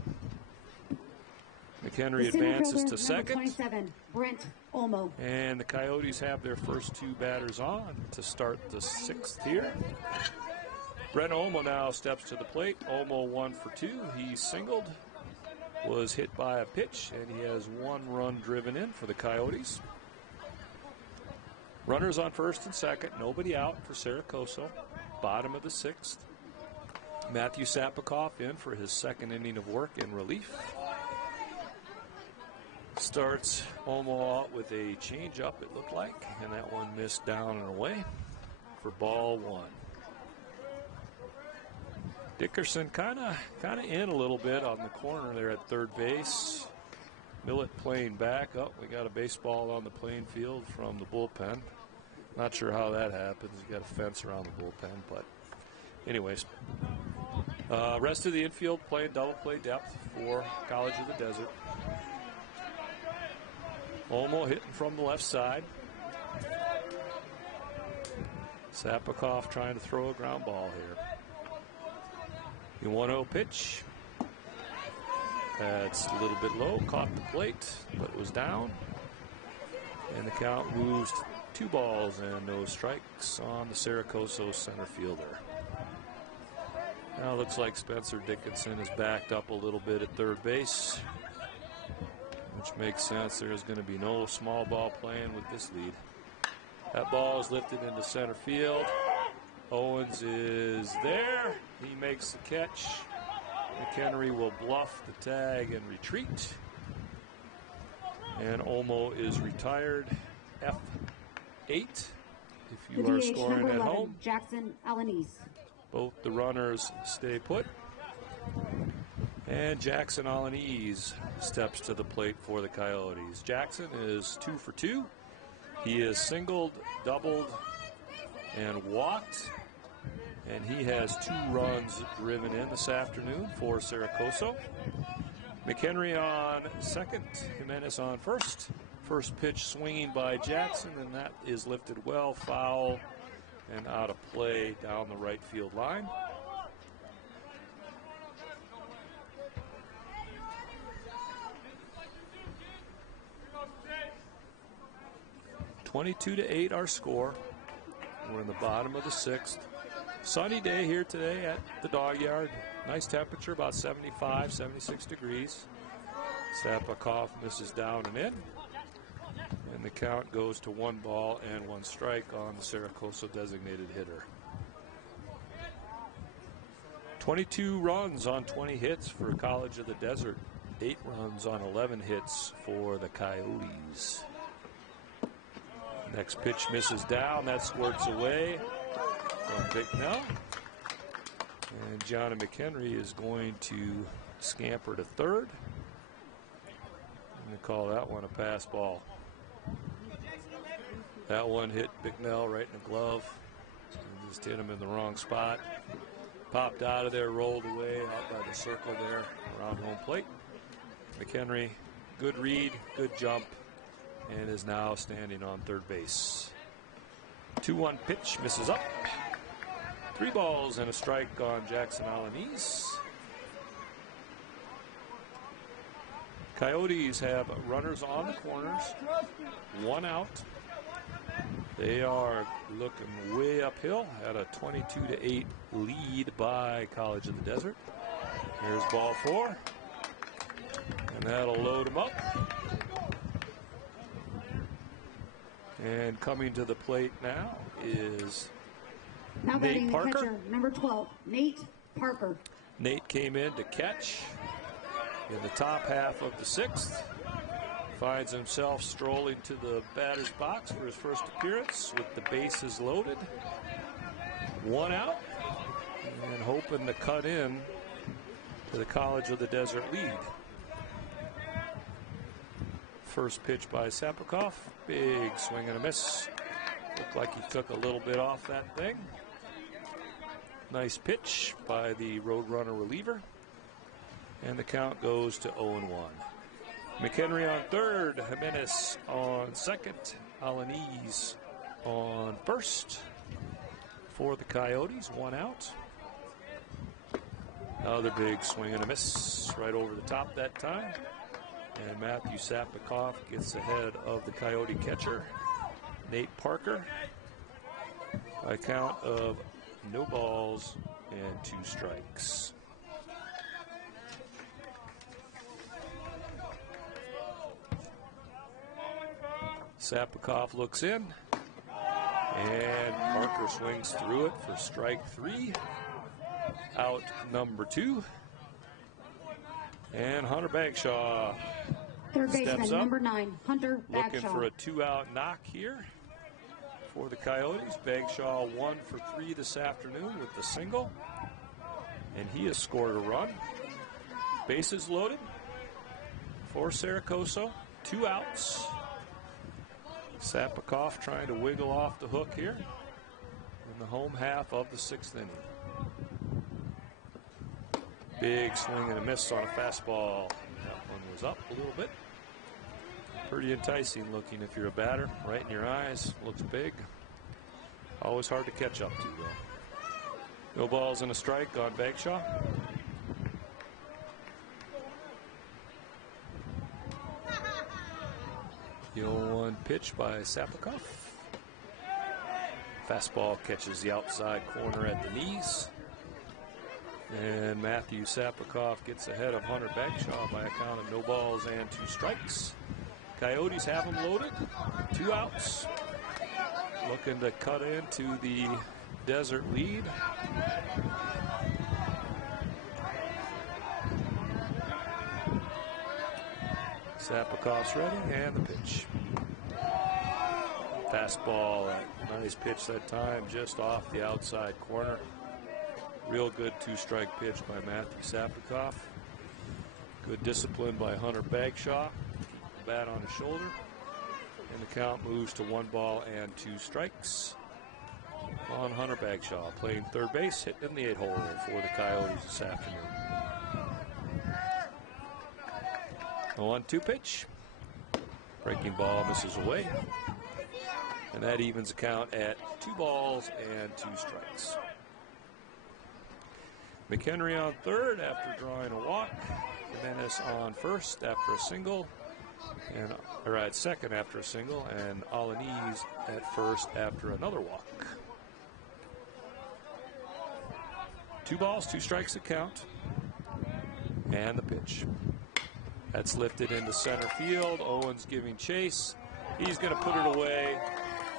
McHenry advances to second. 27, Brent Olmo. And the Coyotes have their first 2 batters on to start the 6th here. Brent Olmo now steps to the plate. Olmo 1 for 2. He singled, was hit by a pitch, and he has 1 run driven in for the Coyotes. Runners on first and second. Nobody out for Coso. Bottom of the 6th. Matthew Sapakov in for his 2nd inning of work in relief. Starts Olmo out with a changeup, it looked like, and that one missed down and away for ball 1. Dickerson kind of in a little bit on the corner there at third base. Millett playing back. Oh, we got a baseball on the playing field from the bullpen. Not sure how that happens. You got a fence around the bullpen, but anyways. Rest of the infield playing double play depth for College of the Desert. Olmo hitting from the left side. Sapakov trying to throw a ground ball here. The 1-0 pitch. That's a little bit low, caught the plate, but was down. And the count moves to 2 balls and no strikes on the Saracoso center fielder. Now it looks like Spencer Dickinson is backed up a little bit at third base, which makes sense. There's going to be no small ball playing with this lead. That ball is lifted into center field. Owens is there. He makes the catch. McHenry will bluff the tag and retreat. And Olmo is retired. F8 if you are scoring at home. Jackson Alanis. Both the runners stay put. And Jackson Alanis steps to the plate for the Coyotes. Jackson is 2 for 2. He is singled, doubled, and walked. And he has 2 runs driven in this afternoon for Saracoso. McHenry on second, Jimenez on first. First pitch swinging by Jackson, and that is lifted well, foul, and out of play down the right field line. (22-8) our score. We're in the bottom of the 6th. Sunny day here today at the dog yard. Nice temperature, about 75, 76 degrees. Sapakov misses down and in. And the count goes to 1 ball and 1 strike on the Saracoso designated hitter. 22 runs on 20 hits for College of the Desert 8 runs on 11 hits for the Coyotes. Next pitch misses down. That squirts away from Bicknell. And Johnny McHenry is going to scamper to third. I'm going to call that one a pass ball. That one hit Bicknell right in the glove. Just hit him in the wrong spot. Popped out of there, rolled away out by the circle there around home plate. McHenry, good read, good jump, and is now standing on third base. 2-1 pitch, misses up. 3 balls and a strike on Jackson Alaniz. Coyotes have runners on the corners, 1 out. They are looking way uphill at a 22-8 lead by College of the Desert. Here's ball 4. And that'll load them up. And coming to the plate now is Nate Parker. Catcher, number 12, Nate Parker. Nate came in to catch in the top half of the 6th. Finds himself strolling to the batter's box for his first appearance with the bases loaded. 1 out. And hoping to cut in to the College of the Desert lead. First pitch by Sapikoff. Big swing and a miss. Looked like he took a little bit off that thing. Nice pitch by the Roadrunner reliever. And the count goes to 0-1. McHenry on third. Jimenez on second. Alaniz on first. For the Coyotes, 1 out. Another big swing and a miss right over the top that time. And Matthew Sapikoff gets ahead of the Coyote catcher, Nate Parker, by a count of no balls and 2 strikes. Sapikoff looks in, and Parker swings through it for strike 3. Out number 2. And Hunter Bagshaw third baseman, number 9, Hunter Bagshaw. Looking for a 2-out knock here for the Coyotes. Bagshaw 1 for 3 this afternoon with the single. And he has scored a run. Bases loaded for Coso. 2 outs. Sapikoff trying to wiggle off the hook here in the home half of the 6th inning. Big swing and a miss on a fastball. That one was up a little bit. Pretty enticing looking if you're a batter. Right in your eyes. Looks big. Always hard to catch up to, though. No balls and a strike on Bagshaw. The 0-1 pitch by Sapikoff. Fastball catches the outside corner at the knees. And Matthew Sapikoff gets ahead of Hunter Bagshaw by a count of no balls and 2 strikes. Coyotes have him loaded. 2 outs. Looking to cut into the Desert lead. Sapikoff's ready, and the pitch. Fastball, nice pitch that time, just off the outside corner. Real good 2-strike pitch by Matthew Sapikoff. Good discipline by Hunter Bagshaw. Keep the bat on his shoulder. And the count moves to 1 ball and 2 strikes on Hunter Bagshaw, playing third base, hitting in the 8-hole for the Coyotes this afternoon. The 1-2 pitch. Breaking ball misses away. And that evens the count at 2 balls and 2 strikes. McHenry on third after drawing a walk. Jimenez on first after a single. Or at second after a single. And Alaniz at first after another walk. 2 balls, 2 strikes to count. And the pitch. That's lifted into center field. Owens giving chase. He's going to put it away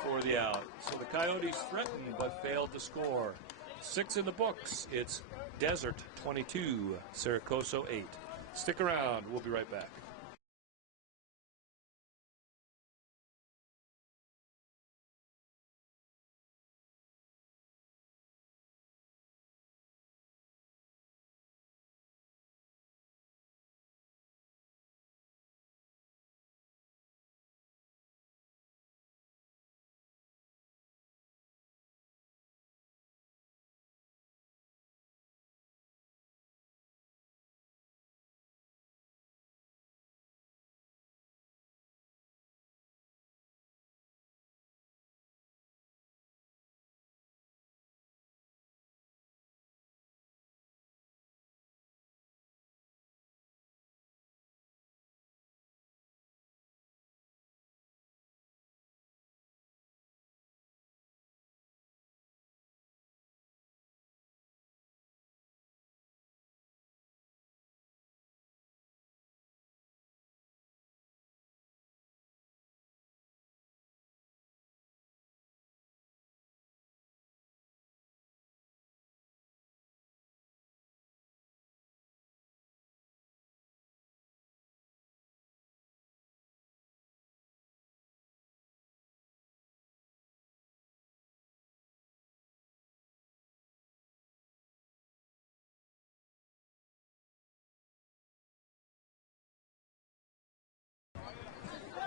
for the out. So the Coyotes threatened but failed to score. 6 in the books. It's Desert 22, Coso 8. Stick around. We'll be right back.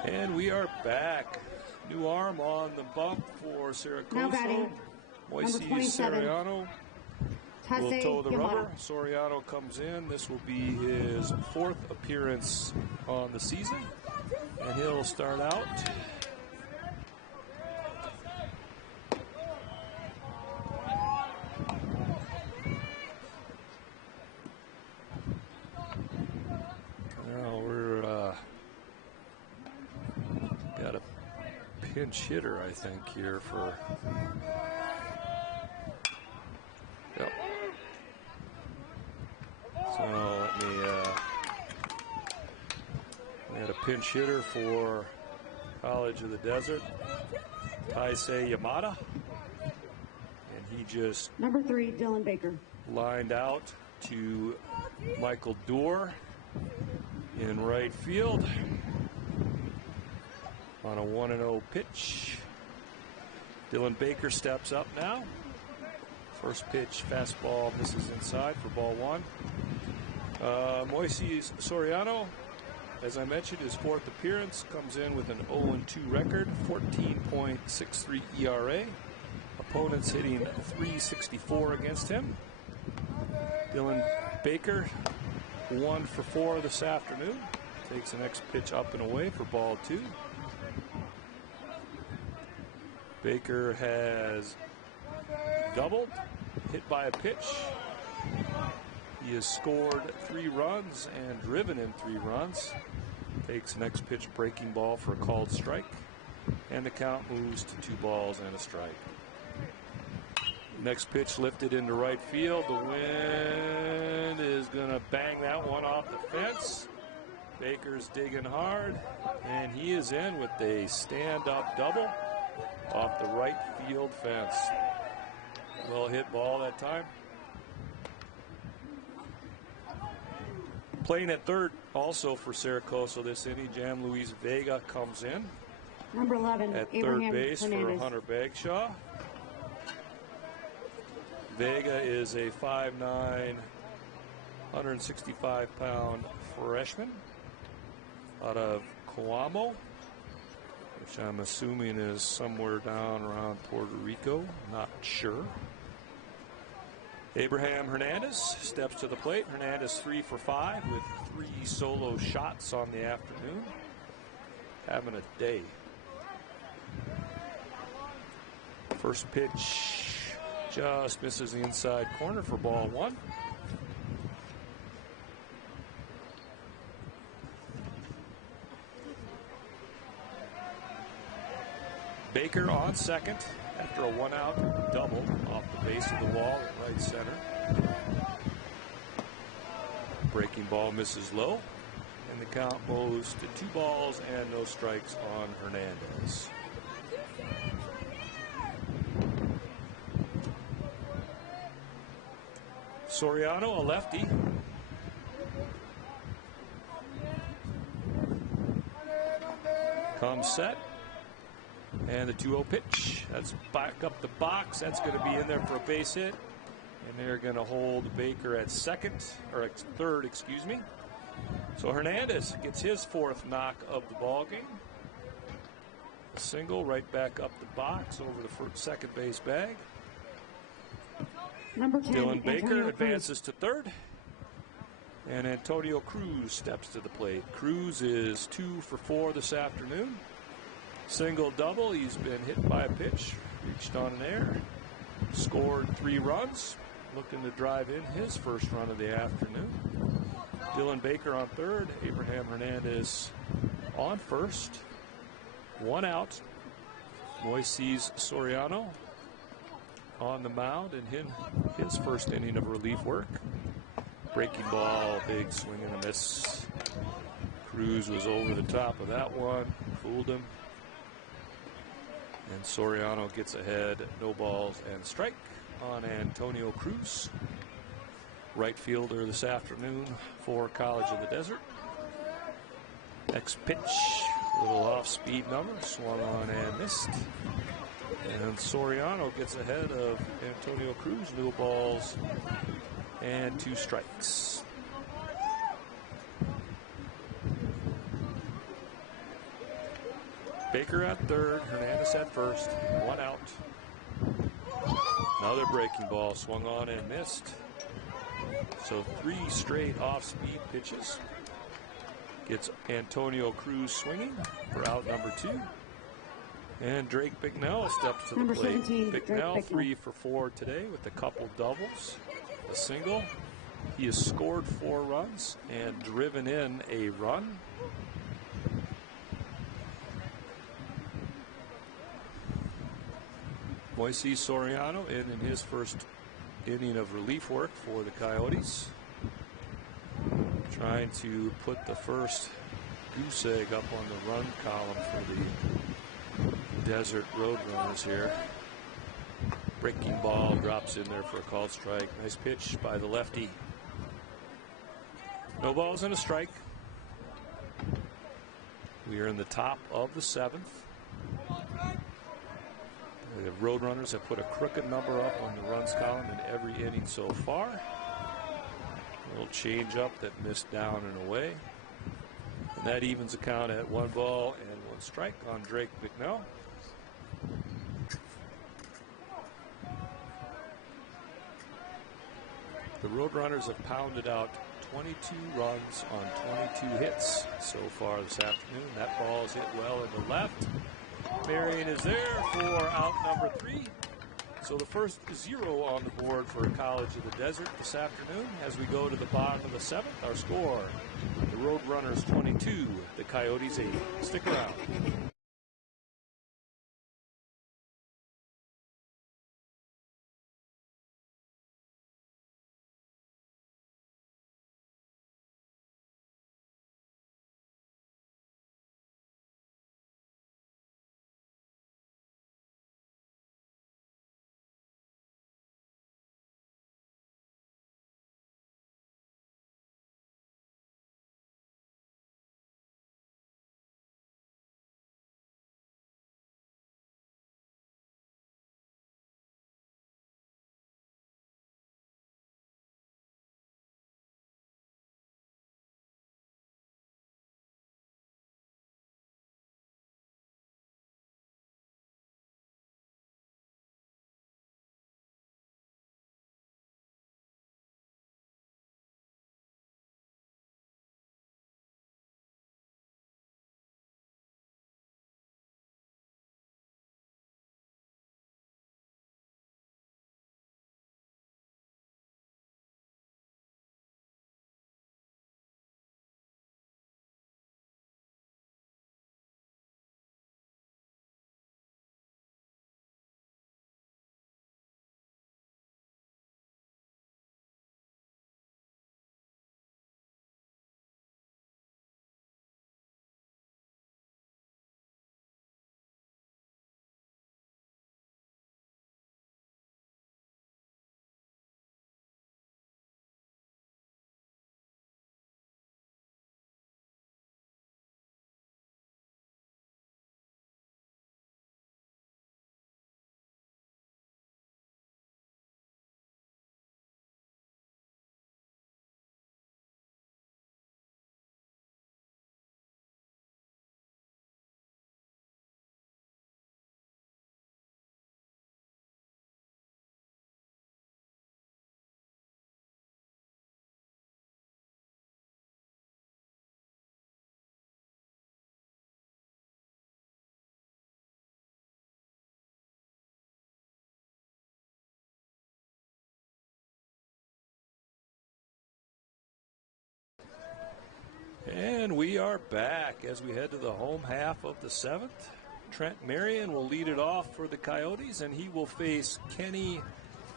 And we are back. New arm on the bump for Coso. Moises Soriano will toe the rubber. Soriano comes in. This will be his 4th appearance on the season. And he'll start out. Pinch hitter, I think, here for. Yep. So let me. We had a pinch hitter for College of the Desert, Taisei Yamada, and he just. Number 3, Dylan Baker. Lined out to Michael Doerr in right field. On a 1-0 pitch. Dylan Baker steps up now. First pitch, fastball misses inside for ball 1. Moises Soriano, as I mentioned, his 4th appearance, comes in with an 0-2 record, 14.63 ERA. Opponents hitting .364 against him. Dylan Baker, 1 for 4 this afternoon. Takes the next pitch up and away for ball 2. Baker has doubled, hit by a pitch. He has scored 3 runs and driven in 3 runs. Takes next pitch breaking ball for a called strike. And the count moves to 2 balls and a strike. Next pitch lifted into right field. The wind is going to bang that one off the fence. Baker's digging hard, and he is in with a stand-up double off the right field fence. Well hit ball that time. Playing at third also for Coso this inning, Jam Luis Vega comes in. Number 11, at Abraham third base Hernandez. for Hunter Bagshaw. Vega is a 5'9", 165-pound freshman out of Coamo, which I'm assuming is somewhere down around Puerto Rico. Not sure. Abraham Hernandez steps to the plate. Hernandez 3 for 5 with 3 solo shots on the afternoon. Having a day. First pitch just misses the inside corner for ball 1. Baker on second after a 1-out double off the base of the wall at right center. Breaking ball misses low, and the count moves to 2 balls and no strikes on Hernandez. Soriano, a lefty, set. And the 2-0 pitch. That's back up the box. That's going to be in there for a base hit. And they're going to hold Baker at third, excuse me. So Hernandez gets his 4th knock of the ball game. A single right back up the box over the second base bag. Number 10, Dylan Baker Antonio advances to third. And Antonio Cruz steps to the plate. Cruz is 2 for 4 this afternoon. Single double. He's been hit by a pitch, reached on an air, scored 3 runs, looking to drive in his first run of the afternoon. Dylan Baker on third, Abraham Hernandez on first. 1 out. Moises Soriano on the mound in his first inning of relief work. Breaking ball, big swing and a miss. Cruz was over the top of that one, fooled him. And Soriano gets ahead, no balls and a strike on Antonio Cruz. Right fielder this afternoon for College of the Desert. Next pitch, a little off-speed number, swung on and missed. And Soriano gets ahead of Antonio Cruz, no balls and 2 strikes. Baker at third, Hernandez at first, 1 out. Another breaking ball swung on and missed. So 3 straight off-speed pitches. Gets Antonio Cruz swinging for out number 2. And Drake Bicknell steps to the plate. 17, Bicknell 3 for 4 today with a couple doubles, a single. He has scored 4 runs and driven in a run. Moises Soriano in his first inning of relief work for the Coyotes. Trying to put the first goose egg up on the run column for the Desert Roadrunners here. Breaking ball drops in there for a called strike. Nice pitch by the lefty. No balls and a strike. We are in the top of the 7th. The Roadrunners have put a crooked number up on the runs column in every inning so far. A little change up that missed down and away. And that evens the count at 1 ball and 1 strike on Drake Bicknell. The Roadrunners have pounded out 22 runs on 22 hits so far this afternoon. That ball is hit well in the left. Marion is there for out number 3. So the first 0 on the board for College of the Desert this afternoon. As we go to the bottom of the 7th, our score, the Roadrunners 22, the Coyotes 8. Stick around. And we are back as we head to the home half of the 7th. Trent Marion will lead it off for the Coyotes, and he will face Kenny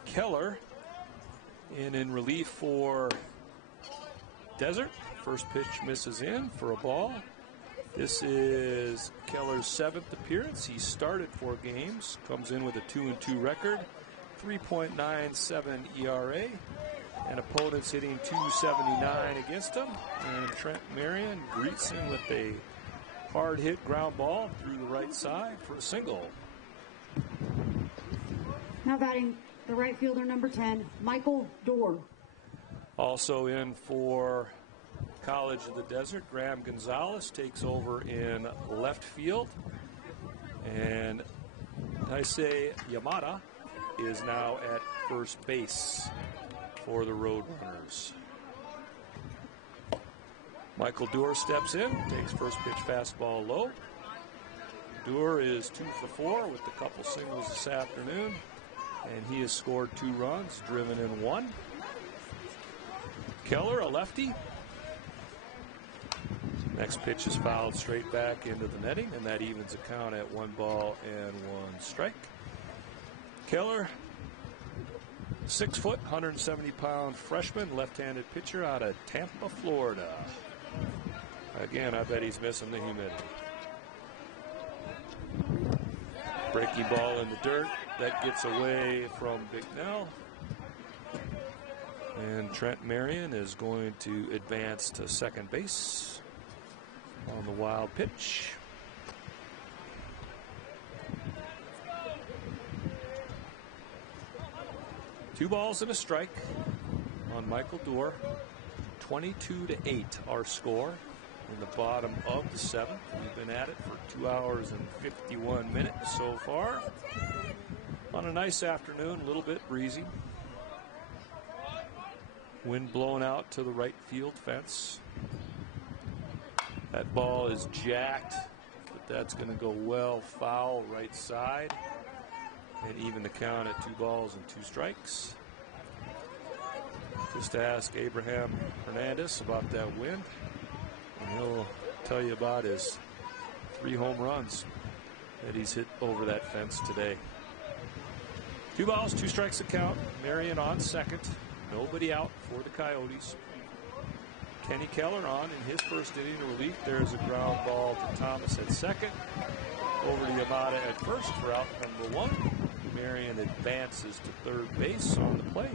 Keller in relief for Desert. First pitch misses in for a ball. This is Keller's 7th appearance. He started 4 games, comes in with a 2-2 record, 3.97 ERA, and opponents hitting .279 against him. And Trent Marion greets him with a hard hit ground ball through the right side for a single. Now batting the right fielder, number 10, Michael Dorr. Also in for College of the Desert, Graham Gonzalez takes over in left field. And Taisei Yamada is now at first base for the Roadrunners. Michael Dorr steps in, takes first pitch fastball low. Dorr is 2 for 4 with a couple singles this afternoon, and he has scored 2 runs, driven in 1. Keller, a lefty. Next pitch is fouled straight back into the netting, and that evens the count at 1 ball and 1 strike. Keller, 6 foot, 170-pound freshman, left-handed pitcher out of Tampa, Florida. Again, I bet he's missing the humidity. Breaking ball in the dirt. That gets away from Bicknell. And Trent Marion is going to advance to second base on the wild pitch. Two balls and a strike on Michael Dorr. 22-8 our score in the bottom of the 7th. We've been at it for 2 hours and 51 minutes so far. On a nice afternoon, a little bit breezy. Wind blowing out to the right field fence. That ball is jacked, but that's going to go well foul right side. And even the count at 2 balls and 2 strikes. Just ask Abraham Hernandez about that wind, and he'll tell you about his 3 home runs that he's hit over that fence today. 2 balls, 2 strikes to count. Marion on second. Nobody out for the Coyotes. Kenny Keller on in his first inning of relief. There's a ground ball to Thomas at second. Over to Yamada at first for out number 1. Marion advances to third base on the play.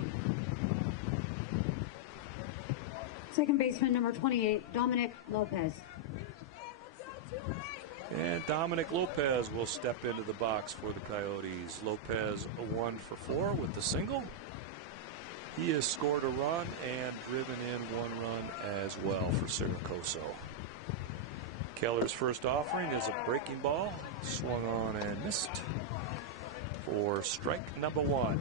Second baseman, number 28, Dominic Lopez. And Dominic Lopez will step into the box for the Coyotes. Lopez a 1 for 4 with the single. He has scored a run and driven in 1 run as well for Coso. Keller's first offering is a breaking ball, swung on and missed for strike number 1.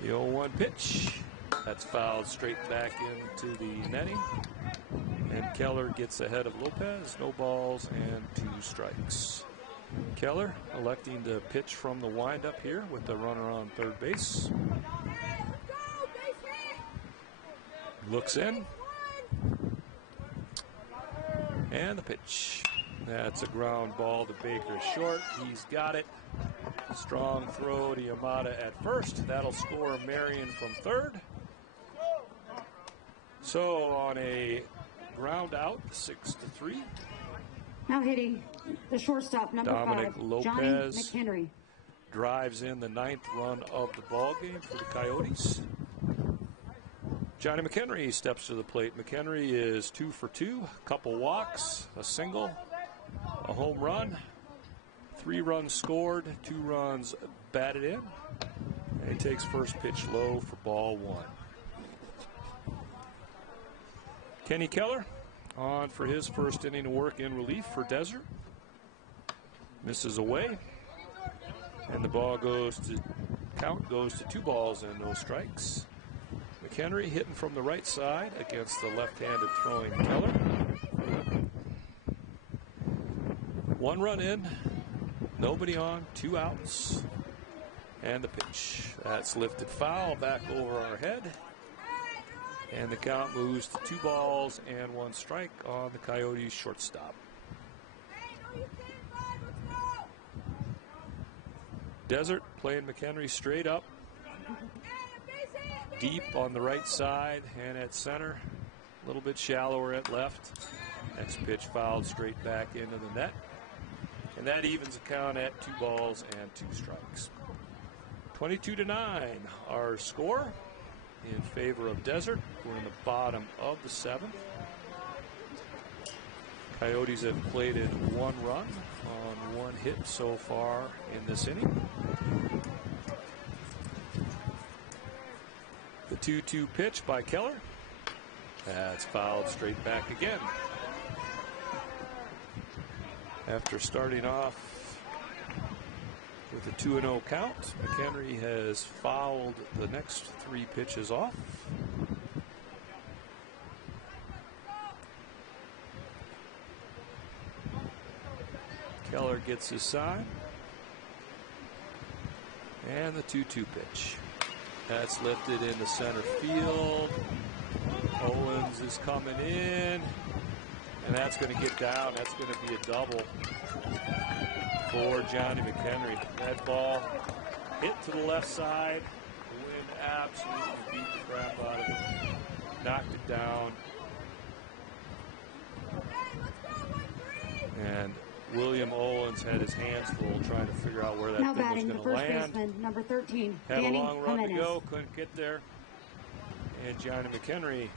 The 0-1 pitch. That's fouled straight back into the netting. And Keller gets ahead of Lopez. No balls and 2 strikes. Keller electing to pitch from the windup here with the runner on third base. Looks in. And the pitch. That's a ground ball to Baker short. He's got it. Strong throw to Yamada at first. That'll score Marion from third. So on a ground out, 6-3. Now hitting the shortstop, number Dominic 5, Lopez Johnny McHenry. Drives in the 9th run of the ball game for the Coyotes. Johnny McHenry steps to the plate. McHenry is 2 for 2, a couple walks, a single, a home run. 3 runs scored, 2 runs batted in. And he takes first pitch low for ball 1. Kenny Keller on for his first inning of work in relief for Desert. Misses away. And the ball goes to 2 balls and no strikes. McHenry hitting from the right side against the left-handed throwing Keller. 1 run in. Nobody on, 2 outs. And the pitch. That's lifted foul back over our head. And the count moves to 2 balls and 1 strike on the Coyotes shortstop. Desert playing McHenry straight up. Deep on the right side and at center. A little bit shallower at left. Next pitch fouled straight back into the net. And that evens the count at 2 balls and 2 strikes. 22-9, our score in favor of Desert. We're in the bottom of the 7th. Coyotes have plated 1 run on 1 hit so far in this inning. The 2-2 pitch by Keller. That's fouled straight back again. After starting off with a 2-0 count, McHenry has fouled the next 3 pitches off. Keller gets his sign. And the 2-2 pitch. That's lifted into center field. Owens is coming in. And that's going to get down. That's going to be a double for Johnny McHenry. That ball hit to the left side. The wind absolutely beat the crap out of it. Knocked it down. And William Owens had his hands full trying to figure out where that now thing was going to land. Baseman, number 13, had Danny a long run Jimenez. to go. Couldn't get there. And Johnny McHenry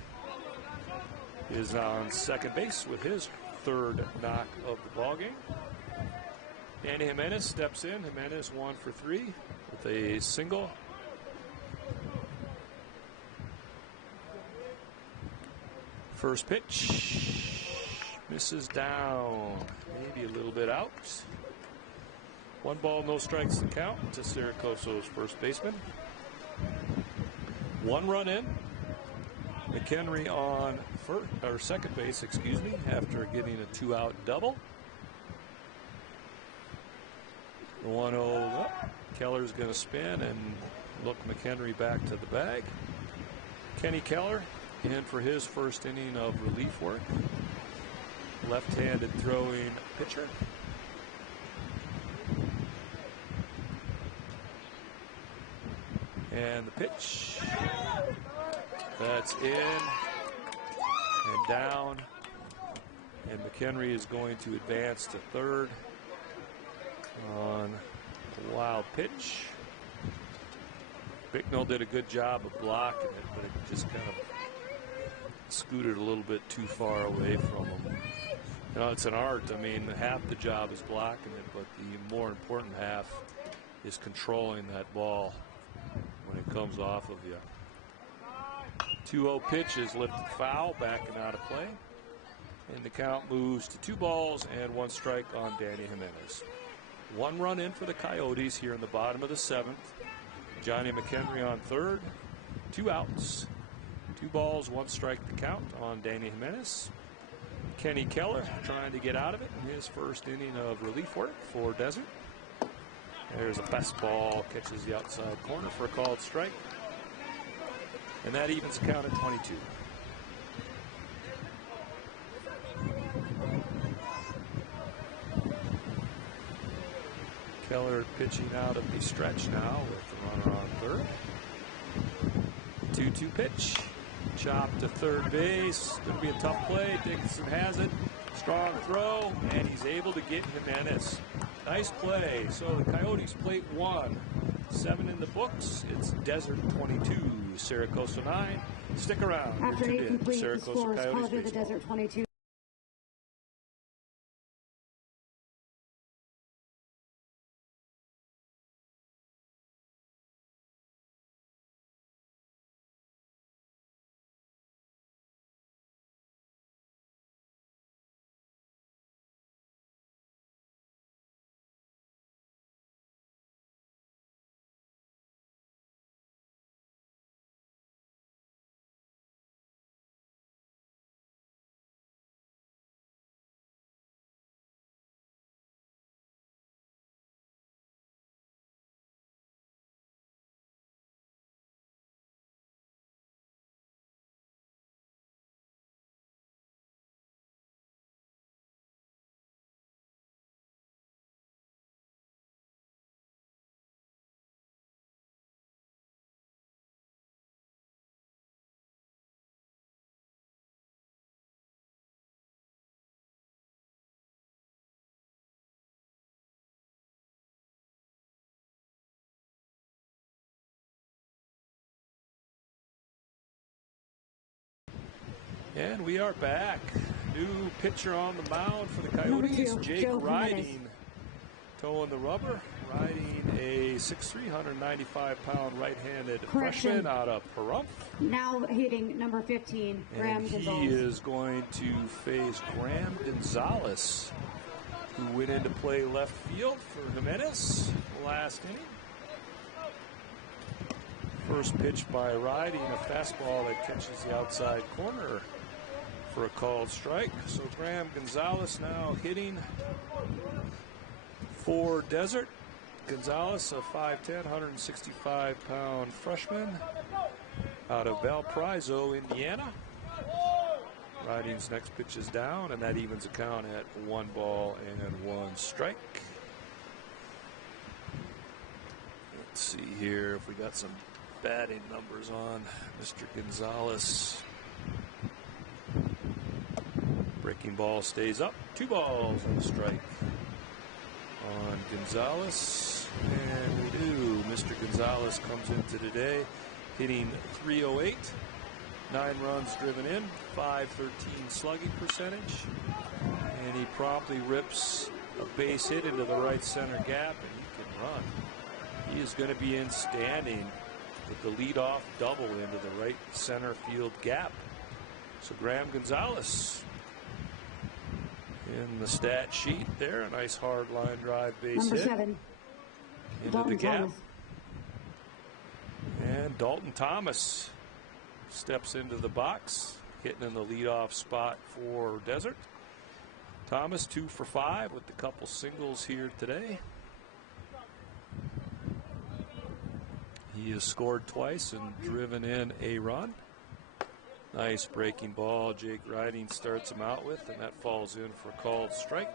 is on second base with his 3rd knock of the ballgame. Danny Jimenez steps in. Jimenez 1 for 3 with a single. First pitch misses down, maybe a little bit out. 1 ball, no strikes to count to Saracoso's first baseman. 1 run in. McHenry on second base, after getting a 2-out double. The 1-0 up. Keller's going to spin and look McHenry back to the bag. Kenny Keller in for his first inning of relief work. Left-handed throwing pitcher. And the pitch. That's in and down. And McHenry is going to advance to 3rd on a wild pitch. Bicknell did a good job of blocking it, but it just kind of scooted a little bit too far away from him. You know, it's an art. I mean, half the job is blocking it, but the more important half is controlling that ball when it comes off of you. 2-0 pitch is lifted foul, backing out of play. And the count moves to 2 balls and 1 strike on Danny Jimenez. 1 run in for the Coyotes here in the bottom of the 7th. Johnny McHenry on 3rd. 2 outs. 2 balls, 1 strike to count on Danny Jimenez. Kenny Keller trying to get out of it in his first inning of relief work for Desert. There's a fastball, catches the outside corner for a called strike. And that evens the count at 22. Keller pitching out of the stretch now with the runner on 3rd. 2-2 pitch. Chop to 3rd base. Going to be a tough play. Dickinson has it. Strong throw, and he's able to get Jimenez. Nice play. So the Coyotes plate 1. 7 in the books. It's Desert 22, Saracoso 9. Stick around. After You're 8 tuned in to complete Saracoso scores, Coyotes College of the baseball. Desert 22. And we are back. New pitcher on the mound for the Coyotes, Jake Riding, toeing the rubber, riding a 6'3", 195-pound right-handed freshman out of Pahrump. Now hitting number 15, Graham Gonzalez. He is going to face Graham Gonzalez, who went into play left field for Jimenez last inning. First pitch by Riding, a fastball that catches the outside corner for a called strike. So Graham Gonzalez now hitting for Desert. Gonzalez, a 5'10", 165-pound freshman out of Valparaiso, Indiana. Riding's next pitch is down, and that evens the count at 1 ball and 1 strike. Let's see here if we got some batting numbers on Mr. Gonzalez. Breaking ball stays up. 2 balls and a strike on Gonzalez. And we do. Mr. Gonzalez comes into today hitting .308. 9 runs driven in, .513 slugging percentage. And he promptly rips a base hit into the right center gap, and he can run. He is going to be in standing with the leadoff double into the right center field gap. So Graham Gonzalez in the stat sheet there, a nice hard line drive base number hit 7, into Dalton the gap. Thomas. And Dalton Thomas steps into the box, hitting in the leadoff spot for Desert. Thomas 2 for 5 with a couple singles here today. He has scored twice and driven in a run. Nice breaking ball Jake Riding starts him out with, and that falls in for a called strike.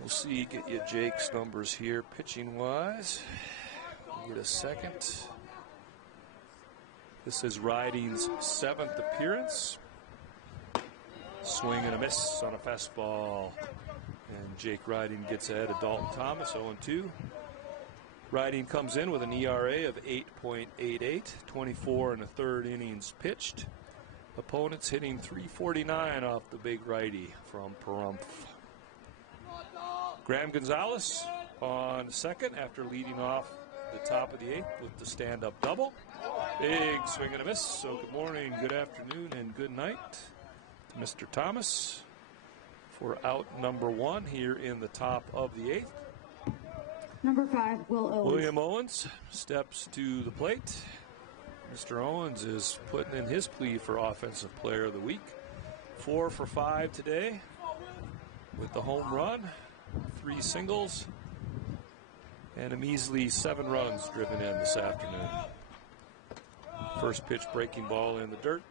We'll see, get you Jake's numbers here pitching wise. Get a second. This is Riding's 7th appearance. Swing and a miss on a fastball. And Jake Riding gets ahead of Dalton Thomas, 0-2. Riding comes in with an ERA of 8.88, 24 1/3 innings pitched. Opponents hitting .349 off the big righty from Pahrump. Graham Gonzalez on second after leading off the top of the 8th with the stand-up double. Big swing and a miss. So good morning, good afternoon, and good night to Mr. Thomas for out number 1 here in the top of the 8th. Number 5, William Owens steps to the plate. Mr. Owens is putting in his plea for Offensive Player of the Week. 4 for 5 today with the home run, 3 singles, and a measly 7 runs driven in this afternoon. First pitch breaking ball in the dirt.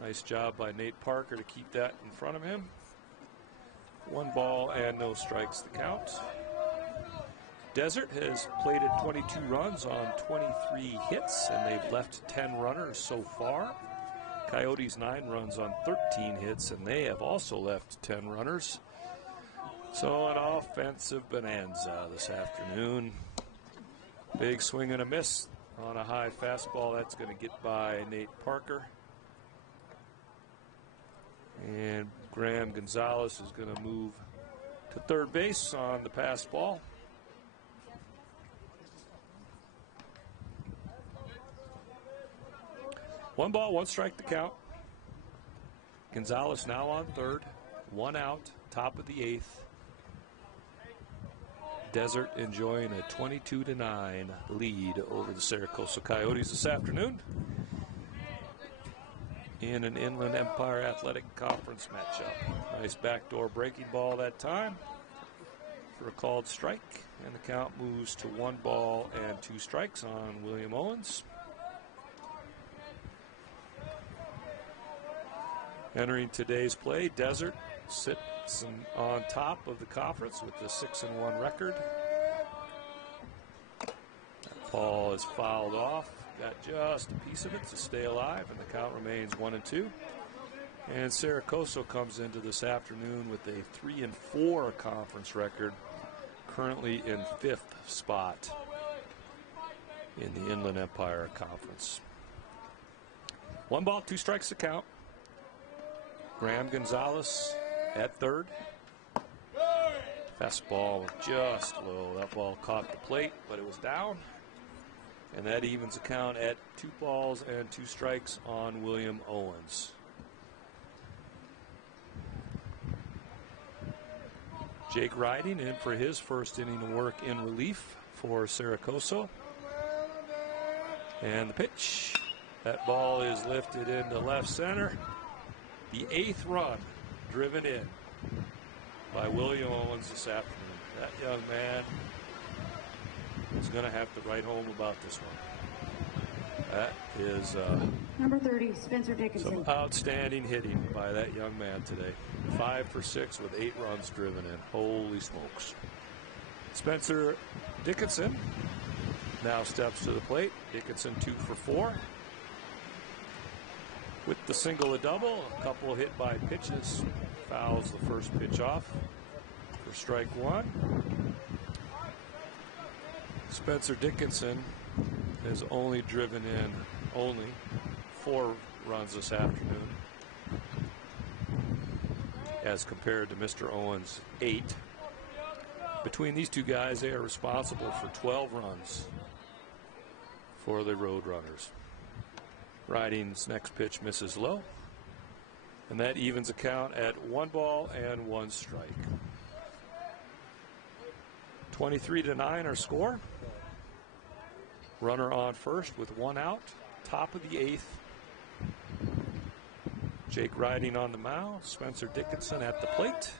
Nice job by Nate Parker to keep that in front of him. 1 ball and no strikes to count. Desert has plated 22 runs on 23 hits, and they've left 10 runners so far. Coyotes 9 runs on 13 hits, and they have also left 10 runners. So an offensive bonanza this afternoon. Big swing and a miss on a high fastball. That's going to get by Nate Parker. And Graham Gonzalez is going to move to third base on the pass ball. One ball, 1 strike to count. Gonzalez now on third, 1 out, top of the 8th. Desert enjoying a 22-9 lead over the Coso Coyotes this afternoon in an Inland Empire Athletic Conference matchup. Nice backdoor breaking ball that time for a called strike, and the count moves to 1 ball and 2 strikes on William Owens. Entering today's play, Desert sits on top of the conference with the 6-1 record. That ball is fouled off. Got just a piece of it to stay alive, and the count remains 1-2. And Coso comes into this afternoon with a 3-4 conference record, currently in 5th spot. in the Inland Empire Conference. 1 ball, 2 strikes to count. Graham Gonzalez at third. Fastball just low. That ball caught the plate, but it was down. And that evens the count at 2 balls and 2 strikes on William Owens. Jake Riding in for his first inning of work in relief for Coso. And the pitch. That ball is lifted into left center. The 8th run driven in by William Owens this afternoon. That young man is going to have to write home about this one. That is number 30, Spencer Dickinson. some outstanding hitting by that young man today. 5 for 6 with 8 runs driven in. Holy smokes. Spencer Dickinson now steps to the plate. Dickinson 2 for 4. With the single, a double, a couple hit by pitches. Fouls the first pitch off for strike 1. Spencer Dickinson has only driven in 4 runs this afternoon, as compared to Mr. Owens' 8. Between these two guys, they are responsible for 12 runs for the Roadrunners. Riding's next pitch misses low, and that evens the count at 1 ball and 1 strike. 23-9 our score. Runner on first with 1 out. Top of the 8th. Jake Riding on the mound. Spencer Dickinson at the plate.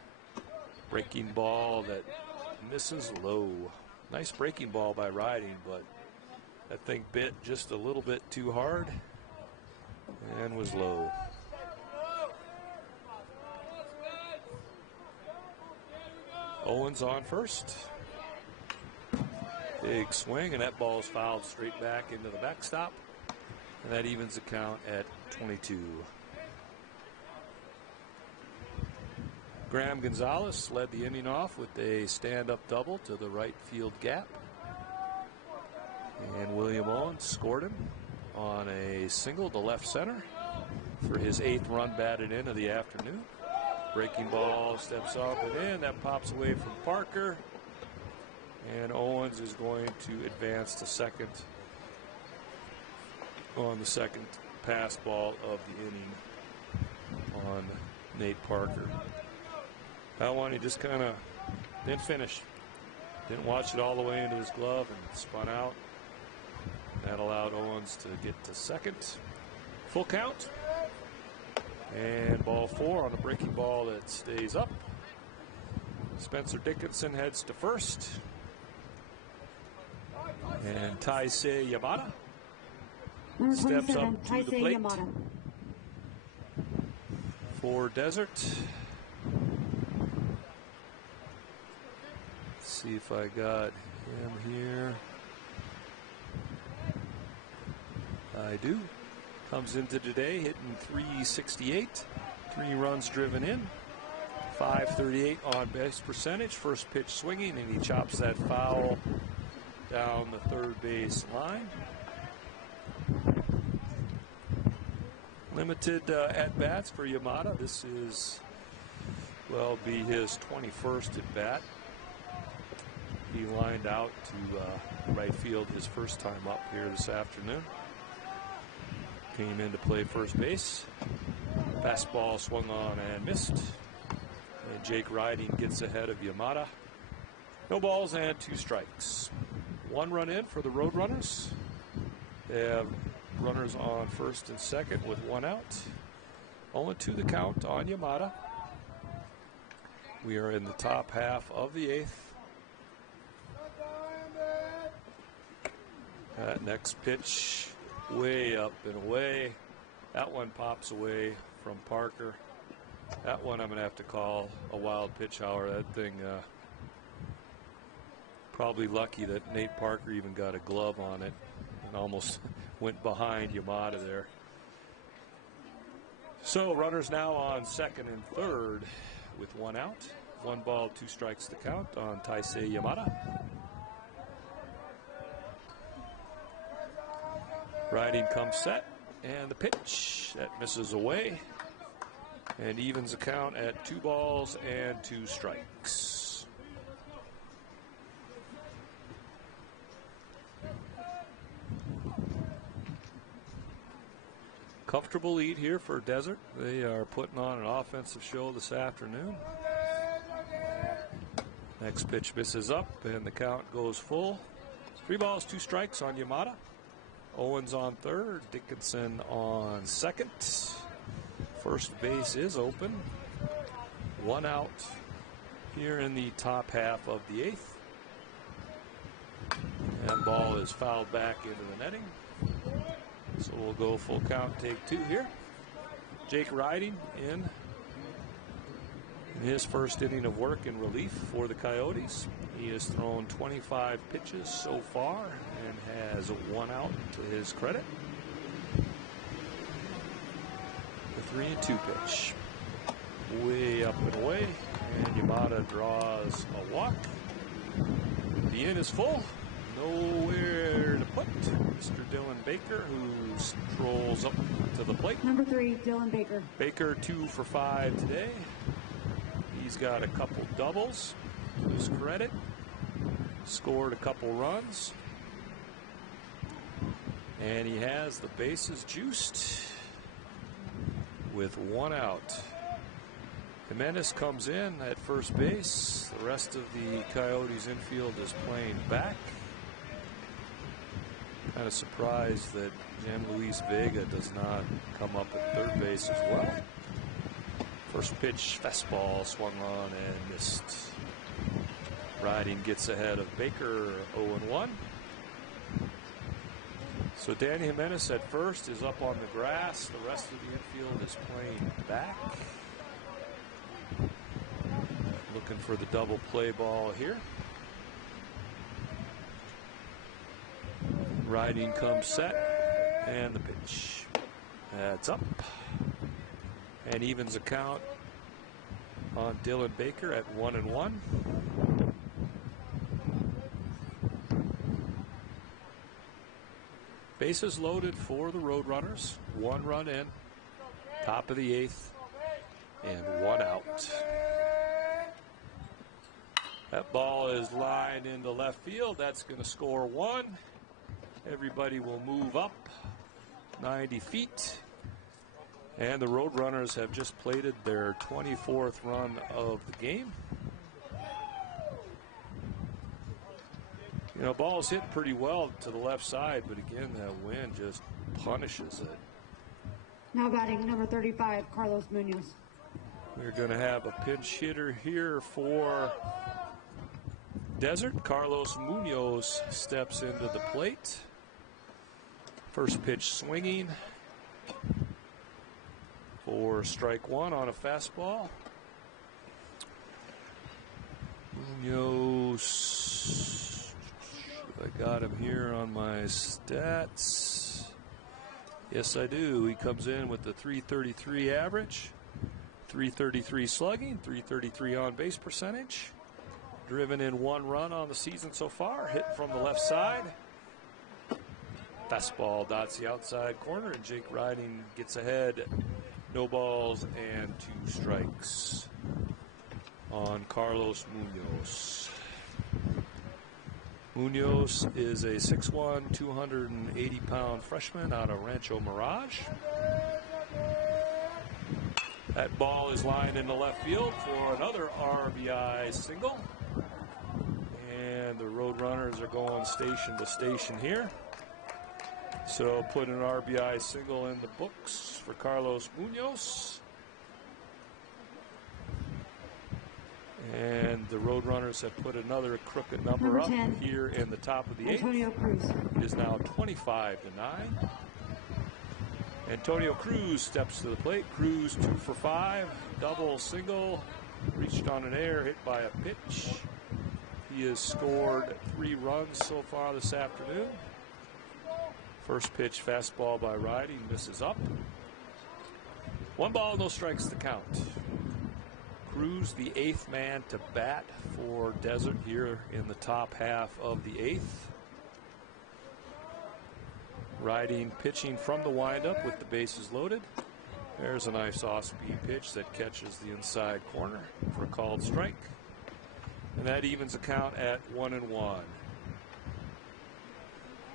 Breaking ball that misses low. Nice breaking ball by Riding, but that thing bit just a little bit too hard and was low. Owens on first. Big swing, and that ball is fouled straight back into the backstop. And that evens the count at 22. Graham Gonzalez led the inning off with a stand-up double to the right field gap. And William Owens scored him on a single to left center for his 8th run batted in of the afternoon. Breaking ball steps up and in. That pops away from Parker. And Owens is going to advance to second on the second pass ball of the inning on Nate Parker. That one, he just kind of didn't finish. Didn't watch it all the way into his glove and spun out. That allowed Owens to get to second. Full count. And ball 4 on a breaking ball that stays up. Spencer Dickinson heads to first. And Taisei Yamada steps up to the plate for Desert. Let's see if I got him here. I do. Comes into today hitting .368, 3 runs driven in, .538 on base percentage. First pitch swinging, and he chops that foul down the third base line. Limited at-bats for Yamada. This is, well, be his 21st at-bat. He lined out to right field his first time up here this afternoon. Came in to play first base. Fastball swung on and missed. And Jake Riding gets ahead of Yamada. No balls and 2 strikes. 1 run in for the Roadrunners. They have runners on first and second with 1 out. 0-2 the count on Yamada. We are in the top half of the 8th. That next pitch, way up and away. That one pops away from Parker. That one I'm going to have to call a wild pitch, however. That thing, probably lucky that Nate Parker even got a glove on it and almost went behind Yamada there. So runners now on second and third with 1 out. 1 ball, 2 strikes to count on Taisei Yamada. Riding comes set, and the pitch that misses away, and evens the count at 2 balls and 2 strikes. Comfortable lead here for Desert. They are putting on an offensive show this afternoon. Next pitch misses up, and the count goes full. 3 balls, 2 strikes on Yamada. Owens on third, Dickinson on second. First base is open. 1 out here in the top half of the 8th. And ball is fouled back into the netting. So we'll go full count, take 2 here. Jake Riding in his first inning of work in relief for the Coyotes. He has thrown 25 pitches so far and has 1 out to his credit. The 3-2 pitch. Way up and away, and Yamada draws a walk. The in is full. Nowhere to put Mr. Dylan Baker, who strolls up to the plate. Number 3, Dylan Baker. Baker 2 for 5 today. He's got a couple doubles to his credit. Scored a couple runs. And he has the bases juiced with 1 out. Jimenez comes in at first base. The rest of the Coyotes infield is playing back. Kind of surprised that Jan Luis Vega does not come up at third base as well. First pitch, fastball swung on and missed. Riding gets ahead of Baker, 0-1. So Danny Jimenez at first is up on the grass. The rest of the infield is playing back. Looking for the double play ball here. Riding comes set, and the pitch. That's up. And evens the count on Dylan Baker at 1-1. Bases loaded for the Roadrunners. 1 run in, top of the 8th, and 1 out. That ball is lined into left field. That's going to score 1. Everybody will move up 90 feet. And the Roadrunners have just plated their 24th run of the game. You know, ball's hit pretty well to the left side, but again, that wind just punishes it. Now batting number 35, Carlos Munoz. We're going to have a pinch hitter here for Desert. Carlos Munoz steps into the plate. First pitch swinging for strike 1 on a fastball. Munoz, I got him here on my stats. Yes, I do. He comes in with the .333 average, .333 slugging, .333 on base percentage. Driven in 1 run on the season so far. Hit from the left side. Fastball dots the outside corner, and Jake Riding gets ahead. No balls and 2 strikes on Carlos Munoz. Munoz is a 6'1", 280-pound freshman out of Rancho Mirage. That ball is lined into left field for another RBI single. And the Roadrunners are going station to station here. So put an RBI single in the books for Carlos Munoz. And the Roadrunners have put another crooked number up 10, here in the top of the 8th. Antonio Cruz. It is now 25-9. Antonio Cruz steps to the plate. Cruz 2 for 5, double, single, reached on an air, hit by a pitch. He has scored 3 runs so far this afternoon. First pitch, fastball by Riding, misses up. 1 ball, no strikes to count. Cruz, the 8th man to bat for Desert here in the top half of the 8th. Riding, pitching from the windup with the bases loaded. There's a nice off-speed pitch that catches the inside corner for a called strike. And that evens the count at 1-1.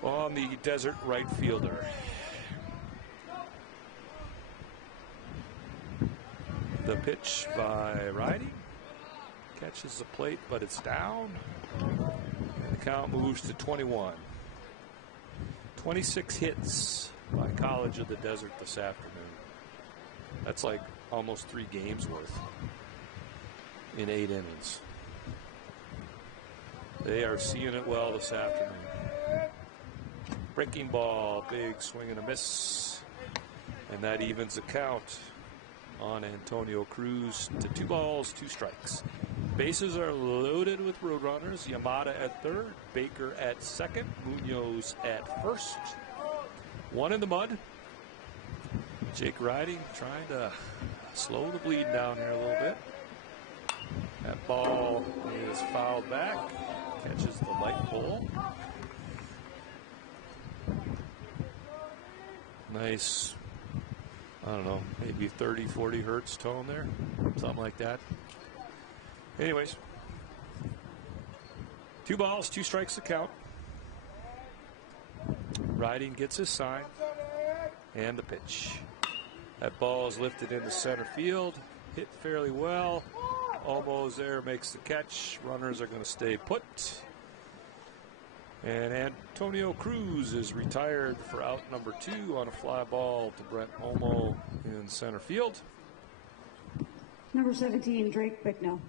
On the Desert right fielder. The pitch by Riding. Catches the plate, but it's down. And the count moves to 21. 26 hits by College of the Desert this afternoon. That's like almost 3 games worth in 8 innings. They are seeing it well this afternoon. Breaking ball, big swing and a miss. And that evens the count on Antonio Cruz to 2 balls, 2 strikes. Bases are loaded with Roadrunners. Yamada at third, Baker at second, Munoz at first. 1 in the mud. Jake Riding trying to slow the bleed down here a little bit. That ball is fouled back. Catches the light pole. Nice, I don't know, maybe 30, 40 hertz tone there. Something like that. Anyways, 2 balls, 2 strikes to count. Riding gets his sign. And the pitch. That ball is lifted into center field. Hit fairly well. Almost there, makes the catch. Runners are going to stay put. And Antonio Cruz is retired for out number 2 on a fly ball to Brent Olmo in center field. Number 17, Drake Bicknell.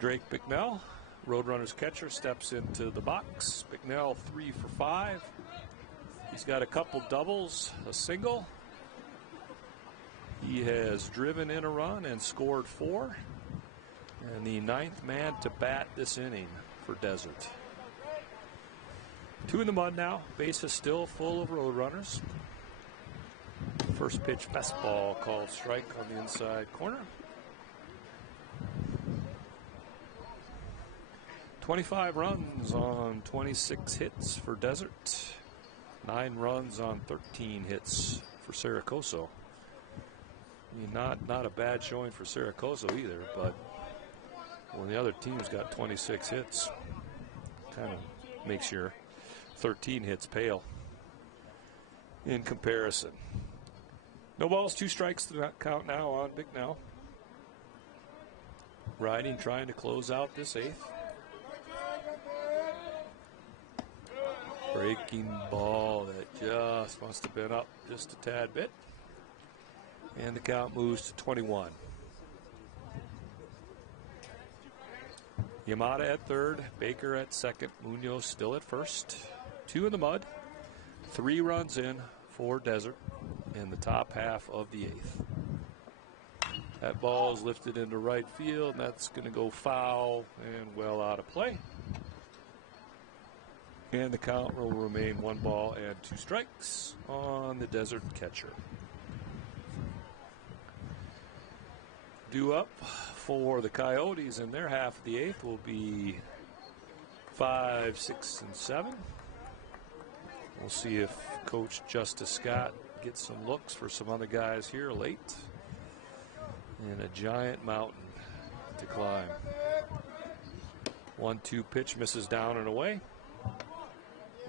Drake Bicknell, Roadrunners catcher, steps into the box. Bicknell 3 for 5. He's got a couple doubles, a single. He has driven in a run and scored 4. And the 9th man to bat this inning for Desert. 2 in the mud now. Base is still full of Roadrunners. First pitch fastball called strike on the inside corner. 25 runs on 26 hits for Desert. 9 runs on 13 hits for Coso. I mean, not a bad showing for Coso either, but when the other team's got 26 hits, kind of makes your 13 hits pale in comparison. No balls, 2 strikes to count now on Bicknell. Riding, trying to close out this 8th. Breaking ball that just must have been up just a tad bit. And the count moves to 21. Yamada at third, Baker at second, Munoz still at first. 2 in the mud, 3 runs in for Desert in the top half of the 8th. That ball is lifted into right field, and that's going to go foul and well out of play. And the count will remain 1 ball and 2 strikes on the Desert catcher. Due up for the Coyotes in their half of the 8th will be 5, 6, and 7. We'll see if Coach Justice Scott gets some looks for some other guys here late. And a giant mountain to climb. 1-2 pitch misses down and away.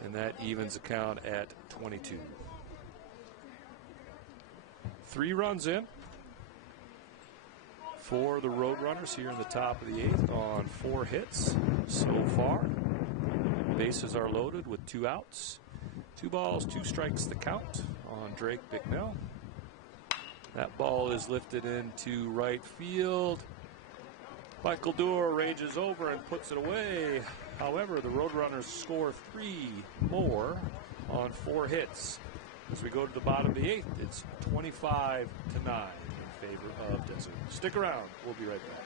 And that evens the count at 22. 3 runs in for the Roadrunners here in the top of the 8th on 4 hits so far. Bases are loaded with 2 outs. 2 balls, 2 strikes to count on Drake Bicknell. That ball is lifted into right field. Michael Doerr ranges over and puts it away. However, the Roadrunners score 3 more on 4 hits. As we go to the bottom of the 8th, it's 25-9 in favor of Desert. Stick around. We'll be right back.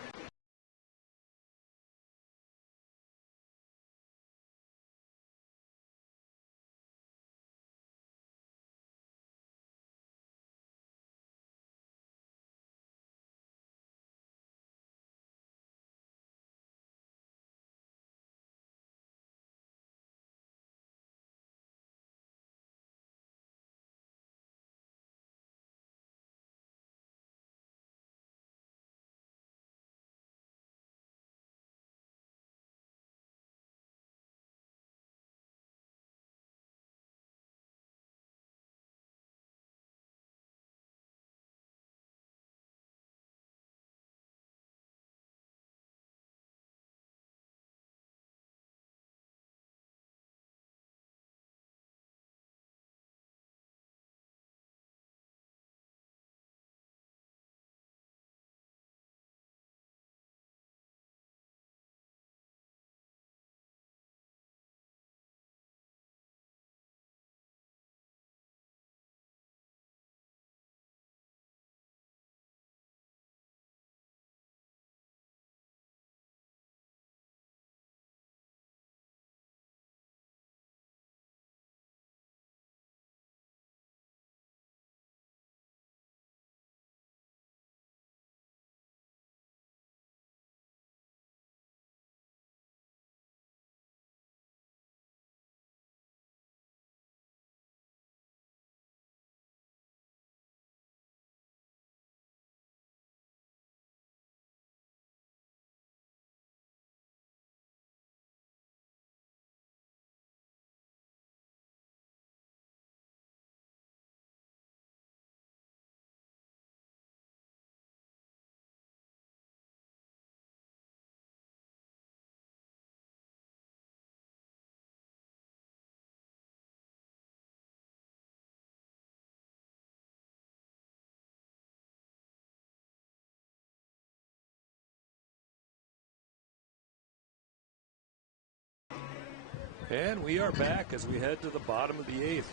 And we are back as we head to the bottom of the 8th.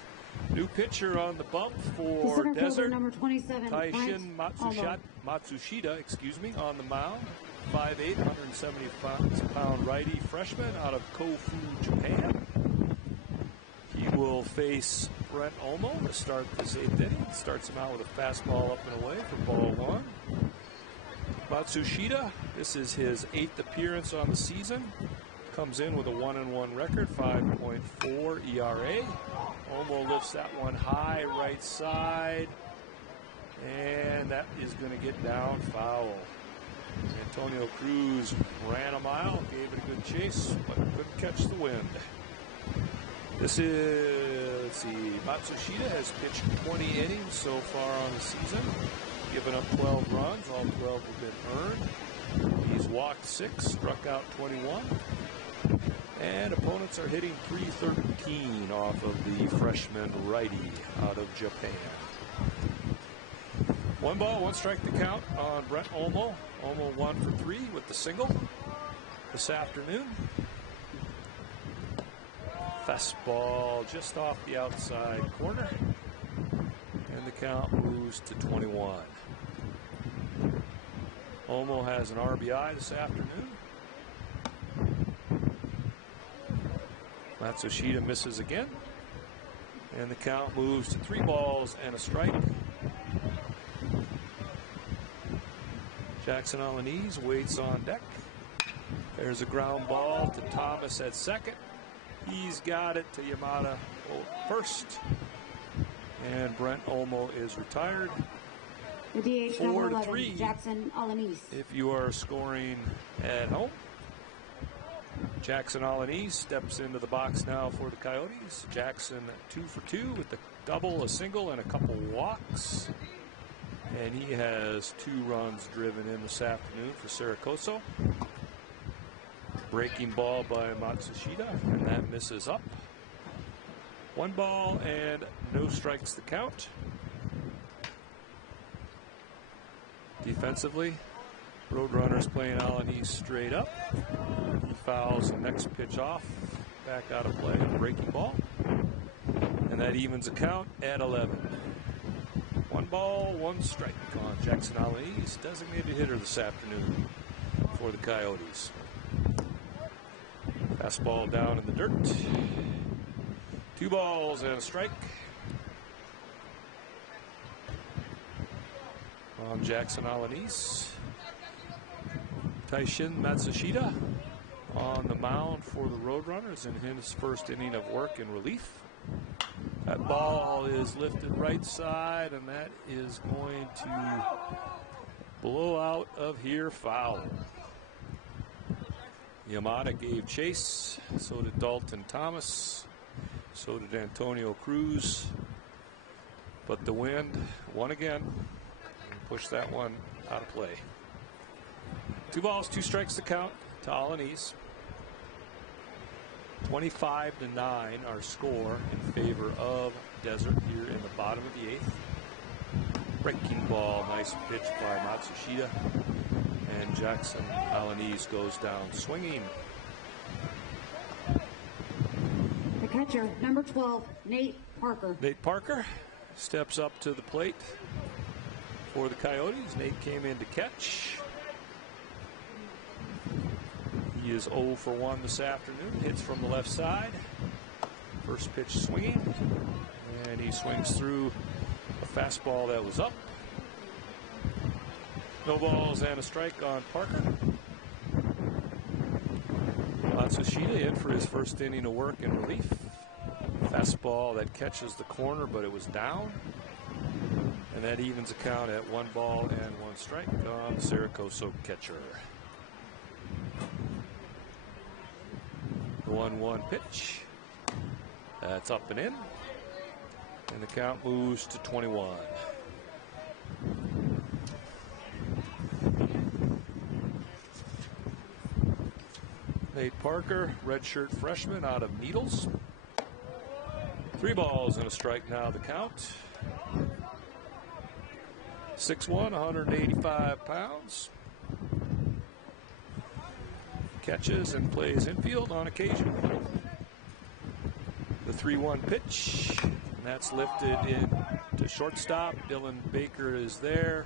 New pitcher on the bump for The center fielder, Desert. number 27, Taishin Matsushita, on the mound. 5'8", 175-pound righty freshman out of Kofu, Japan. He will face Brent Olmo to start this 8th inning. Starts him out with a fastball up and away for ball 1. Matsushita, this is his 8th appearance on the season. Comes in with a 1-1 record, 5.4 ERA. Olmo lifts that one high right side, and that is going to get down foul. Antonio Cruz ran a mile, gave it a good chase, but couldn't catch the wind. This is, let's see, Matsushita has pitched 20 innings so far on the season, given up 12 runs. All 12 have been earned. He's walked 6, struck out 21. And opponents are hitting .313 off of the freshman righty out of Japan. 1 ball, 1 strike to count on Brent Olmo. Olmo 1 for 3 with the single this afternoon. Fastball just off the outside corner. And the count moves to 21. Olmo has an RBI this afternoon. Matsushita misses again. And the count moves to 3 balls and a strike. Jackson Alanis waits on deck. There's a ground ball to Thomas at second. He's got it to Yamada first. And Brent Olmo is retired. The DH number 11, 4-3 Jackson Alanis. if you are scoring at home. Jackson Alanis steps into the box now for the Coyotes. Jackson 2 for 2 with a double, a single, and a couple walks. And he has 2 runs driven in this afternoon for Coso. Breaking ball by Matsushita, and that misses up. 1 ball and no strikes to count. Defensively, Roadrunners playing Alanis straight up. He fouls the next pitch off, back out of play, breaking ball. And that evens the count at 11. 1 ball, 1 strike on Jackson Alanis, designated hitter this afternoon for the Coyotes. Fastball down in the dirt. 2 balls and a strike on Jackson Alanis. Taishin Matsushita on the mound for the Roadrunners in his first inning of work in relief. That ball is lifted right side, and that is going to blow out of here foul. Yamada gave chase, so did Dalton Thomas, so did Antonio Cruz, but the wind won again and pushed that one out of play. 2 balls, 2 strikes to count to Alanis. 25-9 our score in favor of Desert here in the bottom of the 8th. Breaking ball, nice pitch by Matsushita. And Jackson Alanis goes down swinging. The catcher, number 12, Nate Parker. Nate Parker steps up to the plate for the Coyotes. Nate came in to catch. He is 0 for 1 this afternoon. Hits from the left side. First pitch swinging. And he swings through a fastball that was up. No balls and a strike on Parker. Matsushita in for his first inning of work in relief. Fastball that catches the corner, but it was down. And that evens the count at 1 ball and 1 strike on the Coso catcher. The 1-1 pitch. That's up and in. And the count moves to 21. Nate Parker, redshirt freshman out of Needles. 3 balls and a strike now the count. 6'1", 185 pounds. Catches and plays infield on occasion. 3-1 pitch. And that's lifted in to shortstop. Dylan Baker is there,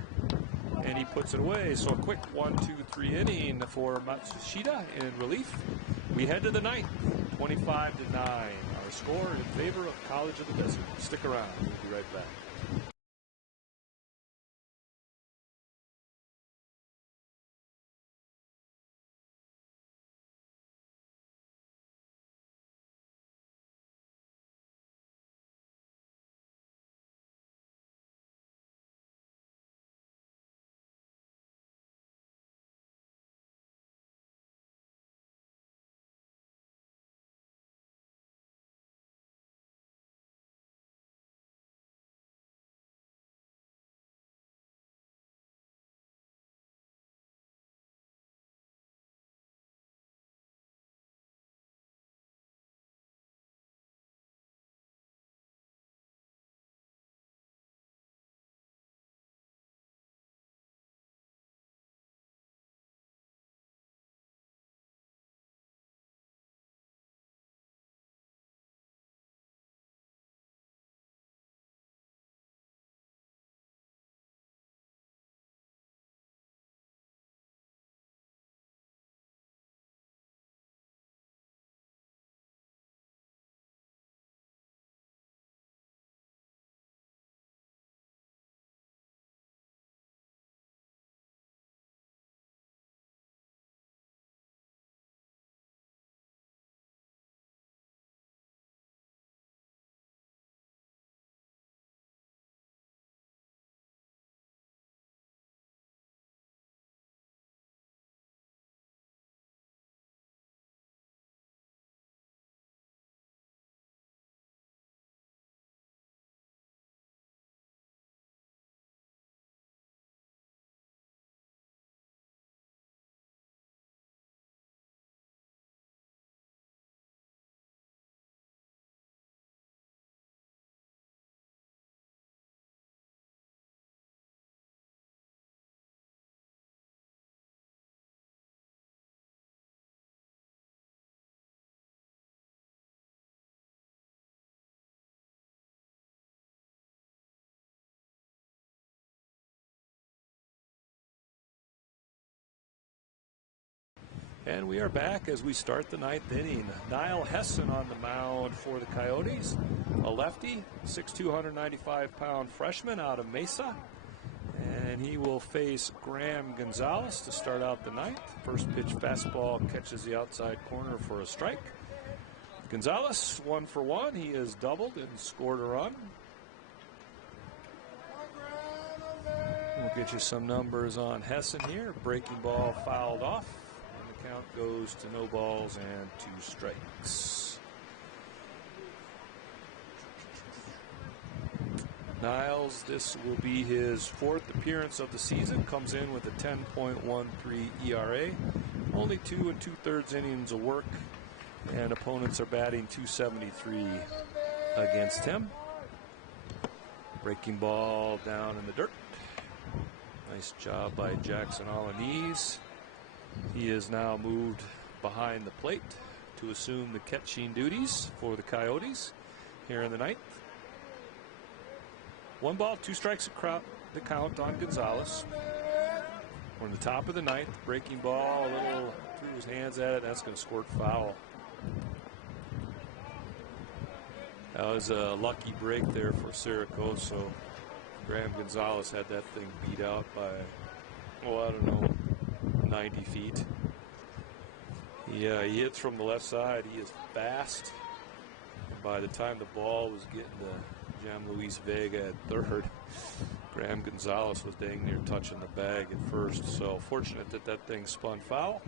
and he puts it away. So a quick 1-2-3 inning for Matsushita in relief. We head to the ninth, 25-9. Our score in favor of College of the Desert. Stick around. We'll be right back. And we are back as we start the ninth inning. Niall Hessen on the mound for the Coyotes. A lefty, 6'2", 195-pound freshman out of Mesa. And he will face Graham Gonzalez to start out the ninth. First pitch fastball catches the outside corner for a strike. Gonzalez, 1 for 1. He has doubled and scored a run. We'll get you some numbers on Hessen here. Breaking ball fouled off. Count goes to no balls and 2 strikes. Niles, this will be his 4th appearance of the season. Comes in with a 10.13 ERA. Only 2 2/3 innings of work, and opponents are batting .273 against him. Breaking ball down in the dirt. Nice job by Jackson Alaniz. He is now moved behind the plate to assume the catching duties for the Coyotes here in the ninth. 1 ball, 2 strikes the count on Gonzalez. We're in the top of the ninth. Breaking ball, a little threw his hands at it. That's going to squirt foul. That was a lucky break there for Saracoso. Graham Gonzalez had that thing beat out by, oh, I don't know, 90 feet. Yeah, he hits from the left side. He is fast. By the time the ball was getting to Jam Luis Vega at third, Graham Gonzalez was dang near touching the bag at first. So fortunate that that thing spun foul.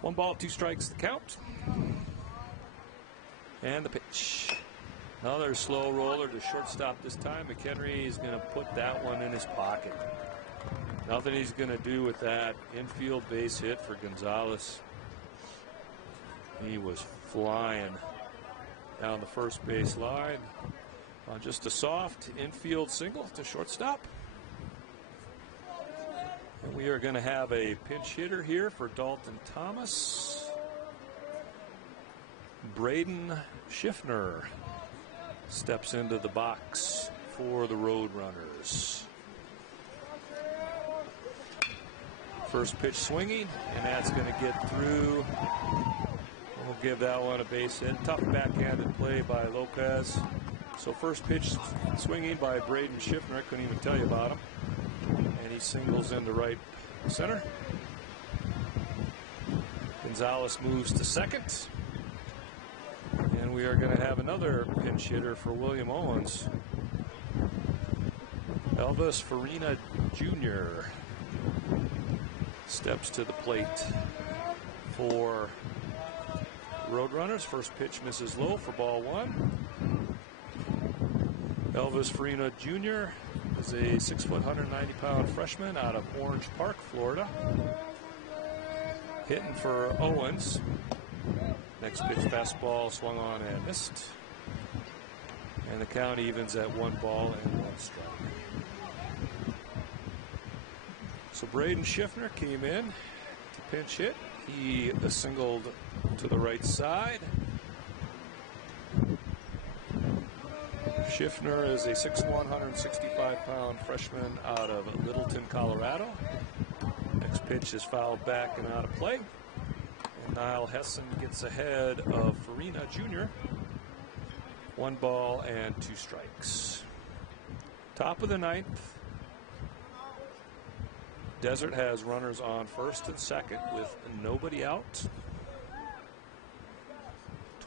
1 ball, 2 strikes the count. And the pitch. Another slow roller to shortstop this time. McHenry is going to put that one in his pocket. Nothing he's going to do with that. Infield base hit for Gonzalez. He was flying down the first base line. Just a soft infield single to shortstop. And we are going to have a pinch hitter here for Dalton Thomas. Braden Schiffner steps into the box for the Roadrunners. First pitch swinging, and that's going to get through. We'll give that one a base hit. Tough backhanded play by Lopez. So first pitch swinging by Braden Schiffner. I couldn't even tell you about him. And he singles into right center. Gonzalez moves to second. And we are going to have another pinch hitter for William Owens. Elvis Farina Jr. steps to the plate for Roadrunners. First pitch misses low for ball one. Elvis Farina Jr. is a 6 foot, 190-pound freshman out of Orange Park, Florida. Hitting for Owens. Next pitch fastball swung on and missed. And the count evens at 1 ball and 1 strike. So Braden Schiffner came in to pinch hit. He singled to the right side. Schiffner is a 6'1", 165-pound freshman out of Littleton, Colorado. Next pitch is fouled back and out of play. And Niall Hessen gets ahead of Farina Jr. 1 ball and 2 strikes. Top of the 9th. Desert has runners on first and second with nobody out.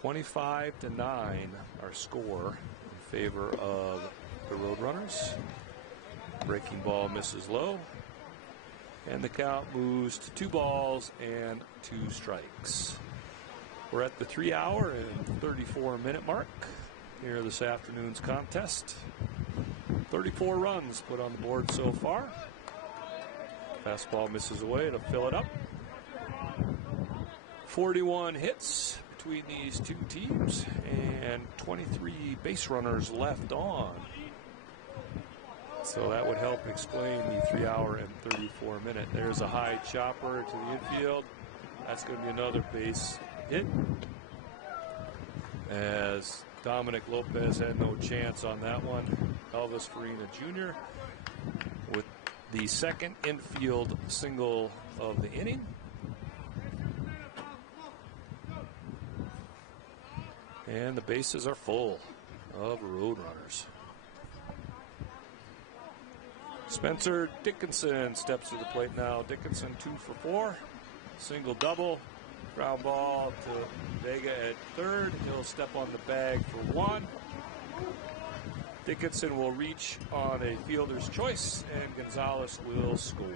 25-9 our score in favor of the Roadrunners. Breaking ball misses low. And the count moves to 2 balls and 2 strikes. We're at the 3-hour and 34-minute mark here this afternoon's contest. 34 runs put on the board so far. Fastball misses away to fill it up. 41 hits between these two teams and 23 base runners left on. So that would help explain the 3-hour and 34-minute. There's a high chopper to the infield. That's going to be another base hit, as Dominic Lopez had no chance on that one. Elvis Farina Jr. with the second infield single of the inning. And the bases are full of Roadrunners. Spencer Dickinson steps to the plate now. Dickinson 2 for 4. Single double. Ground ball to Vega at third. He'll step on the bag for 1. Dickinson will reach on a fielder's choice, and Gonzalez will score.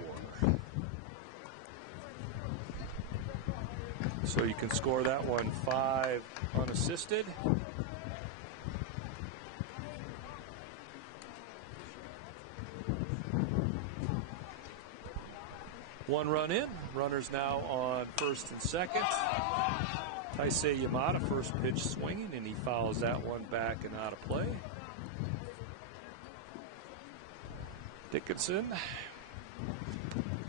So you can score that one 5 unassisted. One run in. Runners now on first and second. Taisei Yamada, first pitch swinging, and he fouls that one back and out of play. Dickinson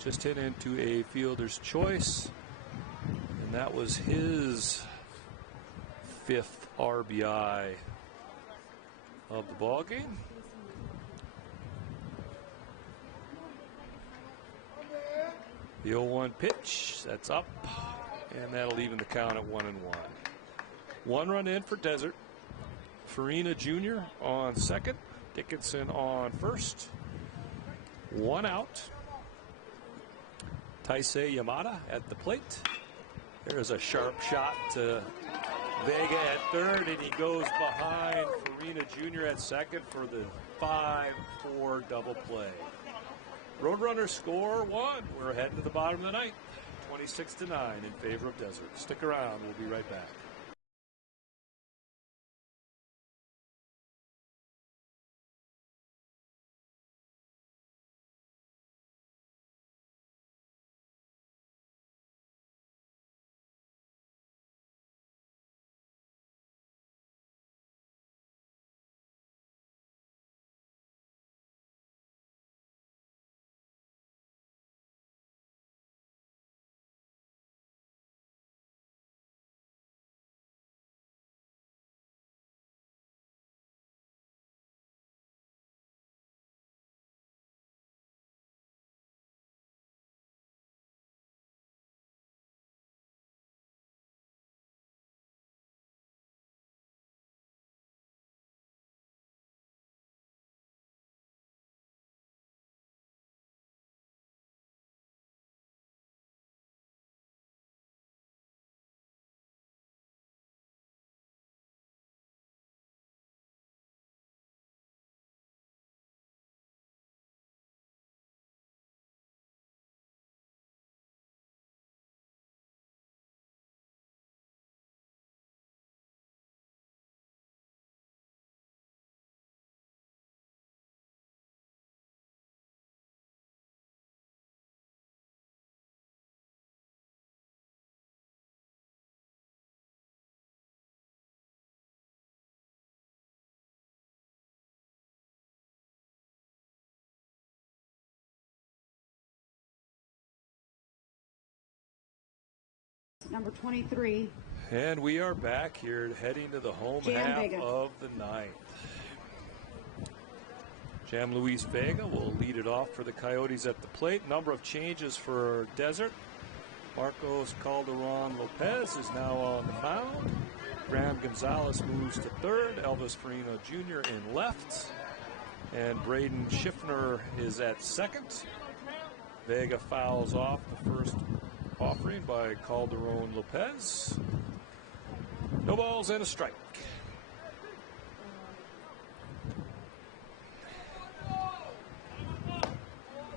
just hit into a fielder's choice, and that was his 5th RBI of the ball game. The 0-1 pitch, that's up, and that'll even the count at 1-1. 1 run in for Desert. Farina Jr. on second, Dickinson on first. 1 out. Taisei Yamada at the plate. There's a sharp shot to Vega at third, and he goes behind Farina Jr. at second for the 5-4 double play. Roadrunners score 1. We're heading to the bottom of the 9th. 26-9 in favor of Desert. Stick around. We'll be right back. number 23. And we are back here heading to the home half Vega. of the ninth. Jam Luis Vega will lead it off for the Coyotes at the plate. Number of changes for Desert. Marcos Calderon Lopez is now on the mound. Graham Gonzalez moves to third. Elvis Farina Jr. in left. And Braden Schiffner is at second. Vega fouls off the first offering by Calderon Lopez. No balls and a strike.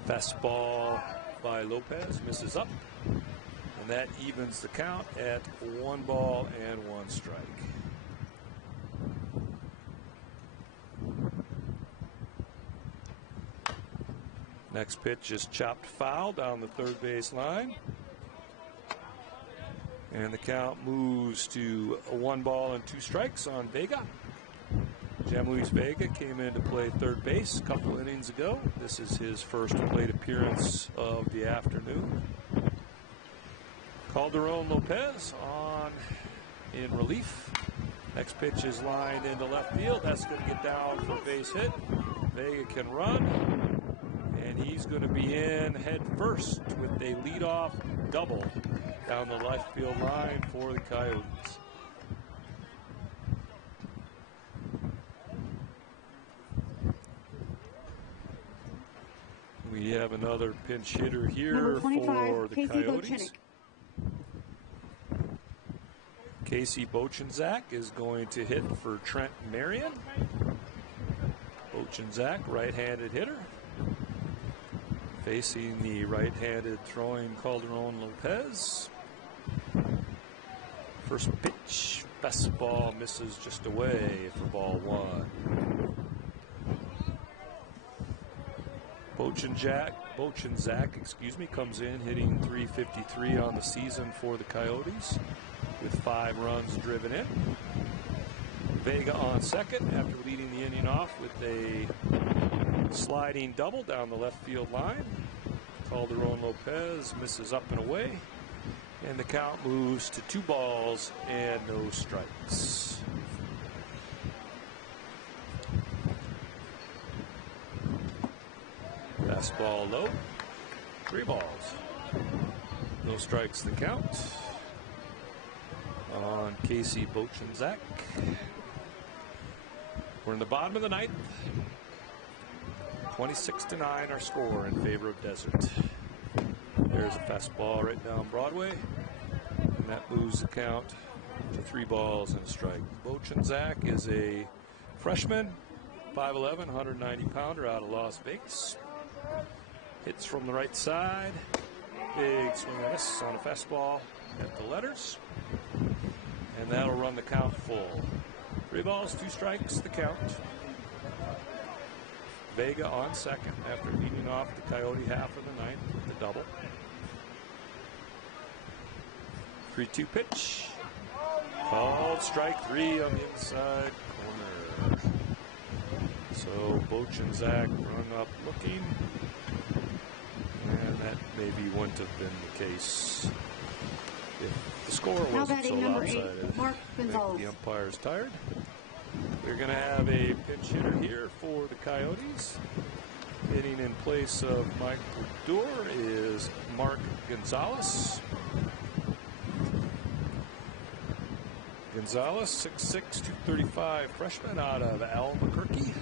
Fastball by Lopez misses up. And that evens the count at 1 ball and 1 strike. Next pitch is chopped foul down the third base line. And the count moves to 1 ball and 2 strikes on Vega. Jam Luis Vega came in to play third base a couple innings ago. This is his first plate appearance of the afternoon. Calderon Lopez on in relief. Next pitch is lined into left field. That's going to get down for a base hit. Vega can run. And he's going to be in head first with a leadoff double down the left field line for the Coyotes. We have another pinch hitter here for the Coyotes. Casey Bochenczak is going to hit for Trent Marion. Bochenczak, right-handed hitter, facing the right-handed throwing Calderon Lopez. First pitch, fastball misses just away for ball 1. Bochenczak, comes in hitting .353 on the season for the Coyotes with 5 runs driven in. Vega on second after leading the inning off with a sliding double down the left field line. Calderon Lopez misses up and away, and the count moves to 2 balls and no strikes. Fastball low, 3 balls. No strikes the count on Casey Bochenczak. We're in the bottom of the ninth. 26-9 our score in favor of Desert. There's a fastball right down Broadway, and that moves the count to 3 balls and a strike. Bochenczak is a freshman, 5'11", 190-pounder out of Las Vegas. Hits from the right side. Big swing and miss on a fastball at the letters. And that'll run the count full. 3 balls, 2 strikes, the count. Vega on second after leading off the Coyote half of the ninth with the double. 3-2 pitch. Called strike 3 on the inside corner. So Bochenczak rung up looking. And that maybe wouldn't have been the case if the score wasn't so lopsided. Mark Gonzalez. The umpire's tired. We're going to have a pinch hitter here for the Coyotes. Hitting in place of Mike Boudour is Mark Gonzalez. Gonzalez, 6'6", 235 freshman out of Albuquerque.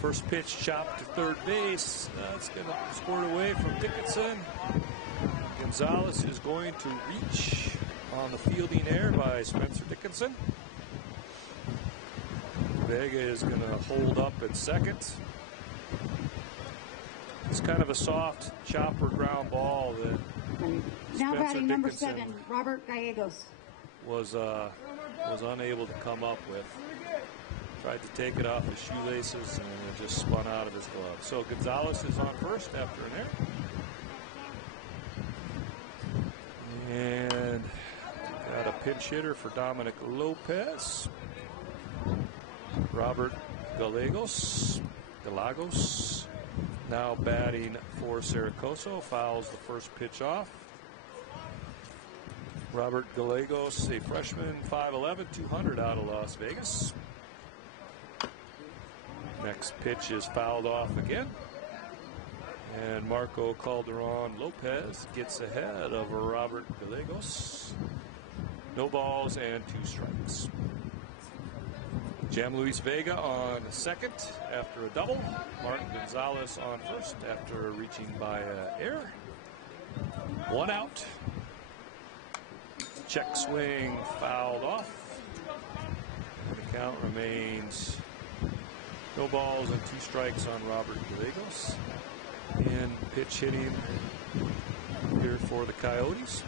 First pitch chopped to third base. That's going to squirt away from Dickinson. Gonzalez is going to reach on the fielding error by Spencer Dickinson. Vega is going to hold up at second. It's kind of a soft chopper ground ball that now Spencer batting number Dickinson 7, Robert Gallegos. was unable to come up with. Tried to take it off his shoelaces and it just spun out of his glove. So Gonzalez is on first after an error. And got a pinch hitter for Dominic Lopez. Robert Gallegos, now batting for Coso, fouls the first pitch off. Robert Gallegos, a freshman, 5'11", 200 out of Las Vegas. Next pitch is fouled off again. And Marco Calderon Lopez gets ahead of Robert Gallegos. No balls and 2 strikes. Jam Luis Vega on second after a double. Martin Gonzalez on first after reaching by air. 1 out. Check swing fouled off. And the count remains no balls and 2 strikes on Robert Gallegos. And pitch hitting here for the Coyotes.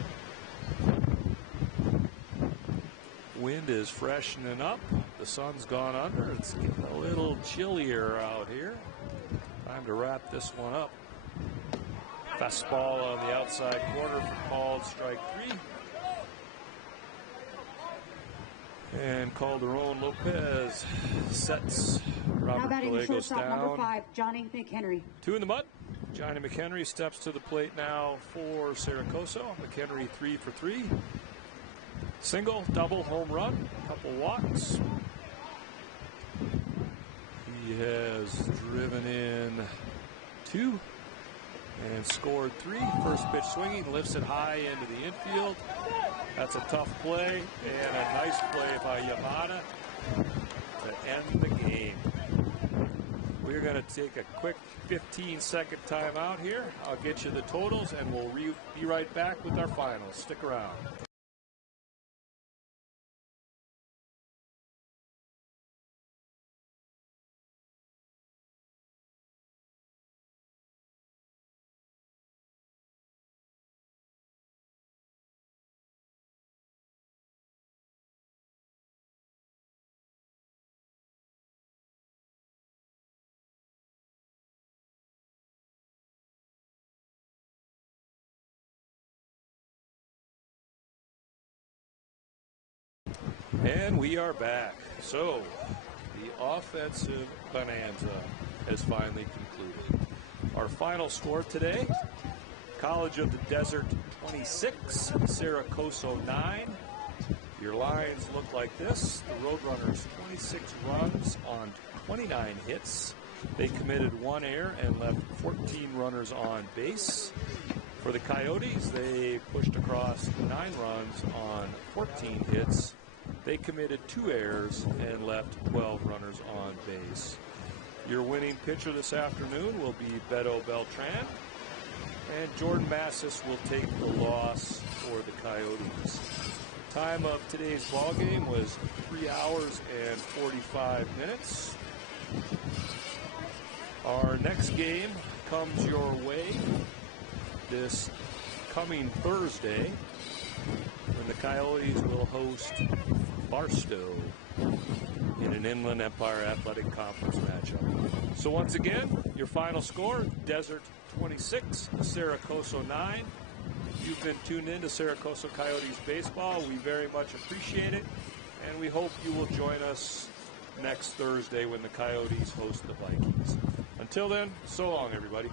Wind is freshening up. The sun's gone under. It's getting a little chillier out here. Time to wrap this one up. Fastball on the outside corner for called strike 3. And Calderon Lopez sets Robert Gallegos down. Number 5, Johnny McHenry. 2 in the mud. Johnny McHenry steps to the plate now for Coso. McHenry 3 for 3. Single, double, home run, couple walks. He has driven in 2 and scored 3. First pitch swinging, lifts it high into the infield. That's a tough play and a nice play by Yamada to end the game. We're going to take a quick 15-second timeout here. I'll get you the totals and we'll be right back with our finals. Stick around. And we are back. So, the offensive bonanza has finally concluded. Our final score today, College of the Desert 26, Coso 9. Your lines look like this. The Roadrunners 26 runs on 29 hits. They committed 1 error and left 14 runners on base. For the Coyotes, they pushed across 9 runs on 14 hits. They committed 2 errors and left 12 runners on base. Your winning pitcher this afternoon will be Beto Beltran, and Jordan Massis will take the loss for the Coyotes. Time of today's ball game was 3 hours and 45 minutes. Our next game comes your way this coming Thursday, when the Coyotes will host Barstow in an Inland Empire Athletic Conference matchup. So once again, your final score, Desert 26, Coso 9. You've been tuned in to Coso Coyotes Baseball. We very much appreciate it, and we hope you will join us next Thursday when the Coyotes host the Vikings. Until then, so long, everybody.